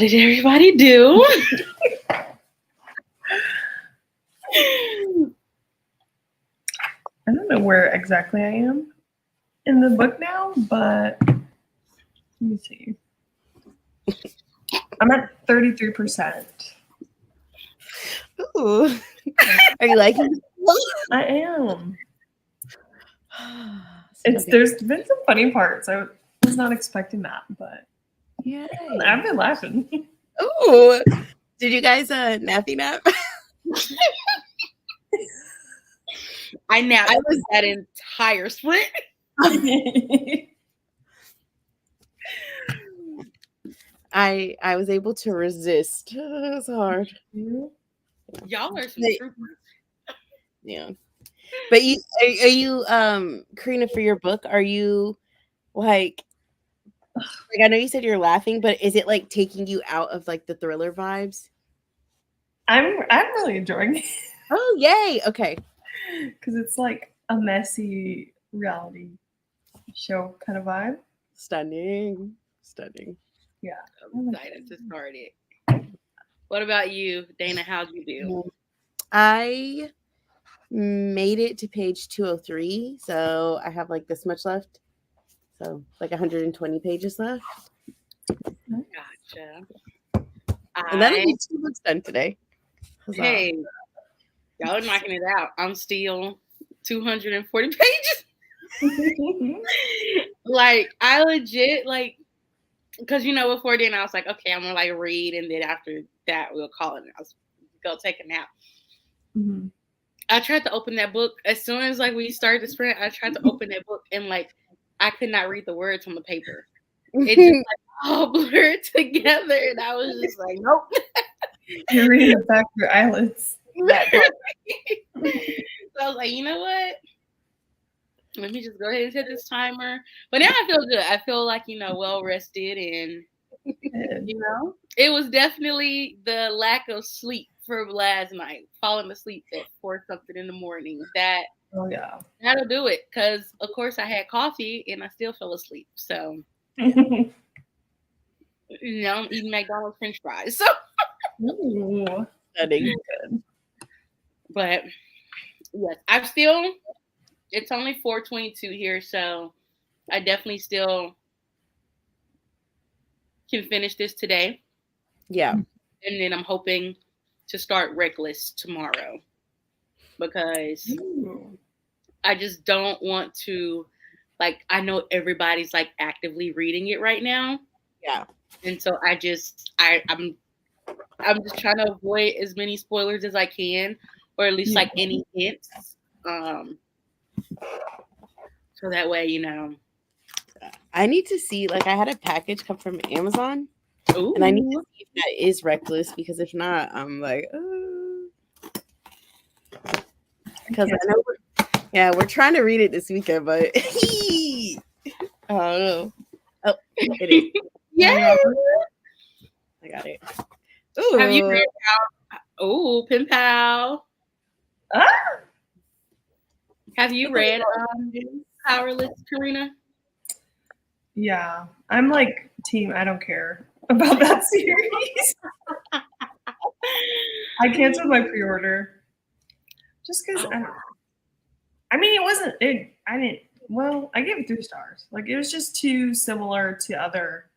did everybody do? I don't know where exactly I am in the book now, but let me see. I'm at 33%. Ooh. Are you liking it? I am. There's been some funny parts. I was not expecting that, but yeah, I've been laughing. Ooh. Did you guys nappy nap? I napped that entire sprint. I was able to resist. It was hard. Y'all are some troopers. Yeah. But are you Karina, for your book, are you like I know you said you're laughing, but is it like taking you out of like the thriller vibes? I'm really enjoying it. Oh, yay. Okay. Because it's like a messy reality show kind of vibe. Stunning. Yeah. I'm excited to start it. What about you, Dana? How'd you do? I made it to page 203, so I have like this much left. So like 120 pages left. Gotcha. And that'll be 2 books done today. Huzzah. Hey, y'all are knocking it out. I'm still 240 pages. Like, I legit, like, because, before then I was like, okay, I'm going to, like, read, and then after that we'll call it, and I'll go take a nap. Mm-hmm. I tried to open that book. As soon as, like, we started the sprint, I tried to open that book, and, like, I could not read the words on the paper. It just, like, all blurred together, and I was just like, nope. You're reading the back of your eyelids. So I was like, you know what? Let me just go ahead and set this timer. But now I feel good. I feel like, well rested, and, it was definitely the lack of sleep from last night, falling asleep at 4 something in the morning. That'll do it. Because, of course, I had coffee and I still fell asleep. So, I'm eating McDonald's French fries. So, Ooh. But, yes, it's only 4:22 here, so I definitely still can finish this today. Yeah. And then I'm hoping to start Reckless tomorrow, because I just don't want to, like, I know everybody's like actively reading it right now. Yeah. And so I'm just trying to avoid as many spoilers as I can, or at least like any hints. So that way, I need to see, like, I had a package come from Amazon. Ooh. And I need to see if that is Reckless, because if not, I'm like, because I know we're trying to read it this weekend, but oh, it is. Yeah, I got it. Ooh. Have you read Pen Pal? Have you read Powerless, Karina? Yeah, I'm like team I don't care about that series. I canceled my pre-order just because I mean, it wasn't it. I didn't. Well, I gave it 3 stars. Like, it was just too similar to other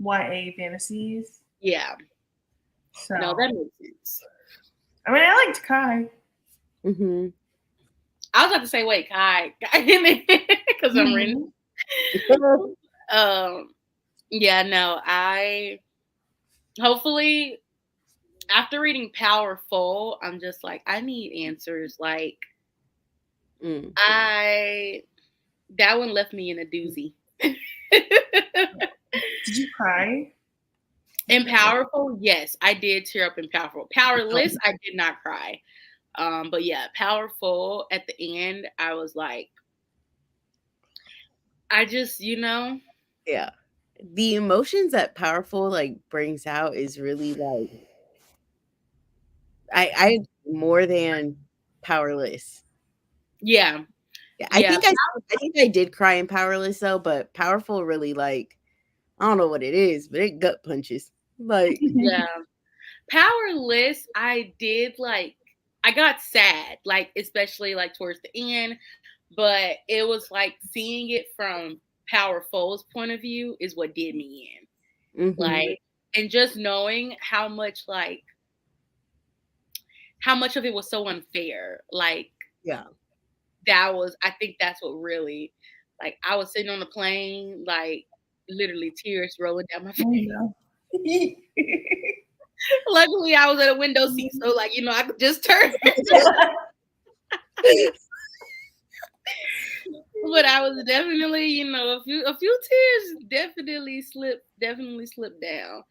YA fantasies. Yeah. So no, that makes sense. I mean, I liked Kai. Mm-hmm. I was about to say, wait, Kai, because I'm reading. Yeah, no, I hopefully after reading Powerful, I'm just like, I need answers. Like, that one left me in a doozy. Did you cry? In Powerful, yes, I did tear up in Powerful. Powerless, I did not cry. But yeah, Powerful, at the end, I was like, I just, Yeah. The emotions that Powerful like brings out is really like I more than Powerless. Yeah. I think I did cry in Powerless though, but Powerful really, like, I don't know what it is, but it gut punches. Like, Yeah. Powerless, I got sad, like, especially like towards the end, but it was like seeing it from Powerful's point of view is what did me in. mhm. Like, and just knowing how much of it was so unfair. Like, Yeah. I think that's what really, like, I was sitting on the plane, like, literally tears rolling down my face. Oh, no. Luckily, I was at a window seat, so, like, I could just turn. But I was definitely, a few tears definitely slipped down.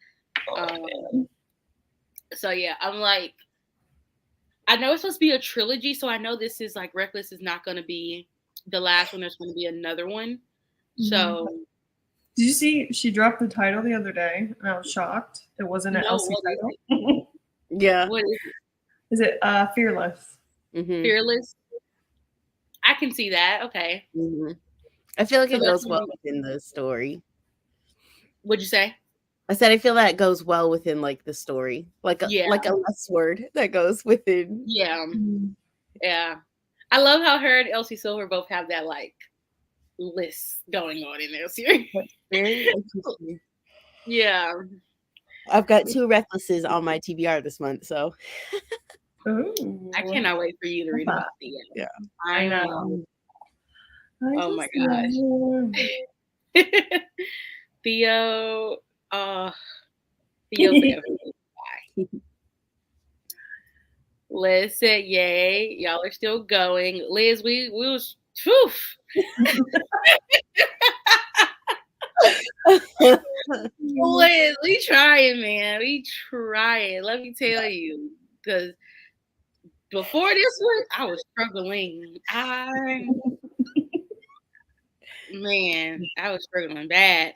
So yeah, I'm like, I know it's supposed to be a trilogy, so I know this is like Reckless is not going to be the last one. There's going to be another one. So did you see she dropped the title the other day, and I was shocked. It wasn't an No, Elsie what is title. Yeah. what is it? Is it Fearless? Mhm. Fearless? I can see that. Okay. Mhm. I feel like So it that's goes gonna well within the story. What'd you say? I said I feel that goes well within like the story, like a Yeah. less word that goes within. Yeah. Mhm. Yeah. I love how her and Elsie Silver both have that like list going on in their series. Very interesting. Yeah. I've got 2 Recklesses on my TBR this month, so Ooh. I cannot wait for you to read about Theo. Yeah. I know. Oh my gosh. Theo, Theo's everything. Liz said, "Yay, y'all are still going." Liz, we was, whew. Liz, we trying, man. We trying. Let me tell you, because before this one, I was struggling. I was struggling bad.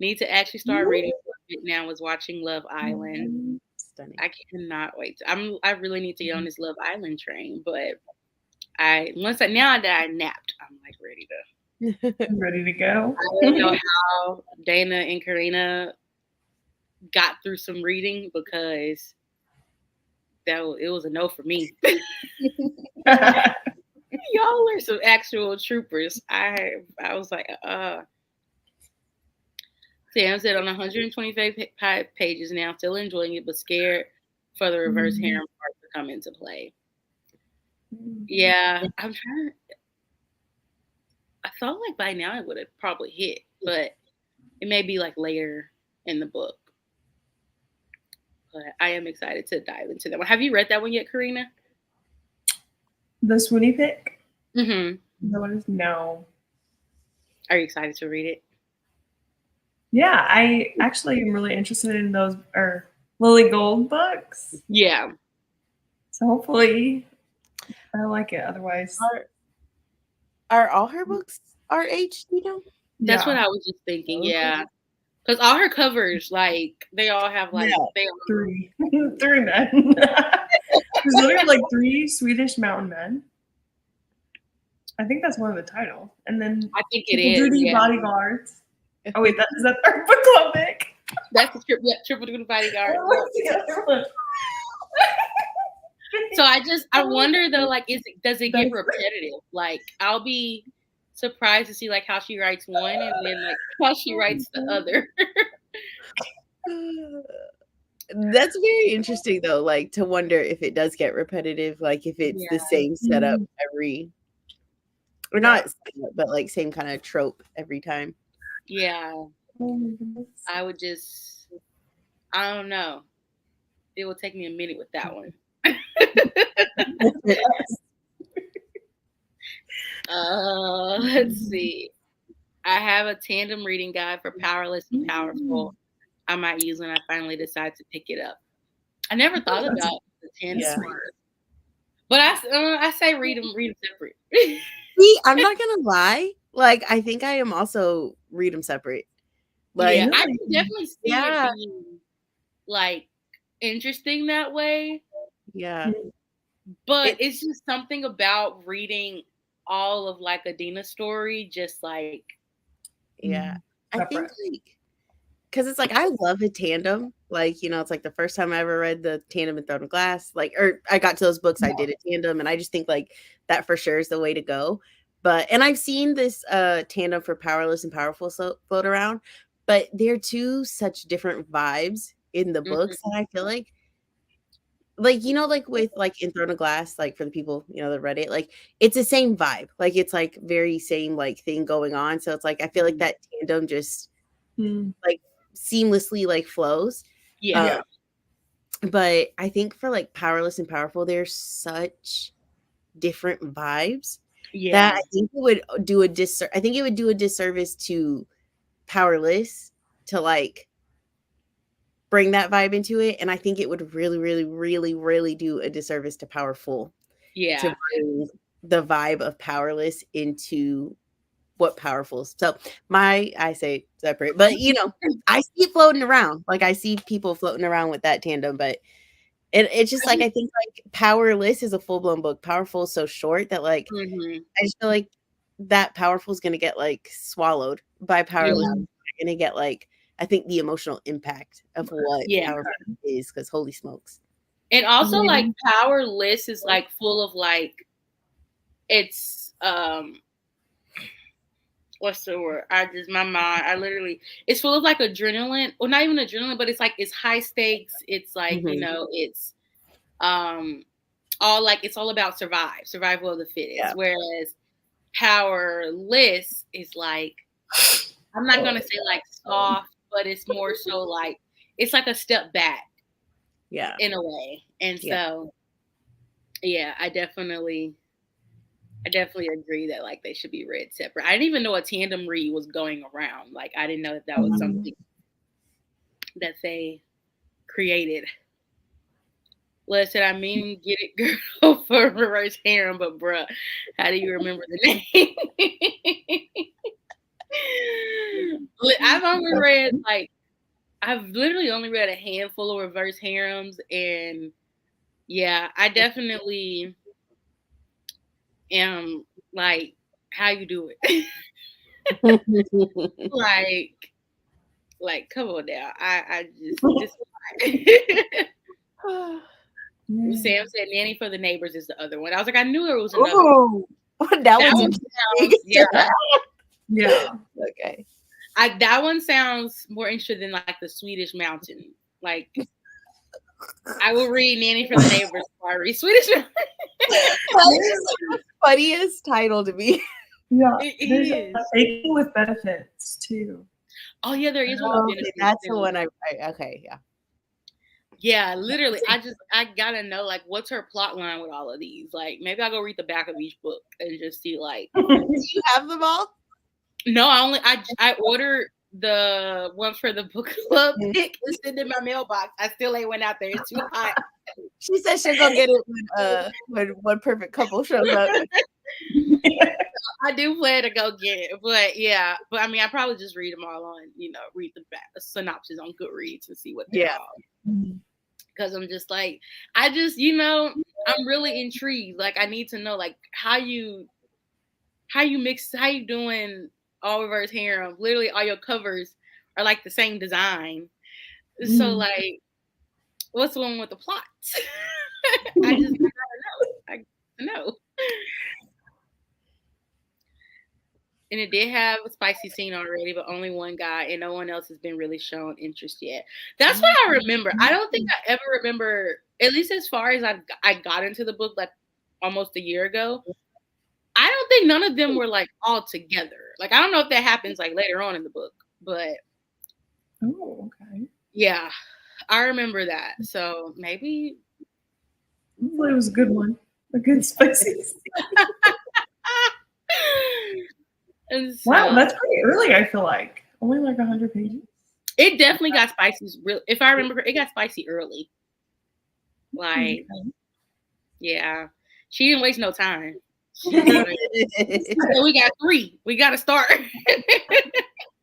Need to actually start reading it now. Was watching Love Island. Stunning. I cannot wait. I really need to get on this Love Island train, but now that I napped, I'm like ready to. I'm ready to go. I don't know how Dana and Karina got through some reading because it was a no for me. Y'all are some actual troopers. I was like, Sam said on 125 pages now, still enjoying it, but scared for the reverse harem part to come into play. Yeah, I'm trying. I thought like by now it would have probably hit, but it may be like later in the book. But I am excited to dive into that one. Have you read that one yet, Karina? The Swoony Pick? Mm-hmm. That one is no. Are you excited to read it? Yeah, I actually am really interested in those Lily Gold books. Yeah. So hopefully I like it. Otherwise, Are all her books RH? You know, that's what I was just thinking. Yeah, because all her covers, like they all have like three men. There's literally like 3 Swedish mountain men. I think that's one of the titles. And then I think it is. Duty bodyguards. Oh wait, is that our book club pick? That's the triple duty bodyguard. So I wonder though, like, does it get repetitive? Like, I'll be surprised to see like how she writes one and then like how she writes the other. That's very interesting though, like to wonder if it does get repetitive, like if it's the same setup every, or not, but like same kind of trope every time. Yeah. I would I don't know. It will take me a minute with that one. Let's see. I have a tandem reading guide for Powerless and Powerful. I might use when I finally decide to pick it up. I never thought about the tandem word, but I say read them separate. See, I'm not gonna lie. Like, I think I am also read them separate. Like, yeah, I can definitely see it being like interesting that way. Yeah, but it's just something about reading all of like Adina's story, just like I think like because it's like I love a tandem. Like, it's like the first time I ever read the Tandem and Throne of Glass, or I got to those books, I did a tandem, and I just think like that for sure is the way to go. And I've seen this tandem for Powerless and Powerful float around, but they're two such different vibes in the books that I feel like like with like in Throne of Glass, like for the people that read it, like it's the same vibe, like it's like very same like thing going on. So it's like I feel like that tandem just like seamlessly like flows. Yeah. But I think for like Powerless and Powerful, there's such different vibes that I think it would do a disservice to Powerless to like bring that vibe into it, and I think it would really, really, really, really do a disservice to Powerful. Yeah. To bring the vibe of Powerless into what Powerful. So I say separate, but I see it floating around. Like I see people floating around with that tandem, but it's just like I think like Powerless is a full-blown book. Powerful is so short that like I just feel like that Powerful is gonna get like swallowed by Powerless. You're gonna get like I think the emotional impact of what Powerful is, because holy smokes. And also like Powerless is like full of like it's what's the word? It's full of like adrenaline. Well, not even adrenaline, but it's high stakes. It's like, it's all like it's all about survival of the fittest. Yeah. Whereas Powerless is like, I'm not gonna say like soft, but it's more so like it's like a step back. Yeah. In a way. And so I definitely agree that like they should be read separate. I didn't even know a tandem read was going around. Like I didn't know that was something that they created. Listen, I mean, get it, girl, for reverse harem, but bruh, how do you remember the name? I've literally only read a handful of reverse harems, and I definitely am like, how you do it? like, come on now. I just Sam said Nanny for the Neighbors is the other one. I was like, I knew there was another one. That one's yeah. Okay. That one sounds more interesting than like the Swedish Mountain. Like I will read Nanny for the Neighbors before I read Swedish Mountain. That's the funniest title to me. Yeah, there's a Baking with Benefits too. Oh yeah, there is one with benefits. That's the one Yeah, literally. I gotta know like what's her plot line with all of these. Like maybe I'll go read the back of each book and just see like. Do you have them all? No, I ordered the one for the book club pick. It's sitting in my mailbox. I still ain't went out there. It's too hot. She said she'll go get it when One Perfect Couple shows up. I do plan to go get it, but I mean, I probably just read them all on, read the synopsis on Goodreads and see what they're called. Because I'm just like, I'm really intrigued. Like, I need to know, like, how you doing all reverse harem. Literally, all your covers are like the same design. So, like, what's the one with the plot? I just gotta know. I know. And it did have a spicy scene already, but only one guy, and no one else has been really shown interest yet. That's what I remember. I don't think I ever remember, at least as far as I got into the book like almost a year ago. I don't think none of them were like all together. Like I don't know if that happens like later on in the book, but okay. Yeah, I remember that. So maybe it was a good one, a good spicy scene. Wow, that's pretty early. I feel like only like 100 pages. It definitely got spicy. If I remember, it got spicy early. Like, yeah, she didn't waste no time. We got 3. We got to start.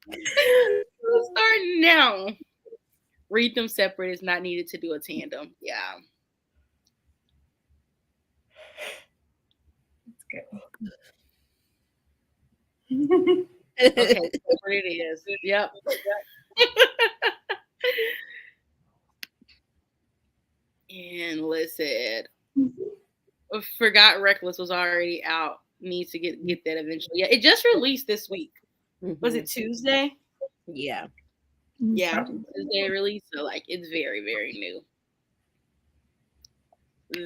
We'll start now. Read them separate. It's not needed to do a tandem. Yeah. That's good. Okay, that's what it is. Yep. And listen, Forgot Reckless was already out. Needs to get that eventually. Yeah, it just released this week. Was it Tuesday? Yeah. Yeah, Tuesday release. So like, it's very, very new.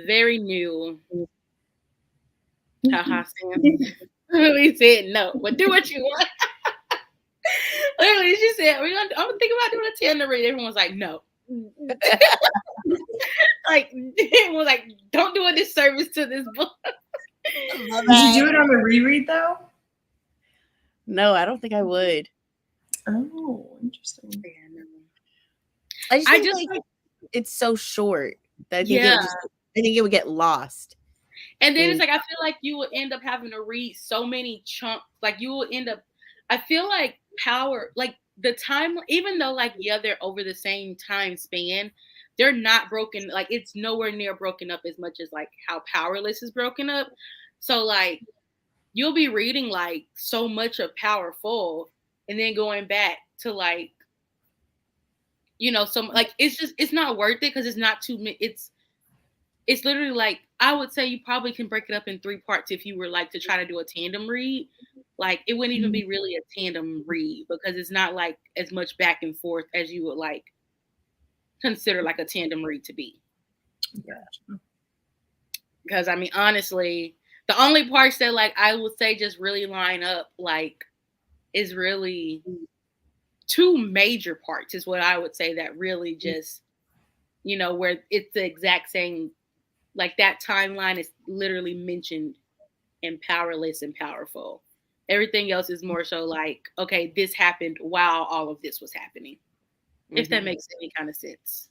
Very new. Haha, Sam. We said no, but do what you want. Literally, she said, I'm gonna think about doing a tandem read. Everyone was like, no. Like, it was like, don't do a disservice to this book. Did you do it on the reread though? No, I don't think I would. Oh, interesting. I just think like, it's so short that I think it would get lost. And then it's like, I feel like you would end up having to read so many chunks. Like you will end up, I feel like Power, like the time, even though like, yeah, they're over the same time span, they're not broken. Like it's nowhere near broken up as much as like how Powerless is broken up. So like, you'll be reading like so much of Powerful and then going back to like, you know, some like, it's not worth it because it's not too, it's literally like, I would say you probably can break it up in 3 parts if you were like to try to do a tandem read. Like it wouldn't even be really a tandem read because it's not like as much back and forth as you would like consider like a tandem read to be. Gotcha. Because I mean, honestly, the only parts that like I would say just really line up like is really 2 major parts is what I would say that really just, you know, where it's the exact same, like that timeline is literally mentioned in Powerless and Powerful. Everything else is more so like, okay, this happened while all of this was happening. If that makes any kind of sense.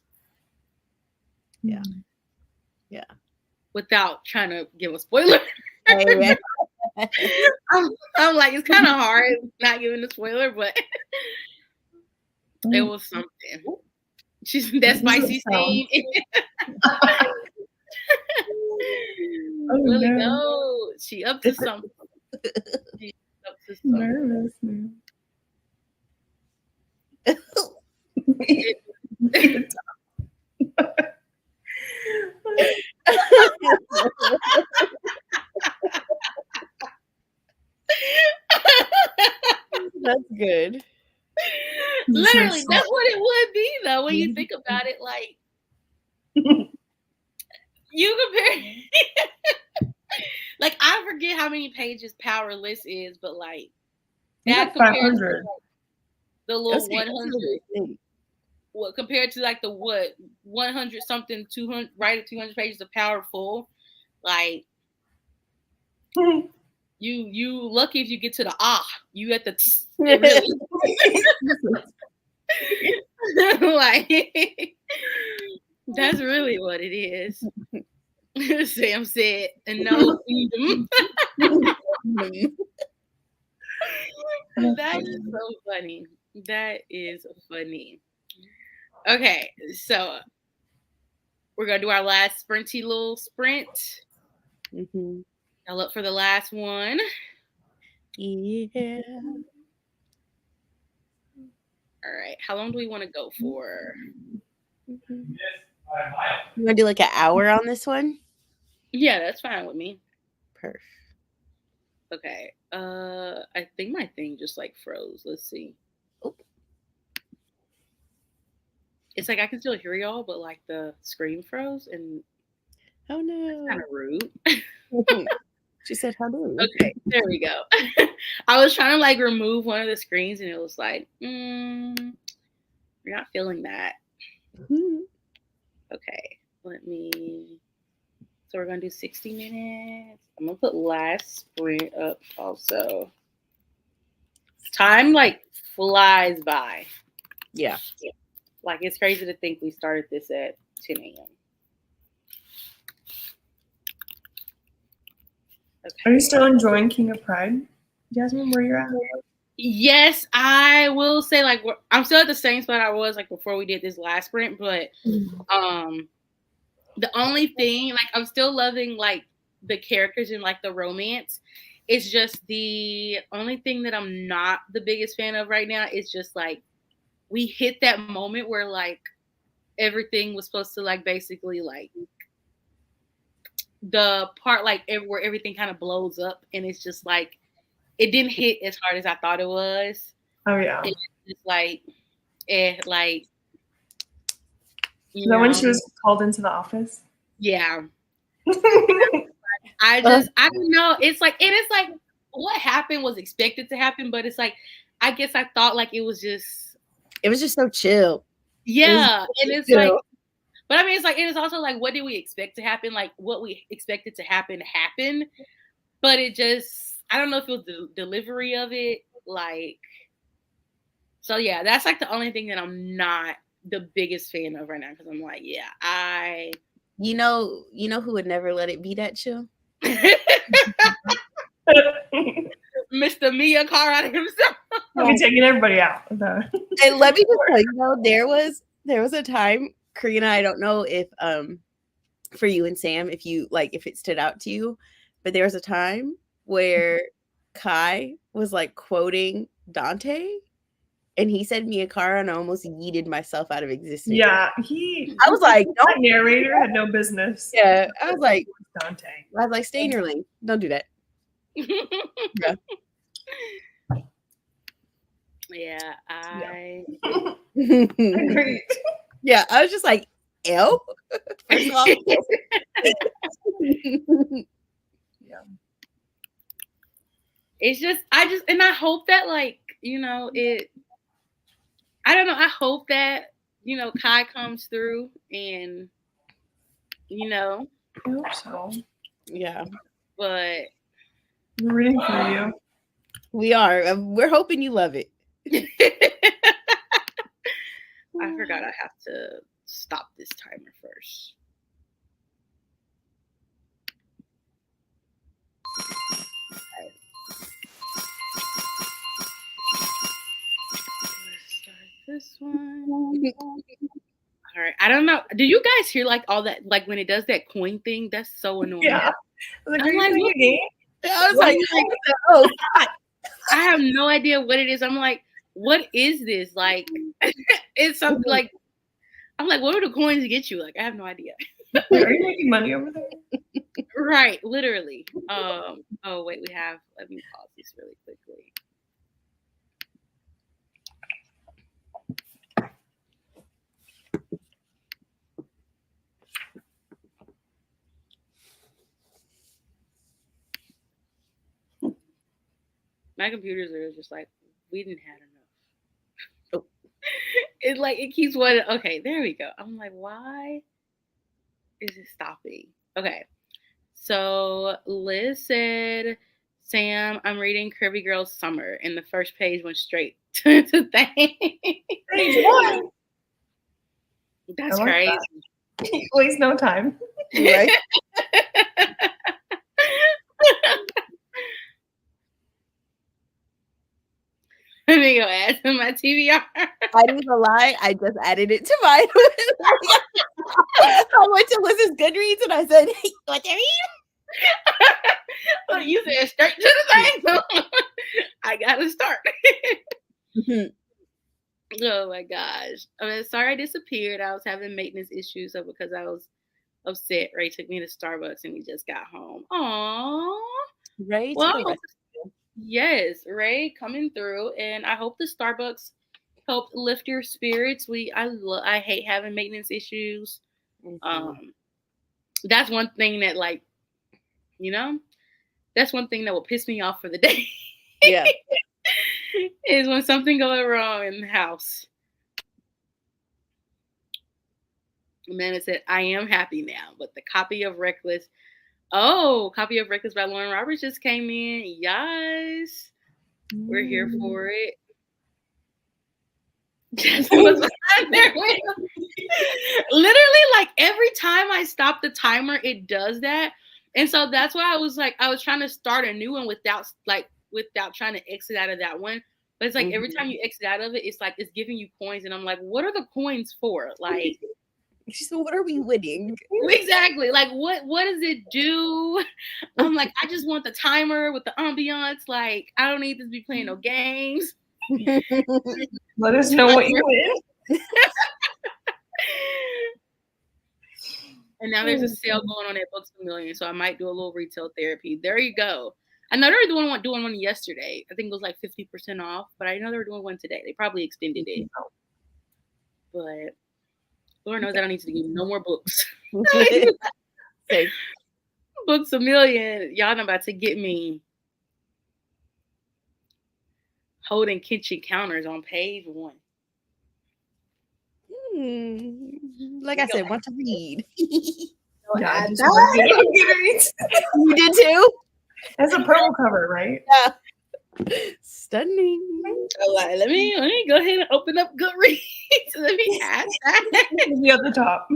Yeah. Yeah. Without trying to give a spoiler. I'm like, it's kind of hard not giving a spoiler, but it was something. That spicy scene. Really no. She up to something. She's up to something. Nervous now. That's good. Literally, that's what it would be though when you think about it. Like you compare, like I forget how many pages Powerless is, but like that compared to like, the little 100. What compared to like the 100 something 200 right at 200 pages of Powerful, like you lucky if you get to the you at the really. Like that's really what it is. Sam said, and no freedom. That is so funny. That is funny. Okay, so we're gonna do our last sprinty little sprint. Now look for the last one. Yeah. All right. How long do we want to go for? You want to do like an hour on this one? Yeah, that's fine with me. Perfect. Okay. I think my thing just like froze. Let's see. Oh. It's like I can still hear y'all, but like the screen froze and oh no. Kind of rude. She said hello. Okay, there we go. I was trying to like remove one of the screens and it was like, you're not feeling that. Okay, let me. So we're gonna do 60 minutes. I'm gonna put last sprint up also. Time like flies by. Yeah. Like it's crazy to think we started this at 10 a.m. Okay. Are you still enjoying King of Pride, Jasmine, where you're at? Yes, I will say like I'm still at the same spot I was like before we did this last sprint, but the only thing like I'm still loving like the characters and like the romance. It's just the only thing that I'm not the biggest fan of right now is just like we hit that moment where like everything was supposed to like basically like the part like where everything kind of blows up, and it's just like it didn't hit as hard as I thought it was. Oh yeah. It's like like Is that when she was called into the office? Yeah. I don't know. It's like what happened was expected to happen, but it's like I guess I thought like it was just so chill. Yeah, and it's chill. Like, but I mean, it's like it is also like what did we expect to happen? Like what we expected to happen happened, but it just I don't know if it was the delivery of it, like. So yeah, that's like the only thing that I'm not the biggest fan of right now because I'm like, yeah, You know who would never let it be that chill? Mr. Mia Carr out of himself. I'll be taking everybody out. And let me just tell you though, there was a time, Karina, I don't know if for you and Sam, if it stood out to you, but there was a time where Kai was like quoting Dante. And he said Mia Cara, and I almost yeeted myself out of existence. Yeah, I was like, that narrator had no business. Yeah, I was like, Dante. I was like, stay in your lane. Don't do that. Yeah. Yeah, I agree. Yeah, I was just like, ew. First of all. Yeah. It's just, and I hope that like, I don't know. I hope that, Kai comes through and, I hope so. Yeah. But we're rooting for you. We are. We're hoping you love it. I forgot I have to stop this timer first. This one. All right. I don't know. Do you guys hear like all that? Like when it does that coin thing, that's so annoying. Yeah. I was like, oh, I have no idea what it is. I'm like, what is this? Like, it's something like, I'm like, what do the coins get you? Like, I have no idea. Are you making money over there? Right. Literally. Oh, wait, let me pause this really quickly. My computers are just like, we didn't have enough. It like it keeps what okay, there we go. I'm like, why is it stopping? Okay. So Liz said, Sam, I'm reading Curvy Girl Summer, and the first page went straight to thing. Page one. That's crazy. That. Waste no time. Right? Let me go add to my TBR. I didn't lie. I just added it to mine. I went to Liz's Goodreads and I said, hey, what do you mean? Well, you said straight to the thing. So I got to start. Oh my gosh. I mean, sorry I disappeared. I was having maintenance issues. So because I was upset, Ray took me to Starbucks and we just got home. Aww. Ray, well, yes, Ray coming through, and I hope the Starbucks helped lift your spirits. I hate having maintenance issues. Mm-hmm. That's one thing that that's one thing that will piss me off for the day. Yeah. Is when something goes wrong in the house. Amanda said, I am happy now, but the copy of Reckless by Lauren Roberts just came in. Yes. We're here for it. Literally, like every time I stop the timer, it does that. And so that's why I was trying to start a new one without trying to exit out of that one. But it's like every time you exit out of it, it's like it's giving you coins. And I'm like, what are the coins for? Like, so what are we winning? Exactly. Like, what does it do? I'm like, I just want the timer with the ambiance. Like, I don't need to be playing no games. Let us know what you win. And now there's a sale going on at Books A Million, so I might do a little retail therapy. There you go. I know they were doing one yesterday. I think it was like 50% off, but I know they were doing one today. They probably extended it. But Lord knows I don't need to give no more books. Safe. Books A Million. Y'all not about to get me holding kitchen counters on page 1. Like I said, want to read. Yeah, You did too? It's a purple cover, right? Yeah. Stunning. Like, let me go ahead and open up Goodreads. Let me add that. Be at the top.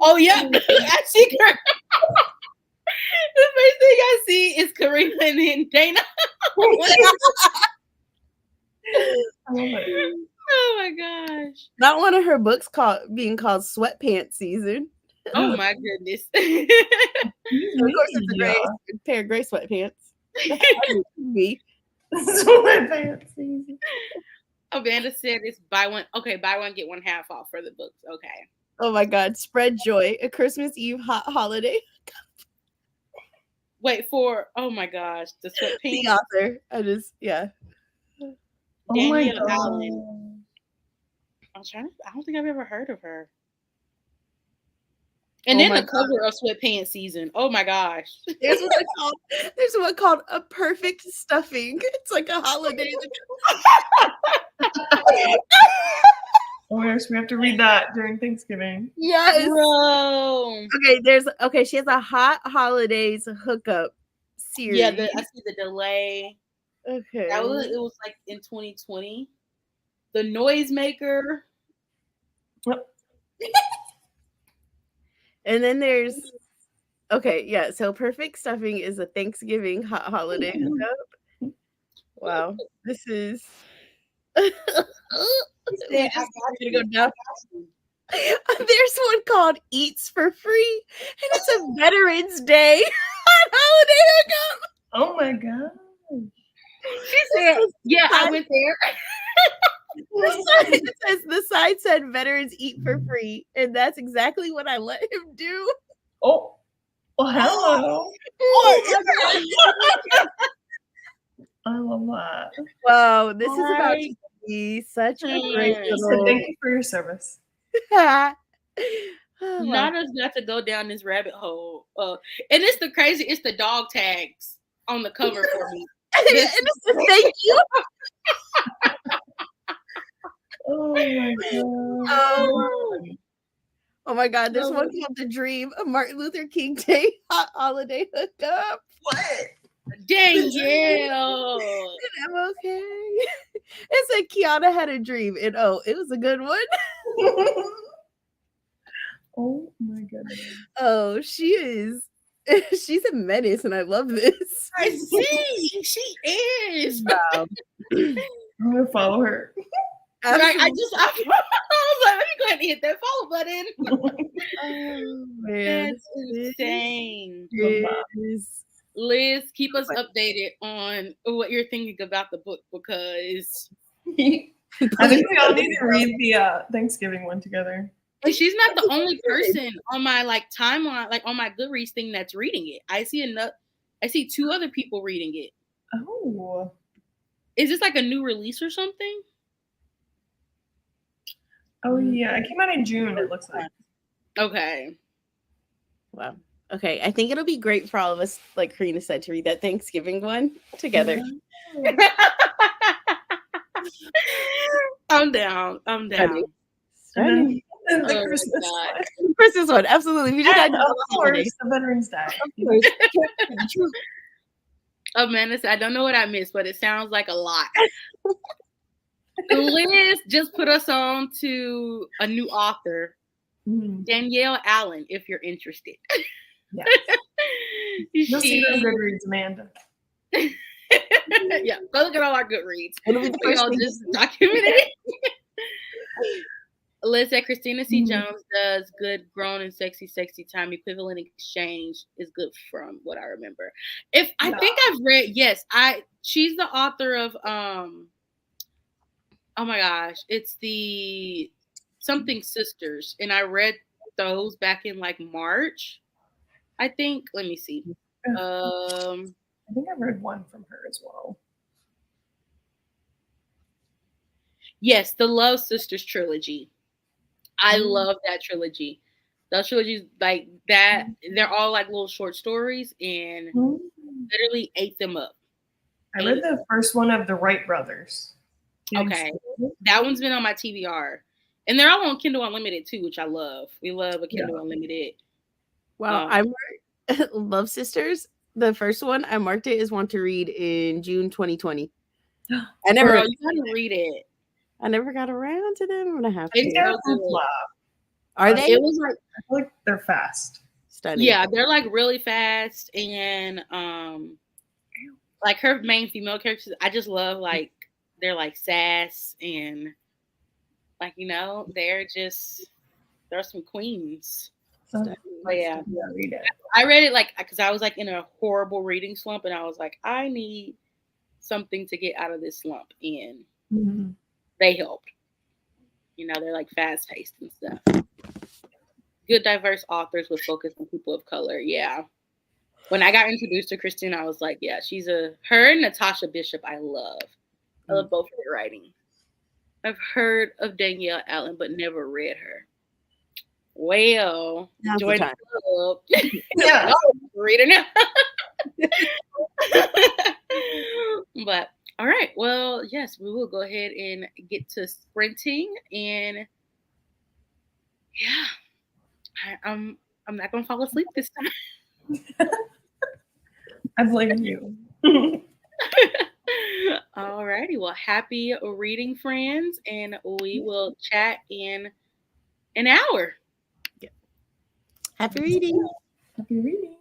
Oh yeah, I see her. The first thing I see is Karina and then Dana. I love it. Oh my gosh. Not one of her books being called Sweatpants Season. Oh my goodness. Of course, it's a pair of gray sweatpants. Sweatpants season. Amanda said it's buy one get one half off for the books. Okay. Oh my God. Spread joy. A Christmas Eve hot holiday. Wait for, oh my gosh, the sweatpants. The author. Oh my Danielle God. Allen. I don't think I've ever heard of her. And then the cover of Sweatpants Season. Oh my gosh. There's one called A Perfect Stuffing. It's like a holiday. Oh my gosh, we have to read that during Thanksgiving. Yes. Bro. Okay, she has a hot holidays hookup series. Yeah, I see the delay. Okay. It was like in 2020. The Noisemaker. Yep. And then there's so Perfect Stuffing is a Thanksgiving hot holiday hookup. Wow. This is I got you to go down. There's one called Eats for Free, and it's a Veterans Day holiday hookup. Oh my God. She said, yeah, I went there. It says the sign said Veterans Eat for Free, and that's exactly what I let him do. Oh, well, hello. I love that. Wow, this is about to be such a great So thank you for your service. Nada's got to go down this rabbit hole. And it's the dog tags on the cover for me. Thank you. Oh my God. Oh my God, there's one called The Dream, a Martin Luther King Day hot holiday hookup. What? Danielle. I'm okay. It said Kiana had a dream, and it was a good one. Oh my goodness. Oh, she's a menace, and I love this. I see. She is. Wow. I'm gonna follow her. Right, I was like, let me go ahead and hit that follow button. Oh, man. That's insane. Liz, keep us updated on what you're thinking about the book, because I think we all need to read the Thanksgiving one together. And she's not the only person on my timeline, on my Goodreads thing that's reading it. I see 2 other people reading it. Oh. Is this like a new release or something? Oh yeah, it came out in June, it looks like. Okay. Wow. Okay, I think it'll be great for all of us, like Karina said, to read that Thanksgiving one together. I'm down. And then the Christmas one. Christmas one, absolutely. We just And of course, the Veterans Day. Of course. Amanda said, I don't know what I missed, but it sounds like a lot. Liz just put us on to a new author, Danielle Allen, if you're interested. Yes. You'll see her on Goodreads, Amanda. Yeah, go look at all our Goodreads. We all just documented it. Liz said Christina C. Jones does good grown and sexy time. Equivalent exchange is good from what I remember. I think I've read, she's the author of Oh my gosh, it's the something sisters, and I read those back in like March, I think. Let me see. I think I read one from her as well. Yes, the Love Sisters trilogy. I love that trilogy. Those trilogies like that, they're all like little short stories, and literally ate them up. I read the first one of the Wright brothers. Okay, that one's been on my TBR, and they're all on Kindle Unlimited too, which I love. We love a Kindle Unlimited. Well, I marked Love Sisters. The first one I marked it as one to read in June 2020. I never. Girl, you gotta read it. I never got around to them. I'm gonna have It's to. Are they? It was like, I feel like they're fast. Stunning. Yeah, they're like really fast, and like her main female characters, I just love like they're like sass and like they're some queens. But yeah, read it. I read it like because I was like in a horrible reading slump, and I was like, I need something to get out of this slump, and they helped. They're like fast paced and stuff. Good diverse authors with focus on people of color. Yeah. When I got introduced to Kristen, I was like, yeah, her and Natasha Bishop. I love both of their writing. I've heard of Danielle Allen, but never read her. Well, join the club. Yeah. Read her now. But all right. Well, yes, we will go ahead and get to sprinting, and yeah, I'm not gonna fall asleep this time. I blame you. All righty. Well, happy reading, friends, and we will chat in an hour. Yeah. Happy reading. Happy reading.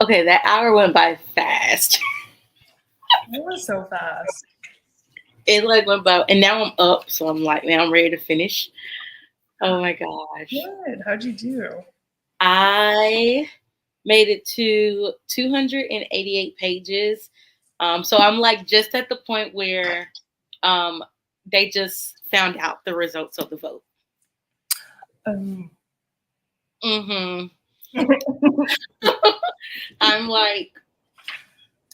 Okay, that hour went by fast. It was so fast. It like went by, and now I'm up, so I'm like, now I'm ready to finish. Oh my gosh. Good. How'd you do? I made it to 288 pages. So I'm like just at the point where they just found out the results of the vote. Mm-hmm. I'm like,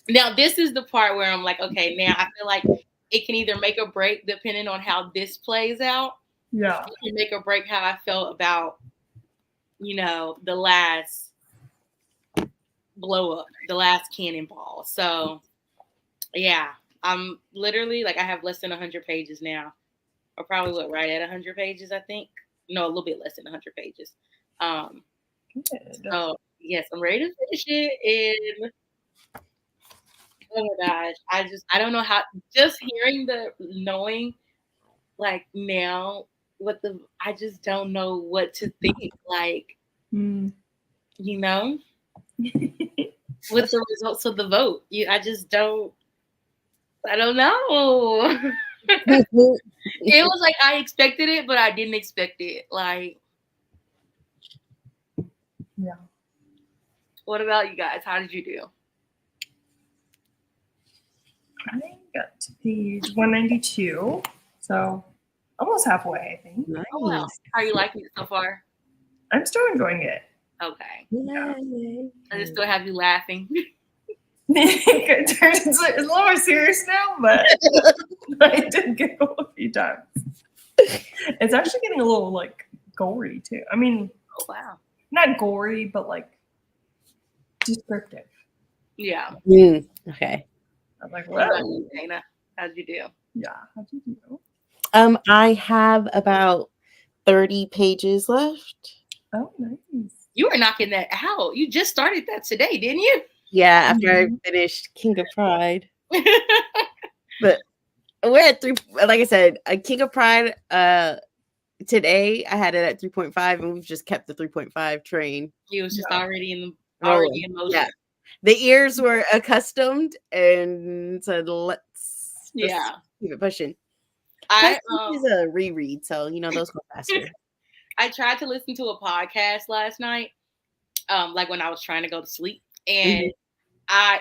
now this is the part where I'm like, okay, now I feel like it can either make or break depending on how this plays out. Yeah. It can make or break how I felt about, the last blow up, the last cannonball. So yeah, I'm literally like, I have less than 100 pages now, or probably right at 100 pages, I think. No, a little bit less than 100 pages. Good. So yes, I'm ready to finish it. And oh my gosh, I don't know how, just knowing like now I just don't know what to think. Like, with the results of the vote, I don't know. It was like I expected it, but I didn't expect it. Like, yeah. What about you guys? How did you do? I got to page 192, so almost halfway, I think. Nice. Oh, wow. How are you liking it so far? I'm still enjoying it. Okay. Yeah. Does it still have you laughing? It's a little more serious now, but I did giggle a few times. It's actually getting a little like gory too. I mean, oh wow, not gory, but like descriptive. Yeah. Okay. I'm like, what about whoa. you, Dana? How'd you do? Yeah, how'd you do? I have about 30 pages left. Oh, nice. You were knocking that out. You just started that today, didn't you? Yeah, after I finished King of Pride. But we're at 3, like I said, King of Pride, today I had it at 3.5, and we've just kept the 3.5 train. He was just already in motion. Yeah. The ears were accustomed and said, let's keep it pushing. This is a reread, so those go faster. I tried to listen to a podcast last night, like when I was trying to go to sleep, and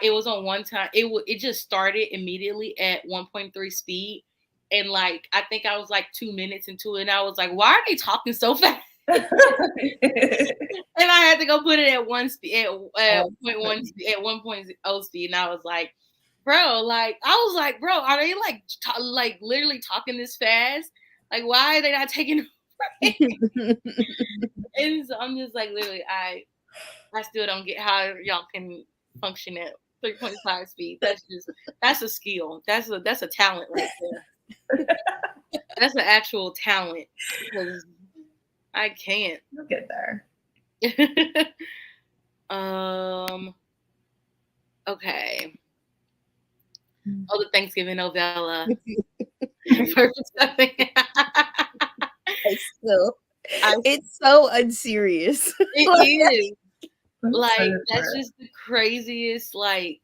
it was on one time. It just started immediately at 1.3 speed, and like I think I was like 2 minutes into it, and I was like, "Why are they talking so fast?" And I had to go put it at 1 speed, at 0.1 speed, at 1.0 speed, and I was like, "Bro, bro, are they like literally talking this fast? Like, why are they not taking?" And so I'm just like, literally, I still don't get how y'all can function at 3.5 speed. That's a skill. That's a talent right there. That's an actual talent, because I can't. You'll get there. Okay. Oh, the Thanksgiving novella. Perfect stuffing. It's so unserious. It is. Like, that's just the craziest, like,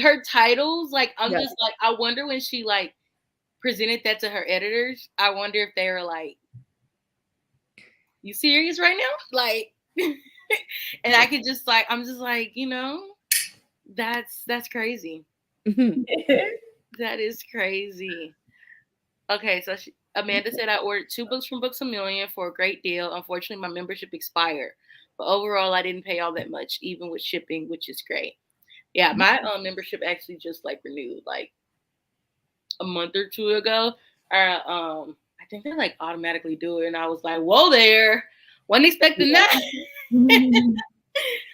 her titles, like, I'm just like, I wonder when she like presented that to her editors, I wonder if they were like, you serious right now? Like, and I could just like, I'm just like, that's crazy. That is crazy. Okay, so Amanda said, I ordered 2 books from Books A Million for a great deal. Unfortunately, my membership expired. But overall, I didn't pay all that much, even with shipping, which is great. Yeah, my membership actually just like renewed like a month or 2 ago. I think they like automatically do it, and I was like, "Whoa, there! Wasn't expecting that.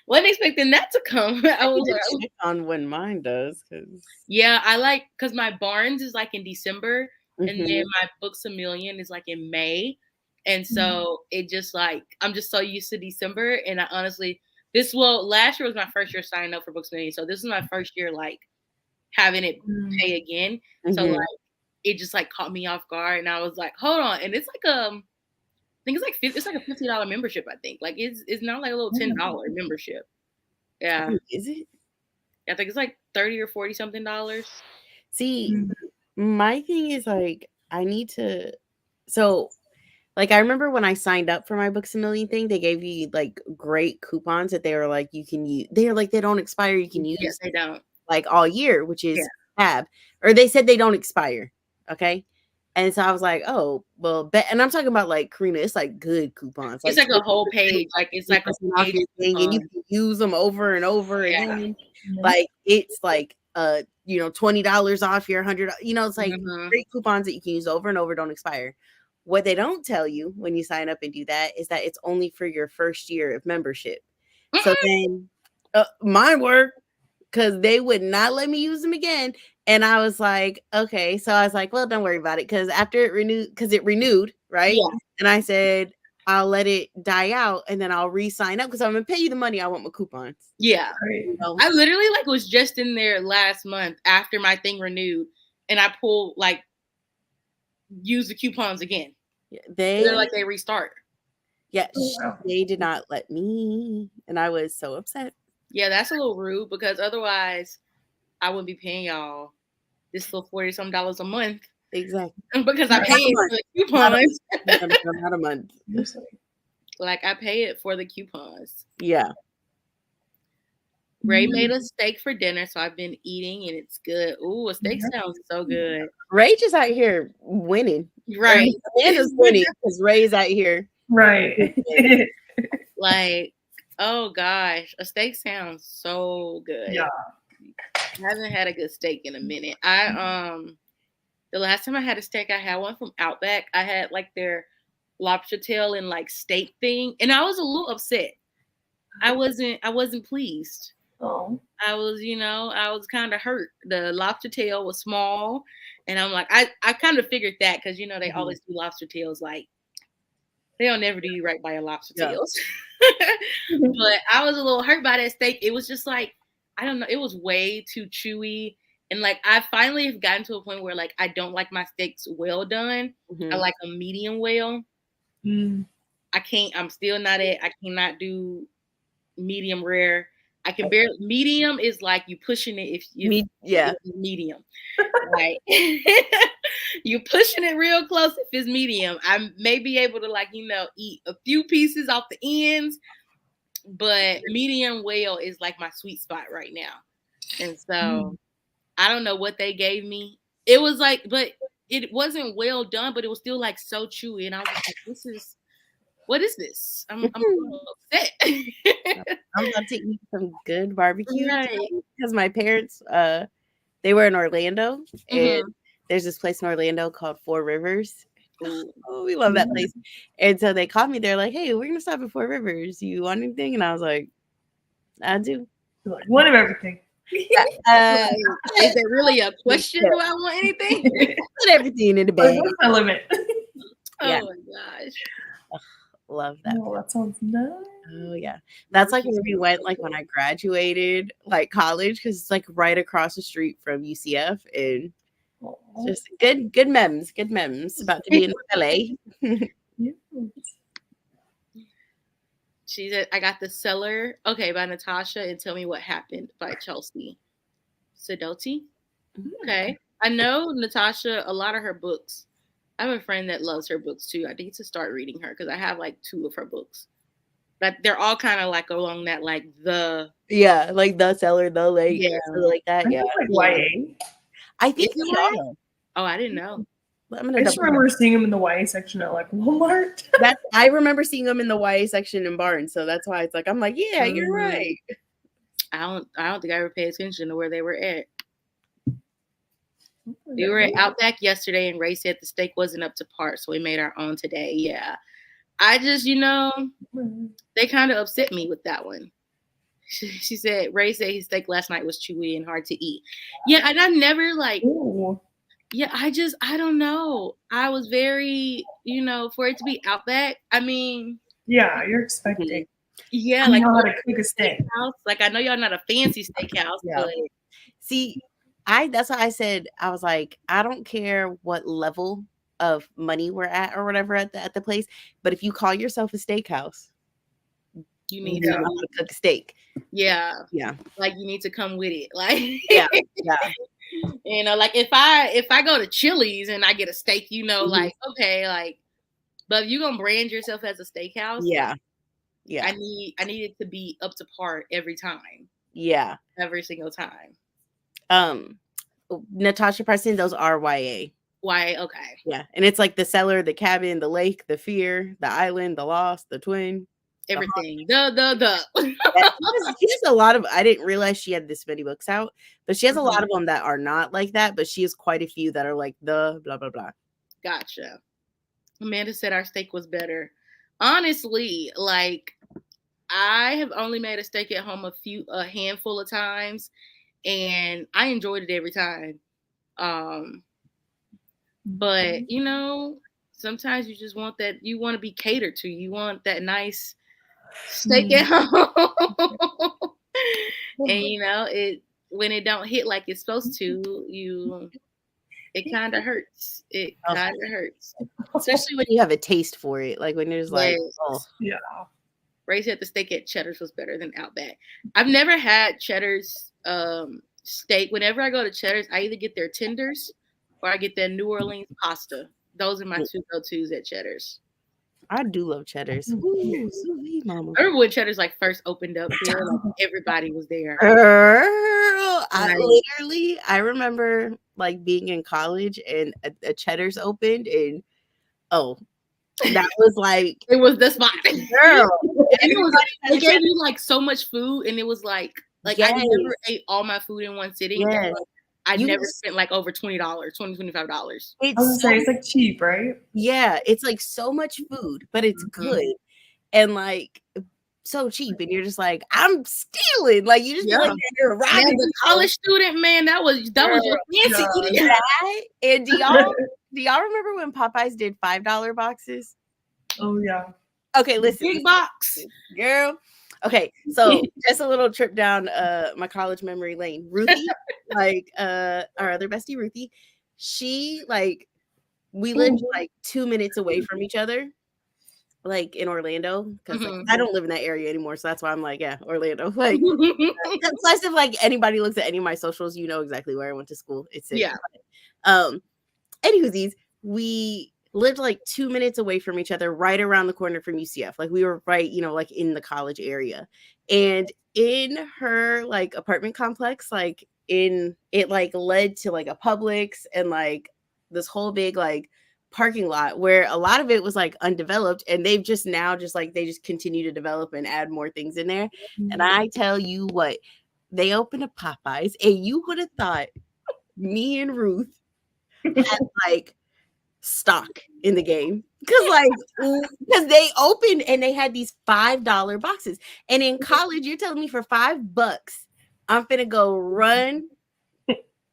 Wasn't expecting that to come." I was like, check on when mine does, because my Barnes is like in December, and then my Books A Million is like in May. And so it just like, I'm just so used to December. And I honestly, last year was my first year signing up for Books A Million. So this is my first year like having it pay again. So like, it just like caught me off guard. And I was like, hold on. And it's like, I think it's like a $50 membership, I think. Like it's not like a little $10 membership. Yeah. Oh, is it? I think it's like $30 or $40 something. See, Mhm. my thing is like I need to. So, like, I remember when I signed up for my Books a Million thing, they gave you like great coupons that they were like you can use. They're like they don't expire. You can Yes, use they don't. like all year, which Yeah. is fab. Or they said they don't expire. Okay. And so I was like, oh, well, and I'm talking about like Karina, it's like good coupons. It's Like like a whole page. Like it's like a off page your thing and you coupon. can use them over and over Yeah. again. Like it's like $20 off your $100. It's like Mhm. great coupons that you can use over and over, don't expire. What they don't tell you when you sign up and do that is that it's only for your first year of membership. So then mine worked because they would not let me use them again. And I was like, okay. So I was like, well, don't worry about it. Because after it renewed, because it renewed, right? Yeah. And I said, I'll let it die out and then I'll re-sign up because I'm gonna pay you the money. I want my coupons. Yeah. Right. I literally like was just in there last month after my thing renewed, and I pulled like use the coupons again. They're like they restart. Yeah, Oh, wow. they did not let me, and I was so upset. Yeah, that's a little rude because otherwise I wouldn't be paying y'all this little $40 some a month Exactly. because I pay it for the coupons. Not a month. Like I pay it for the coupons. Yeah. Ray made a steak for dinner, so I've been eating and it's good. Ooh, a steak sounds so good. Ray just out here winning. Right. Amanda's winning because Ray's out here. Right. Like, oh gosh, a steak sounds so good. Yeah. I haven't had a good steak in a minute. The last time I had a steak, I had one from Outback. I had like their lobster tail and like steak thing, and I was a little upset. I wasn't pleased. Oh. I was kind of hurt. The lobster tail was small, and I'm like, I kind of figured that because they always do lobster tails like they'll never do you right by your lobster tails. But I was a little hurt by that steak. It was just like I don't know. It was way too chewy, and like I finally have gotten to a point where like I don't like my steaks well done. I like a medium well. I can't. I'm still not it. I cannot do medium rare. I can barely. Medium is like you pushing it if it's medium. Like you pushing it real close if it's medium. I may be able to eat a few pieces off the ends, but medium well is like my sweet spot right now. And so I don't know what they gave me. It was like, but it wasn't well done, but it was still like so chewy. And I was like, what is this? I'm a little upset. I'm gonna take me some good barbecue Right. because my parents they were in Orlando and there's this place in Orlando called Four Rivers. Oh, we love that place. And so they called me. They're like, "Hey, we're gonna stop at Four Rivers. You want anything?" And I was like, "I do." One of everything. Is there really a question? Do I want anything? Put everything in the bag. What's my limit? Oh my gosh. Love that. Oh, that sounds nice. Oh yeah, that's like when we went like when I graduated like college because it's like right across the street from UCF and just good memes about to be in LA. She said, "I got The Cellar." Okay, by Natasha and Tell Me What Happened by Chelsea Sidoti. Okay, I know Natasha. A lot of her books. I have a friend that loves her books too. I need to start reading her because I have like 2 of her books. But they're all kind of like along that like the like The Cellar, the Lake, like that. Yeah, like YA. I think they are. Oh, I didn't know. I just remember seeing them in the YA section at like Walmart. I remember seeing them in the YA section in Barnes, so that's why it's like I'm like, yeah, you're right. I don't think I ever paid attention to where they were at. We were at Outback yesterday, and Ray said the steak wasn't up to par, so we made our own today. Yeah, I just they kind of upset me with that one. She said Ray said his steak last night was chewy and hard to eat. Yeah, and I never like. Ooh. Yeah, I don't know. I was very, for it to be Outback. I mean, yeah, you're expecting. Yeah, I know how to cook a steak. Like I know y'all not a fancy steakhouse, but see, that's why I said I was like, I don't care what level of money we're at or whatever at the place, but if you call yourself a steakhouse, You need to to, know how to cook steak. yeah, Yeah. like you need to come with it. Like, Yeah. you know, like if I go to Chili's and I get a steak, you know, like, okay, like, but if you gonna brand yourself as a steakhouse, Yeah. like, Yeah. I need it to be up to par every time. Yeah. Every single time. Natasha Preston, those are YA. Why? Okay. Yeah. And it's like the cellar, the cabin, the lake, the fear, the island, the lost, the twin. Everything. She has a lot of, I didn't realize she had this many books out, but she has a lot of them that are not like that, but she has quite a few that are like the blah, blah, blah. Gotcha. Amanda said our steak was better. Honestly, like, I have only made a steak at home a handful of times, and I enjoyed it every time. But you know, sometimes you just want that, you want to be catered to. You want that nice steak at home. And you know, when it don't hit like it's supposed to, it kind of hurts. It kind of hurts. Especially when you have a taste for it. Like when there's like, oh. Yeah. Ray said the steak at Cheddar's was better than Outback. I've never had Cheddar's steak. Whenever I go to Cheddar's, I either get their tenders or I get their New Orleans pasta. Those are my two go-tos at Cheddar's. I do love Cheddar's. Ooh, sweet mama. I remember when Cheddar's like first opened up here, like everybody was there. Girl, I remember like being in college and a Cheddar's opened, and that was like it was the spot. Girl, and it was like they gave you like so much food, and it was like yes. I never ate all my food in one sitting. Yes. I never spent like over $20, $25. It's like cheap, right? Yeah, it's like so much food, but it's good and like so cheap, and you're just like, I'm stealing. Like you just feel like you're robbing. As a college student, man, that was your fancy eating. And do y'all remember when Popeyes did $5 boxes? Oh yeah. Okay, listen, big box, girl. Okay, so just a little trip down my college memory lane. Ruthie, like our other bestie Ruthie, she like we lived like 2 minutes away from each other, like in Orlando, because like, I don't live in that area anymore, so that's why I'm like, yeah, Orlando. Like, plus if like anybody looks at any of my socials, you know exactly where I went to school. It's anywhoosies, we lived like 2 minutes away from each other, right around the corner from UCF. Like we were right, you know, like in the college area. And in her like apartment complex, like it like led to like a Publix and like this whole big like parking lot where a lot of it was like undeveloped, and they've just now they just continue to develop and add more things in there. And I tell you what, they opened a Popeyes, and you would have thought me and Ruth had like stock in the game, because they opened and they had these $5 boxes, and in college you're telling me for $5 I'm finna go run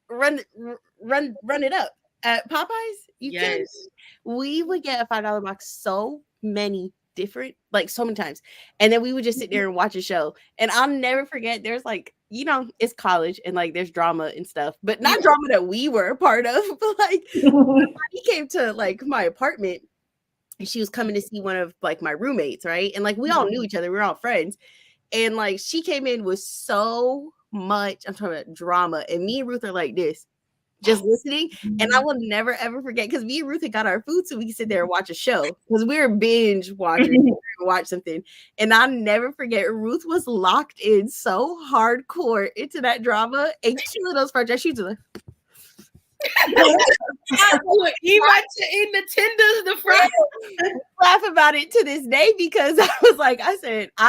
it up at Popeyes. Yes, we would get a $5 box so many times, and then we would just sit there and watch a show. And I'll never forget, there's like, you know, it's college and like there's drama and stuff, but not drama that we were a part of. But like he came to like my apartment, and she was coming to see one of like my roommates, right? And like we all knew each other, we were all friends, and like she came in with so much, I'm talking about drama, and me and Ruth are like this, just listening. And I will never ever forget, because me and Ruth had got our food so we could sit there and watch a show, because we were binge watching, watch something. And I'll never forget, Ruth was locked in so hardcore into that drama, and two of those projects, she was like in the tenders, the fries. Laugh about it to this day, because I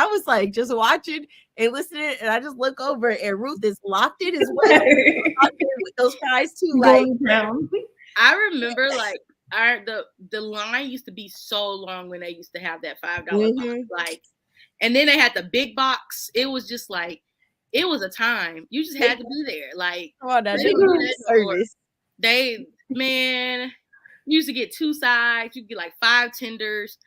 was like just watching and listening, and I just look over and Ruth is locked in as well. With those fries too. Like, I remember like the line used to be so long when they used to have that $5 box, like, and then they had the big box. It was just like, it was a time. You just had to be there. Like, man, you used to get 2 sides. You get like 5 tenders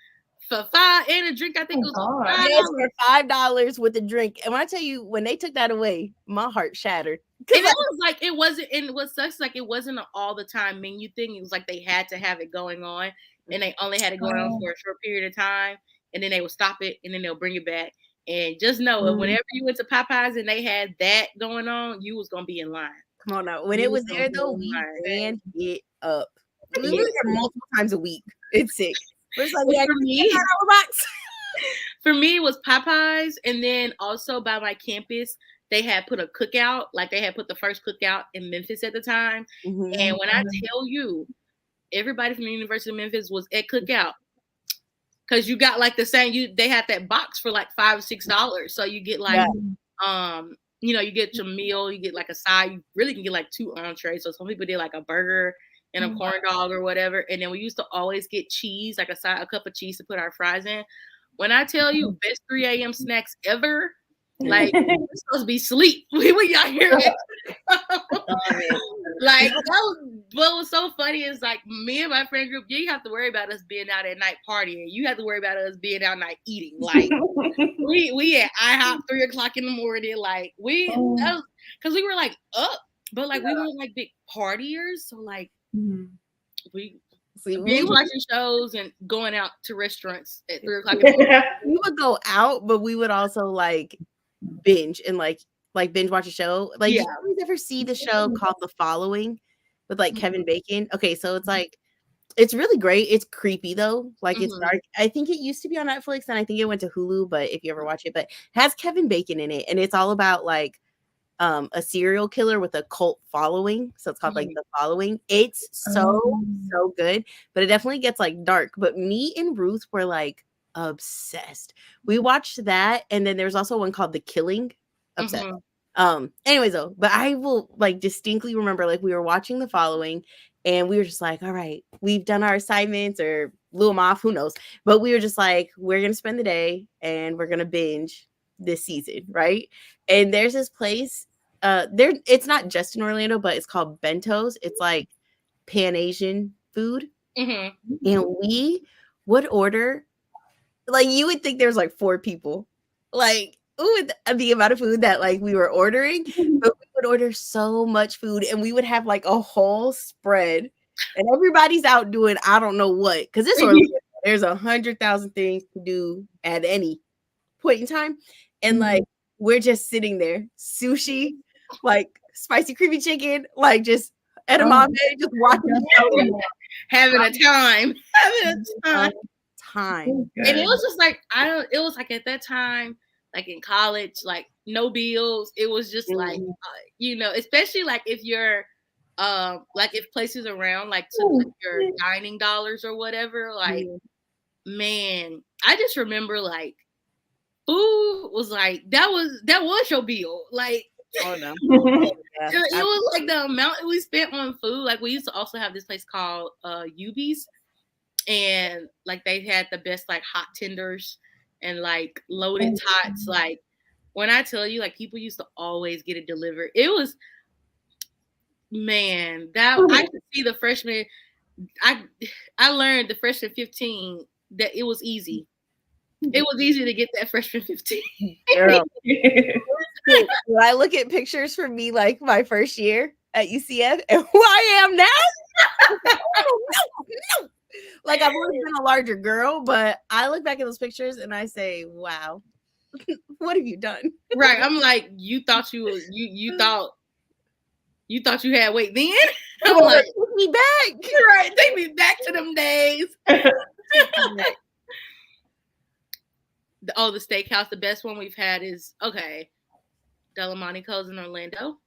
for $5 and a drink. I think it was $5 with a drink. And when I tell you, when they took that away, my heart shattered. And it was like, it wasn't, and it was such like, it wasn't an all the time menu thing. It was like they had to have it going on, and they only had it going on for a short period of time, and then they would stop it, and then they'll bring it back. And just know that Mm. whenever you went to Popeyes and they had that going on, you was gonna be in line. Come on now. When You it was gonna there be though, in we line. ran it up. We Yeah. were there multiple times a week. It's sick. We're just like, But yeah, for me, our box. for me, it was Popeyes, and then also by my campus, they had put a cookout. Like they had put the first cookout in Memphis at the time. Mhm. And when I tell you, everybody from the University of Memphis was at cookout. Cause you got like the same, they had that box for like $5 or $6. So you get like, you get your meal, you get like a side, you really can get like 2 entrees. So some people did like a burger and a corn dog or whatever. And then we used to always get cheese, like a cup of cheese to put our fries in. When I tell you best 3 a.m. snacks ever, like we're supposed to be asleep when y'all hear it. Like what was so funny is like me and my friend group, you have to worry about us being out at night partying. You have to worry about us being out at night eating. Like we at IHOP 3 o'clock in the morning. Like because we were like up, but like we weren't like big partiers. So like we watching shows and going out to restaurants at 3 o'clock in the morning. We would go out, but we would also like binge and like binge watch a show. Like, did you guys ever see the show called The Following with like Kevin Bacon? Okay, so it's like it's really great. It's creepy though. Like it's dark. I think it used to be on Netflix and I think it went to Hulu, but if you ever watch it, but it has Kevin Bacon in it, and it's all about like a serial killer with a cult following. So it's called like The Following. It's so good, but it definitely gets like dark. But me and Ruth were like obsessed. We watched that, and then there's also one called The Killing. Obsessed. Anyways though, but I will like distinctly remember like we were watching The Following and we were just like, all right, we've done our assignments or blew them off, who knows, but we were just like, we're gonna spend the day and we're gonna binge this season, right? And there's this place there, it's not just in Orlando, but it's called Bento's. It's like Pan Asian food. And we would order, like you would think there's like 4 people like with the amount of food that like we were ordering, but we would order so much food and we would have like a whole spread and everybody's out doing I don't know what, because this Orlando, there's 100,000 things to do at any point in time, and like we're just sitting there, sushi, like spicy creamy chicken, like just edamame, just watching the show, having a time. And it was just like it was like at that time, like in college, like no bills. It was just like especially like if you're like if places around like took like your dining dollars or whatever, like man, I just remember like food was like that was your bill. Like it was like the amount we spent on food. Like we used to also have this place called Ubi's. And like they had the best like hot tenders and like loaded tots. Like when I tell you, like people used to always get it delivered. It was, man, that I could see the freshman. I learned the freshman 15 that it was easy. It was easy to get that freshman 15. Girl. When I look at pictures from me like my first year at UCF and who I am now. No. Like I've always been a larger girl, but I look back at those pictures and I say, "Wow, what have you done?" Right? I'm like, you thought you thought you had weight then. I'm like, take me back. Right? Take me back to them days. The steakhouse. The best one we've had is Delmonico's in Orlando.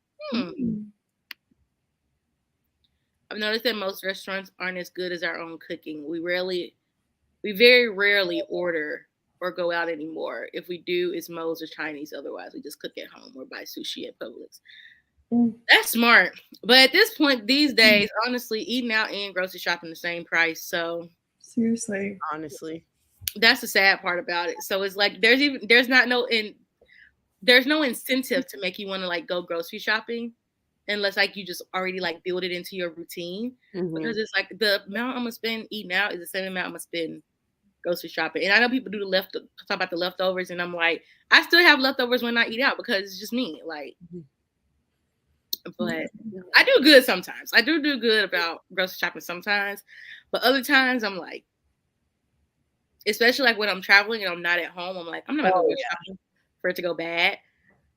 I've noticed that most restaurants aren't as good as our own cooking. We very rarely order or go out anymore. If we do, it's Moe's or Chinese. Otherwise, we just cook at home or buy sushi at Publix. That's smart. But at this point, these days, honestly, eating out and grocery shopping the same price. So seriously, honestly, that's the sad part about it. So it's like there's no incentive to make you want to like go grocery shopping. Unless like you just already like build it into your routine, because it's like the amount I'm gonna spend eating out is the same amount I'm gonna spend grocery shopping. And I know people do talk about the leftovers, and I'm like, I still have leftovers when I eat out because it's just me. Like, but I do good sometimes. I do good about grocery shopping sometimes, but other times I'm like, especially like when I'm traveling and I'm not at home, I'm like, I'm not gonna go shopping. for it to go bad.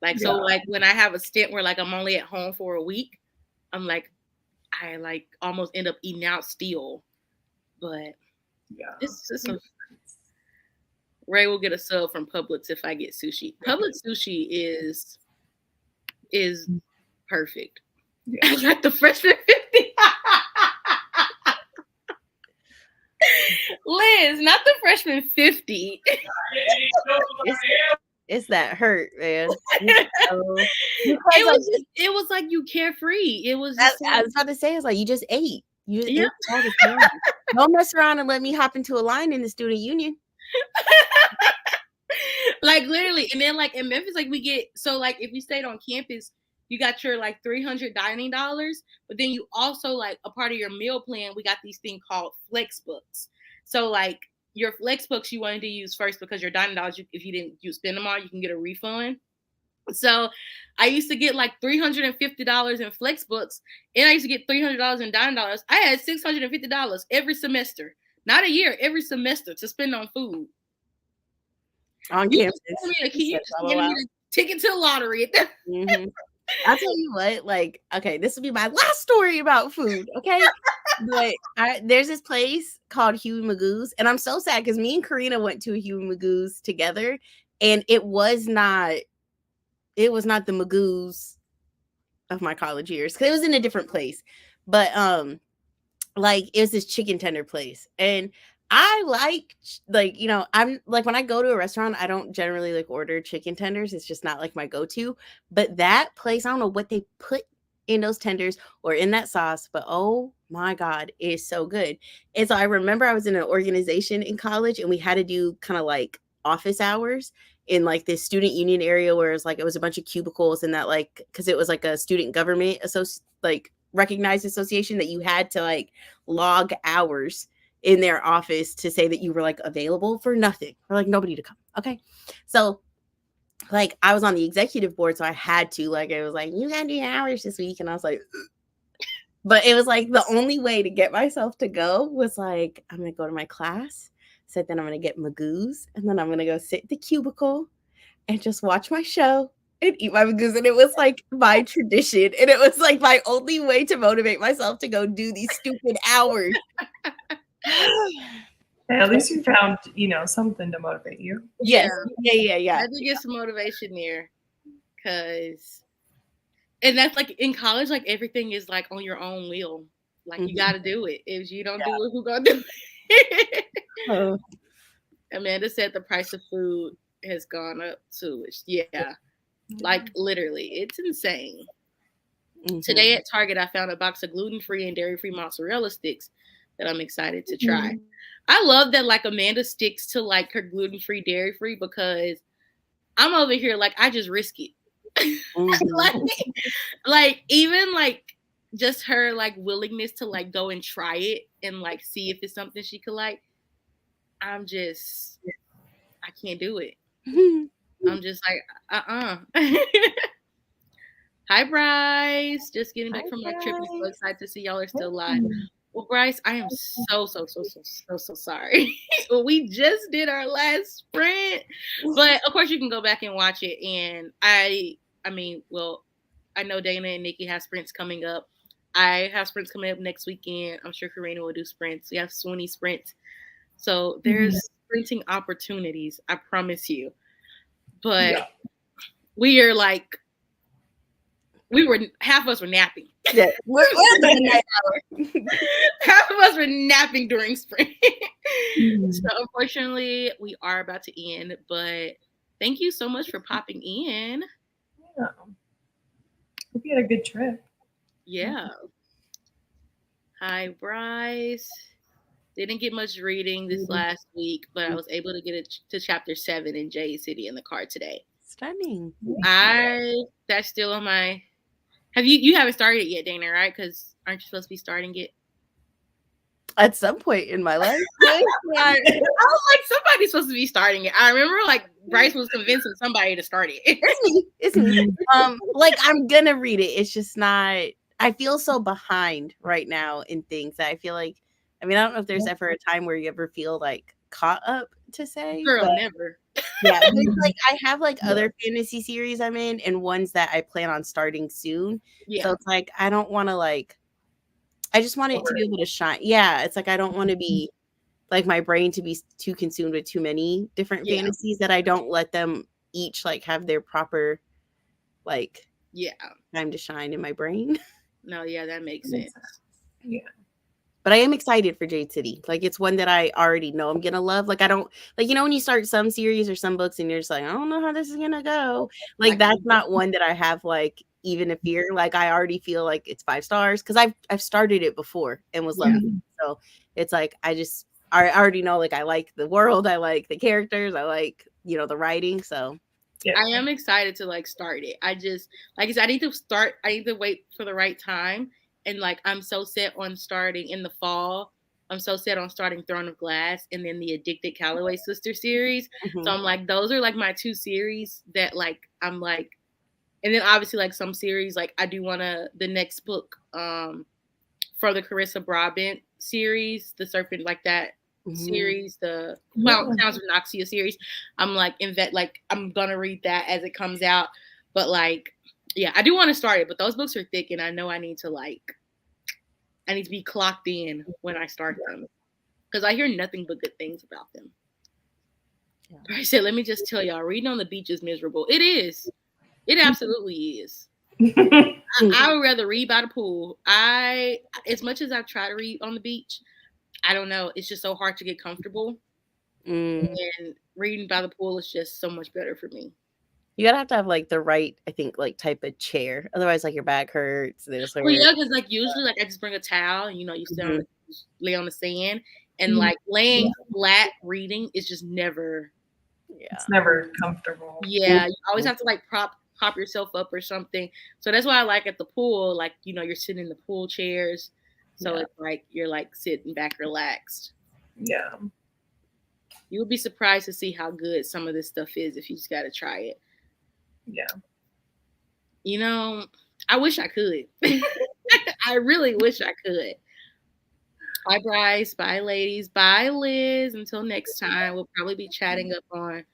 Like, so like when I have a stint where like I'm only at home for a week, I'm like, I like almost end up eating out still. But it's Ray will get a sub from Publix if I get sushi. Publix sushi is perfect. Yeah. Like the freshman 50. Liz, not the freshman 50. It's that hurt, man. It was like you carefree. It was just I was about to say, it's like you just ate. You just ate all the time. Don't mess around and let me hop into a line in the student union. Like literally, and then like in Memphis, like we get so like if you stayed on campus, you got your like $300 dining dollars, but then you also like a part of your meal plan. We got these thing called flex books. So like your flex books you wanted to use first because your dining dollars, if you didn't spend them all, you can get a refund. So I used to get like $350 in flex books, and I used to get $300 in dining dollars. I had $650 every semester, not a year, every semester to spend on food. On campus. You just gave me the ticket to the lottery. Mm-hmm. I'll tell you what, like, okay, this will be my last story about food, okay? But there's this place called Huey Magoo's, and I'm so sad because me and Karina went to a Huey Magoo's together, and it was not the Magoo's of my college years because it was in a different place. But like it was this chicken tender place, and I like, you know, I'm like when I go to a restaurant, I don't generally like order chicken tenders. It's just not like my go-to. But that place, I don't know what they put in those tenders or in that sauce, but oh my God, it's so good. And so I remember I was in an organization in college and we had to do kind of like office hours in like this student union area where it was a bunch of cubicles and that like, because it was like a student government recognized association that you had to like log hours in their office to say that you were like available for nothing or like nobody to come. Okay. So like I was on the executive board, so I had to like, it was like, you gotta do your hours this week. And I was like, but it was like the only way to get myself to go was like, I'm going to go to my class. So then I'm going to get Magoo's and then I'm going to go sit in the cubicle and just watch my show and eat my Magoo's. And it was like my tradition. And it was like my only way to motivate myself to go do these stupid hours. Hey, at least you found, you know, something to motivate you. Yes. Yeah. I had to get some motivation there and that's like in college, like everything is like on your own wheel. Like you got to do it. If you don't do it, who gonna do it? Amanda said the price of food has gone up too. Like literally, it's insane. Today at Target, I found a box of gluten-free and dairy-free mozzarella sticks that I'm excited to try. I love that like Amanda sticks to like her gluten-free, dairy-free because I'm over here like I just risk it. like even like just her like willingness to like go and try it and like see if it's something she could like. I can't do it. I'm just like Hi Bryce, just getting back from my trip. I'm so excited to see y'all are still live. Well, Bryce, I am so sorry. We just did our last sprint, but of course you can go back and watch it. And I mean, well, I know Dana and Nikki have sprints coming up. I have sprints coming up next weekend. I'm sure Karina will do sprints. We have Sweeney sprints. So there's sprinting opportunities, I promise you. But we are like, half of us were napping. Yeah. Half of us were napping during spring. So unfortunately, we are about to end, but thank you so much for popping in. Yeah. Hope you had a good trip. Yeah. Hi, Bryce. Didn't get much reading this last week, but I was able to get it to chapter 7 in Jade City in the car today. Stunning. That's still on my. You haven't started it yet, Dana, right? Because aren't you supposed to be starting it? At some point in my life. I was like, somebody's supposed to be starting it. I remember like Bryce was convincing somebody to start it. It's me. Like I'm gonna read it. It's just not. I feel so behind right now in things that I feel like. I mean, I don't know if there's ever a time where you ever feel like caught up to say. Girl, never. Yeah, but it's like I have like other fantasy series I'm in and ones that I plan on starting soon. Yeah. So it's like I don't want to like I just want it to be able to shine. Yeah, it's like I don't want to be like my brain to be too consumed with too many different fantasies that I don't let them each like have their proper like time to shine in my brain. No, yeah, that makes sense. Yeah. But I am excited for Jade City. Like it's one that I already know I'm gonna love. Like I don't like when you start some series or some books and you're just like, I don't know how this is gonna go. Like that's not one that I have like even a fear. Like I already feel like it's 5 stars because I've started it before and was loving it. So it's like I already know like I like the world, I like the characters, I like the writing. So I am excited to like start it. I just like I said, I need to wait for the right time. And like I'm so set on starting in the fall. I'm so set on starting Throne of Glass and then the Addicted Calloway Sister series. So I'm like, those are like my 2 series that like I'm like, and then obviously like some series like I do want to the next book for the Carissa Broadbent series, the Serpent like that series, the Sounds of Noxia series. I'm like I'm gonna read that as it comes out, but like. Yeah, I do want to start it, but those books are thick, and I know I need to be clocked in when I start them because I hear nothing but good things about them. Yeah. I said, let me just tell y'all, reading on the beach is miserable. It is. It absolutely is. I would rather read by the pool. As much as I try to read on the beach, I don't know. It's just so hard to get comfortable, and reading by the pool is just so much better for me. You gotta have to have like the right, I think, like type of chair. Otherwise, like your back hurts. Well, yeah, because like usually, like I just bring a towel. And, you sit lay on the sand, and like laying flat reading is just never. Yeah, it's never comfortable. Yeah, you always have to like prop yourself up or something. So that's why I like at the pool, like you're sitting in the pool chairs, so it's like you're like sitting back relaxed. Yeah, you would be surprised to see how good some of this stuff is if you just got to try it. Yeah. I wish I could. I really wish I could. Bye, Bryce. Bye, ladies. Bye, Liz. Until next time, we'll probably be chatting up on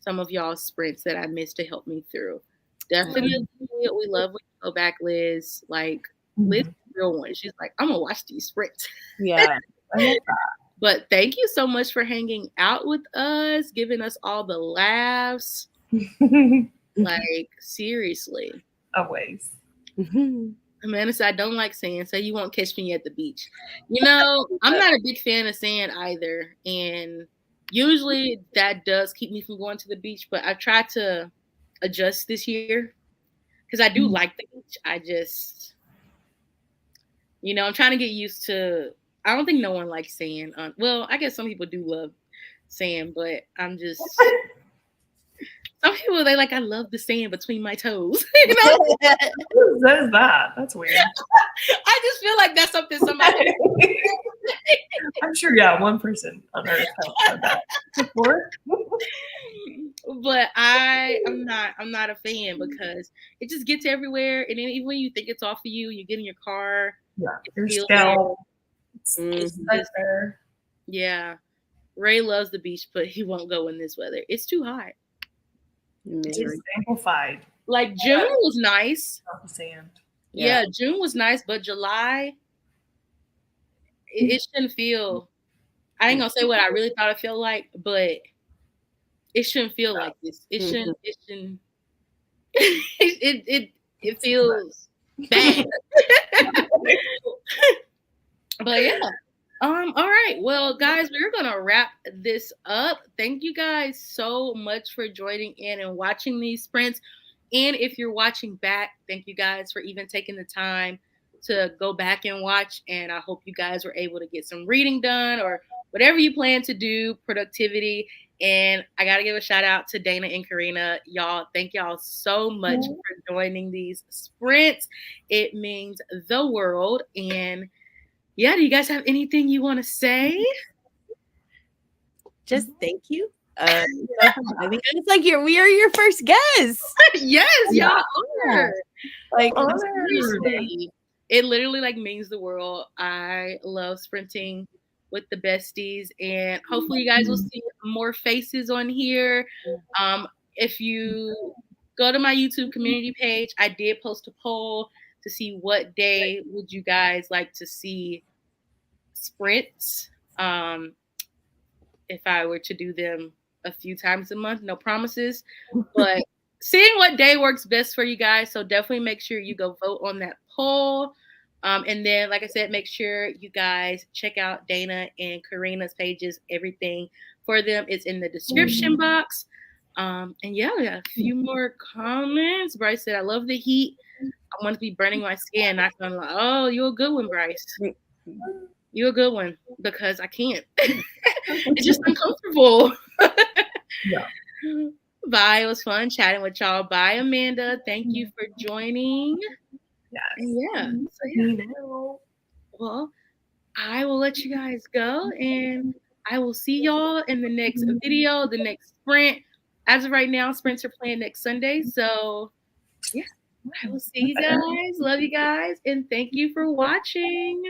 some of y'all's sprints that I missed to help me through. Definitely, we love when you go back, Liz. Like, Liz is the real one. She's like, I'm going to watch these sprints. Yeah. But thank you so much for hanging out with us, giving us all the laughs. Like, seriously. Always. Amanda said, I don't like sand, so you won't catch me at the beach. I'm not a big fan of sand either. And usually that does keep me from going to the beach, but I've tried to adjust this year because I do like the beach. I just, I'm trying to get used to, I don't think no one likes sand. Well, I guess some people do love sand, but I'm just... Some people, they like, I love the sand between my toes. Who says that? That's weird. I just feel like that's something somebody... I'm sure, one person on Earth has said that before. But I'm not a fan because it just gets everywhere. And then even when you think it's off of you, you get in your car. Yeah, your scalp. It's there. Yeah. Ray loves the beach, but he won't go in this weather. It's too hot. It's amplified. Like June was nice. Not the sand. Yeah, June was nice, but July, it shouldn't feel. I ain't gonna say what I really thought it felt like, but it shouldn't feel like this. It shouldn't. It shouldn't. It feels bad. But yeah. All right. Well, guys, we're going to wrap this up. Thank you guys so much for joining in and watching these sprints. And if you're watching back, thank you guys for even taking the time to go back and watch. And I hope you guys were able to get some reading done or whatever you plan to do, productivity. And I got to give a shout out to Dana and Karina. Y'all, thank y'all so much for joining these sprints. It means the world. And yeah, do you guys have anything you want to say? Just thank you. I think it's like we are your first guests. Yes, y'all are. Like seriously, it literally like means the world. I love sprinting with the besties, and hopefully you guys will see more faces on here. If you go to my YouTube community page, I did post a poll to see what day would you guys like to see sprints. If I were to do them a few times a month, no promises, but seeing what day works best for you guys. So definitely make sure you go vote on that poll. And then, like I said, make sure you guys check out Dana and Karina's pages. Everything for them is in the description box. And yeah, we got a few more comments. Bryce said, I love the heat. I want to be burning my skin. Not gonna lie. Oh, you're a good one, Bryce. You're a good one because I can't. It's just uncomfortable. Yeah. Bye. It was fun chatting with y'all. Bye, Amanda. Thank you for joining. Yes. Yeah. So, You yeah. know. Well, I will let you guys go, and I will see y'all in the next video, the next sprint. As of right now, sprints are planned next Sunday. So, yeah, I will see you guys. Love you guys, and thank you for watching.